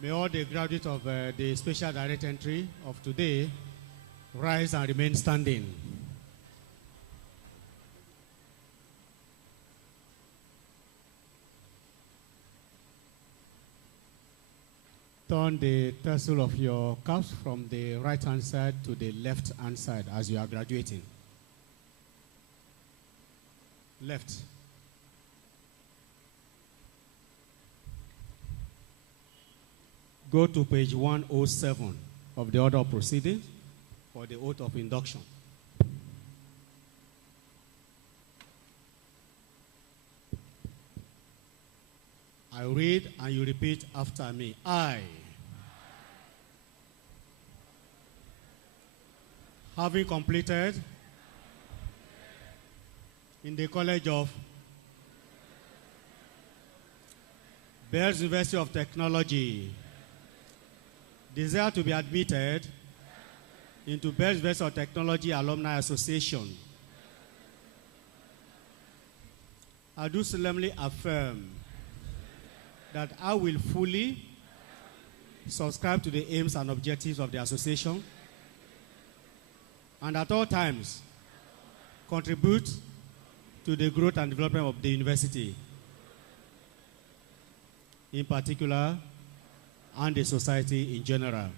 May all the graduates of the special direct entry of today rise and remain standing. Turn the tassel of your caps from the right-hand side to the left-hand side as you are graduating. Left. Go to page 107 of the order of proceedings for the oath of induction. I read and you repeat after me. I, having completed in the College of Bells University of Technology, desire to be admitted into Bells University of Technology Alumni Association. I do solemnly affirm that I will fully subscribe to the aims and objectives of the association and at all times contribute to the growth and development of the university, in particular, and the society in general.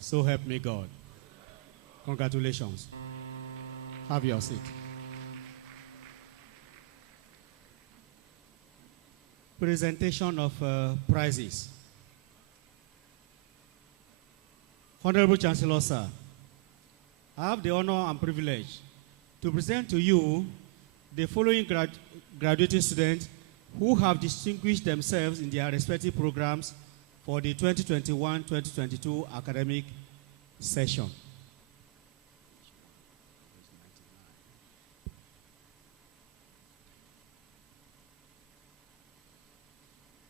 So help me God. Congratulations. Have your seat. Presentation of prizes. Honorable Chancellor, sir, I have the honor and privilege to present to you the following graduating students who have distinguished themselves in their respective programs for the 2021-2022 academic session.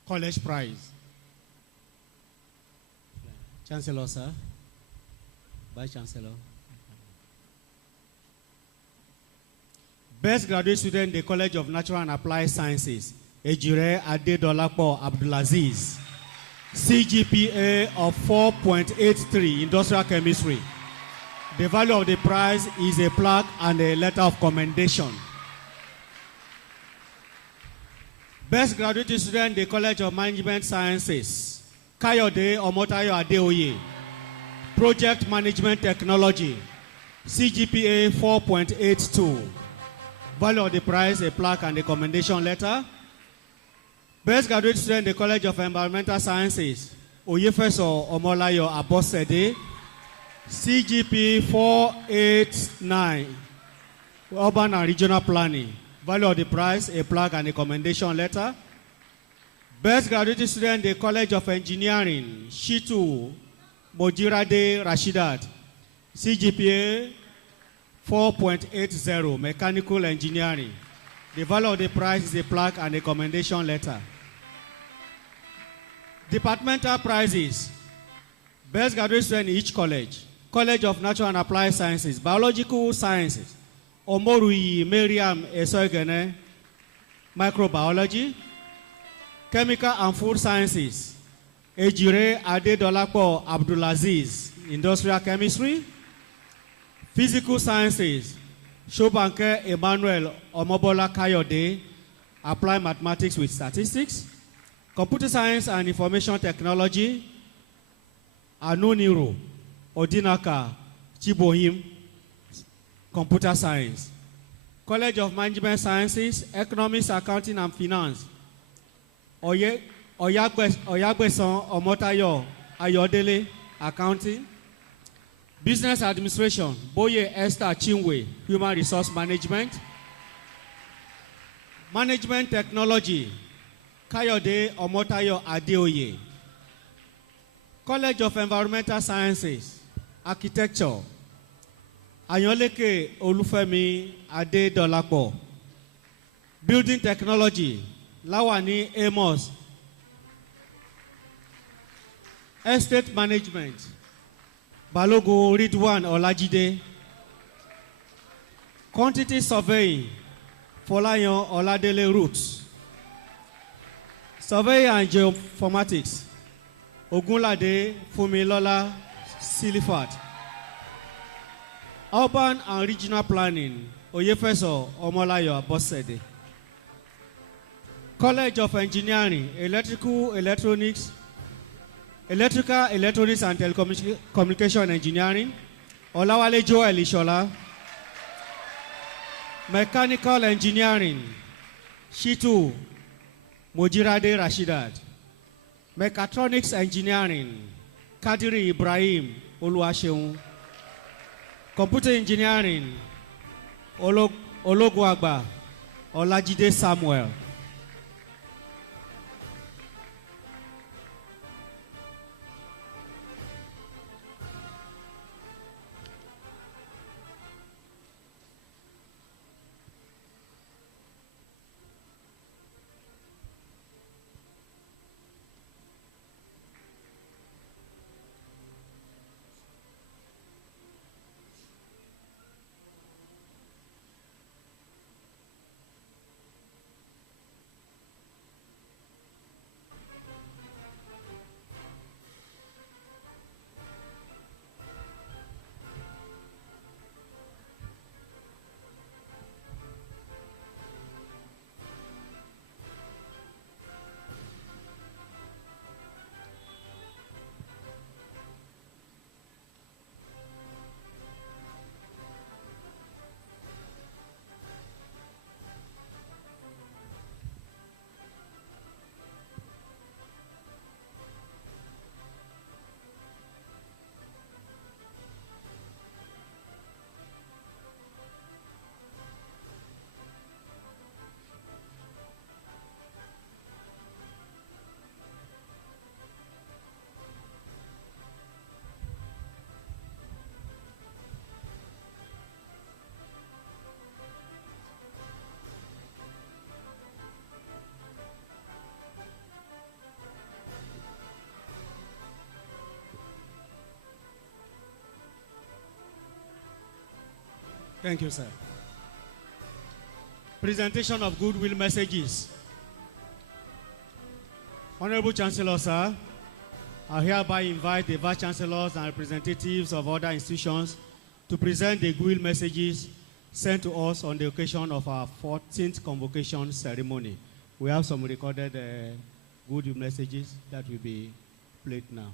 College prize. Chancellor, sir. Vice Chancellor. Best graduate student in the College of Natural and Applied Sciences, Ejire Adedolapo Abdulaziz. CGPA of 4.83, Industrial Chemistry. The value of the prize is a plaque and a letter of commendation. Best graduate student in the College of Management Sciences, Kayode Omotayo Adeoye. Project Management Technology, CGPA 4.82. Value of the prize, a plaque and a commendation letter. Best graduate student in the College of Environmental Sciences, Oyefeso Omolayo Abosede, CGP 489. Urban and Regional Planning. Value of the prize, a plaque and a commendation letter. Best graduating student, the College of Engineering, Shitu Mojirade Rashidat. CGPA 4.80, Mechanical Engineering. The value of the prize is a plaque and a commendation letter. Departmental prizes. Best graduate student in each college. College of Natural and Applied Sciences, Biological Sciences. Omorui Miriam Esoigene, Microbiology. Chemical and Food Sciences. Ejire Adedolapo Abdulaziz, Industrial Chemistry. Physical Sciences. Shobanke Emmanuel Omobola Kayode, Applied Mathematics with Statistics. Computer Science and Information Technology, Anuniro Odinaka Chibohim, Computer Science. College of Management Sciences, Economics, Accounting and Finance, Oyagbeson Omotayo Ayodele, Accounting. Business Administration, Boye Esther Chinwe, Human Resource Management. Management Technology, Kayode Omotayo Adeoye. College of Environmental Sciences, Architecture, Ayoleke Olufemi Adedolapo. Building Technology, Lawani Amos. Estate Management, Balogo Ridwan Olajide. Quantity Surveying, Folayan Oladele Roots. Survey and Geoinformatics, Ogunlade Fumilola Silifat. Urban and Regional Planning, Oyefeso Omolayo Abosede. College of Engineering, Electrical, Electronics and Telecommunication Engineering, Olawale Joel Ishola. Mechanical Engineering, Shitu Mojirade Rashidat. Mechatronics Engineering, Kadiri Ibrahim Oluwaseun. Computer Engineering, Ologwagba Olajide Samuel. Thank you, sir. Presentation of goodwill messages. Honorable Chancellor, sir, I hereby invite the Vice Chancellors and representatives of other institutions to present the goodwill messages sent to us on the occasion of our 14th Convocation Ceremony. We have some recorded goodwill messages that will be played now.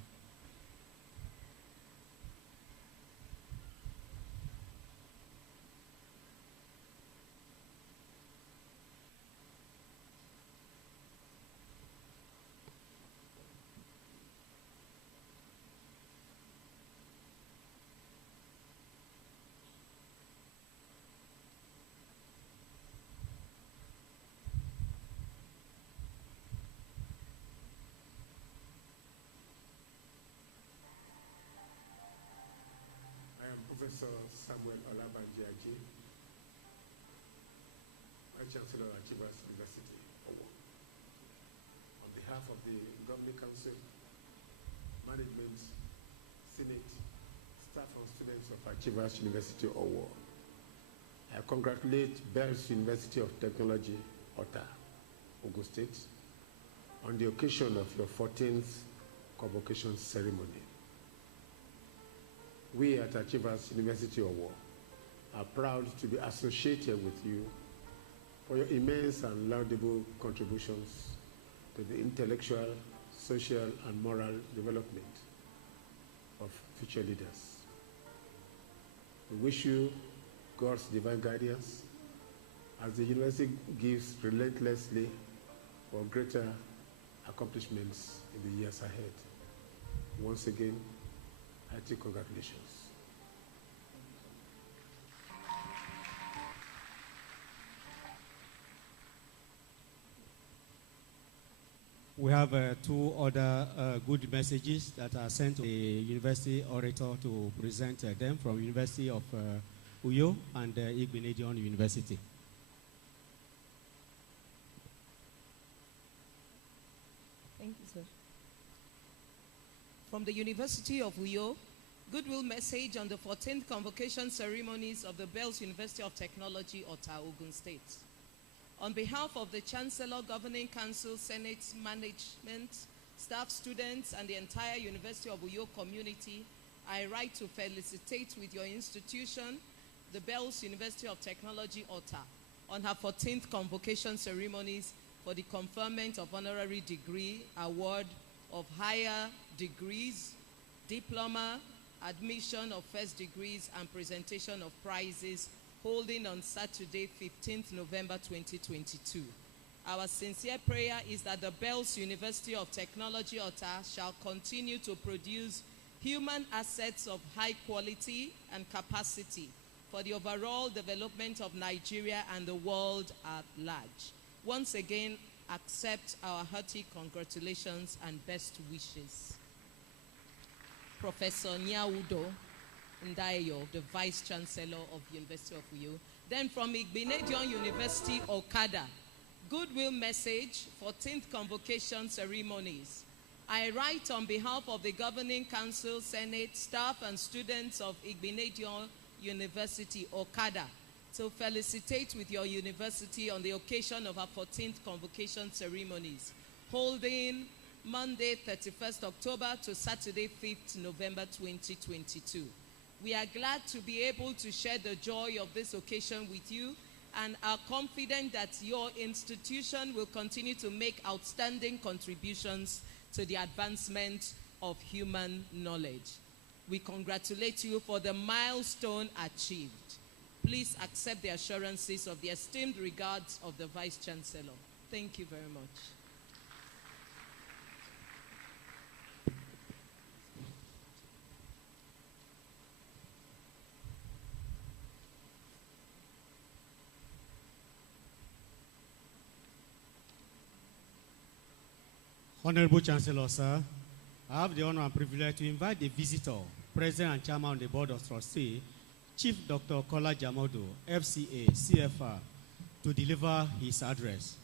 Professor Samuel Olabanji, Vice Chancellor of Achievers University, Award. On behalf of the Governing Council, Management, Senate, staff and students of Achievers University Award, I congratulate Bells University of Technology, Ota, Ogun State, on the occasion of your 14th Convocation Ceremony. We at Achievers University Award are proud to be associated with you for your immense and laudable contributions to the intellectual, social, and moral development of future leaders. We wish you God's divine guidance as the university gives relentlessly for greater accomplishments in the years ahead. Once again, hearty congratulations. We have two other good messages that are sent to the university orator to present them from University of Uyo and Igbinedion University. Thank you, sir. From the University of Uyo, goodwill message on the 14th Convocation Ceremonies of the Bells University of Technology, Ota, Ogun State. On behalf of the Chancellor, Governing Council, Senate, Management, staff, students, and the entire University of Uyo community, I write to felicitate with your institution, the Bells University of Technology, Ota, on her 14th Convocation Ceremonies for the conferment of honorary degree, award of higher degrees, diploma, admission of first degrees, and presentation of prizes, holding on Saturday, 15th November 2022. Our sincere prayer is that the Bells University of Technology, Ota, shall continue to produce human assets of high quality and capacity for the overall development of Nigeria and the world at large. Once again, accept our hearty congratulations and best wishes. Professor Nyaudo Ndayo, the Vice Chancellor of the University of Uyo. Then from Igbinedion University, Okada, goodwill message, 14th Convocation Ceremonies. I write on behalf of the Governing Council, Senate, staff, and students of Igbinedion University, Okada, to felicitate with your university on the occasion of our 14th Convocation Ceremonies, holding Monday, 31st October to Saturday, 5th November 2022. We are glad to be able to share the joy of this occasion with you and are confident that your institution will continue to make outstanding contributions to the advancement of human knowledge. We congratulate you for the milestone achieved. Please accept the assurances of the esteemed regards of the Vice Chancellor. Thank you very much. Honorable Chancellor, sir, I have the honor and privilege to invite the visitor, President and Chairman of the Board of Trustees, Chief Dr. Kola Jamodo, FCA, CFR, to deliver his address.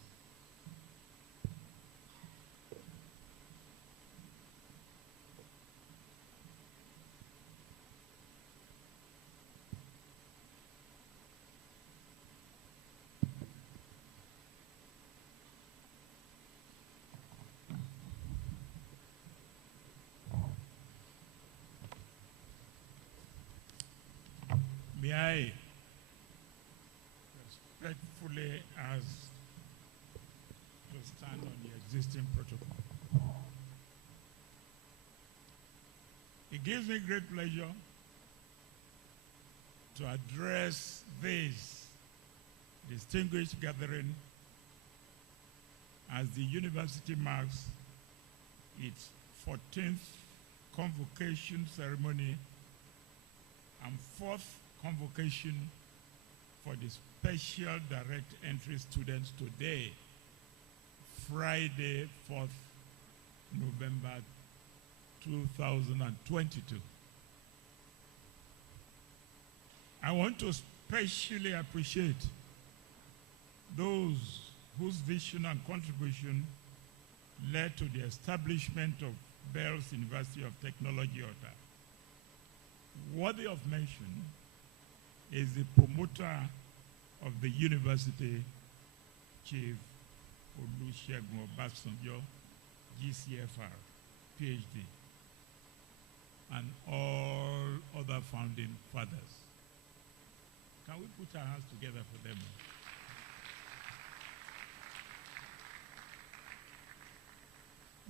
May I respectfully ask to stand on the existing protocol. It gives me great pleasure to address this distinguished gathering as the university marks its 14th Convocation Ceremony and 4th Convocation for the special direct entry students today, Friday, 4th November 2022. I want to especially appreciate those whose vision and contribution led to the establishment of Bells University of Technology Ota. Worthy of mention is the promoter of the university, Chief Olusegun Obasanjo, GCFR, PhD, and all other founding fathers. Can we put our hands together for them?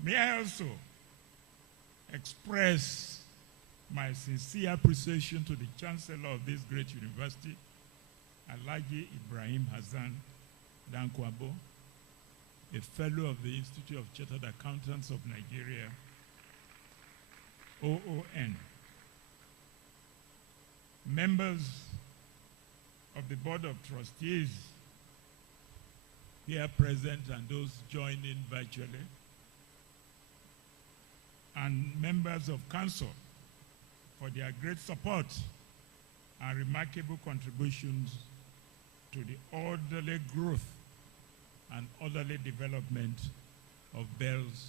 May I also express my sincere appreciation to the Chancellor of this great university, Alhaji Ibrahim Hassan Dankwabo, a fellow of the Institute of Chartered Accountants of Nigeria, OON, members of the Board of Trustees here present and those joining virtually, and members of council for their great support and remarkable contributions to the orderly growth and orderly development of Bells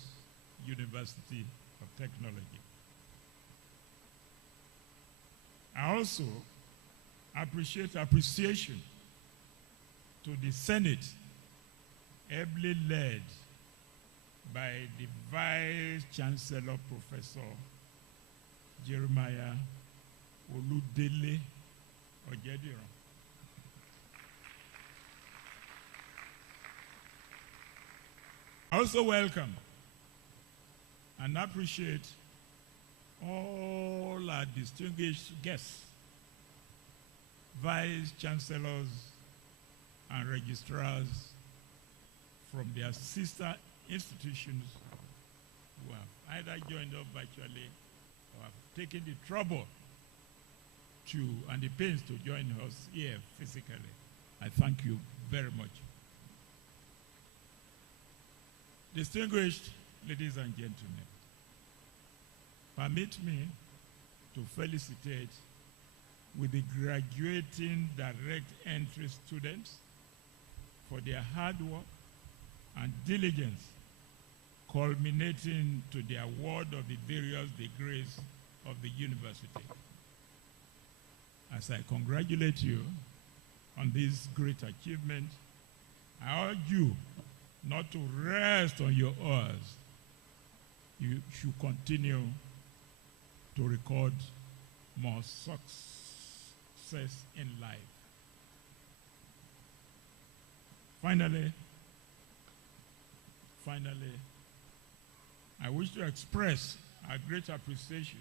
University of Technology. I also appreciation to the Senate, ably led by the Vice Chancellor, Professor Jeremiah Oludele Ojediran. I also welcome and appreciate all our distinguished guests, Vice Chancellors and Registrars from their sister institutions who have either joined us virtually or have taken the trouble to and the pains to join us here physically. I thank you very much. Distinguished ladies and gentlemen, permit me to felicitate with the graduating direct entry students for their hard work and diligence, culminating to the award of the various degrees of the university. As I congratulate you on this great achievement, I urge you not to rest on your oars. You should continue to record more success in life. Finally, I wish to express our great appreciation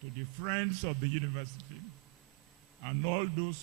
to the friends of the university and all those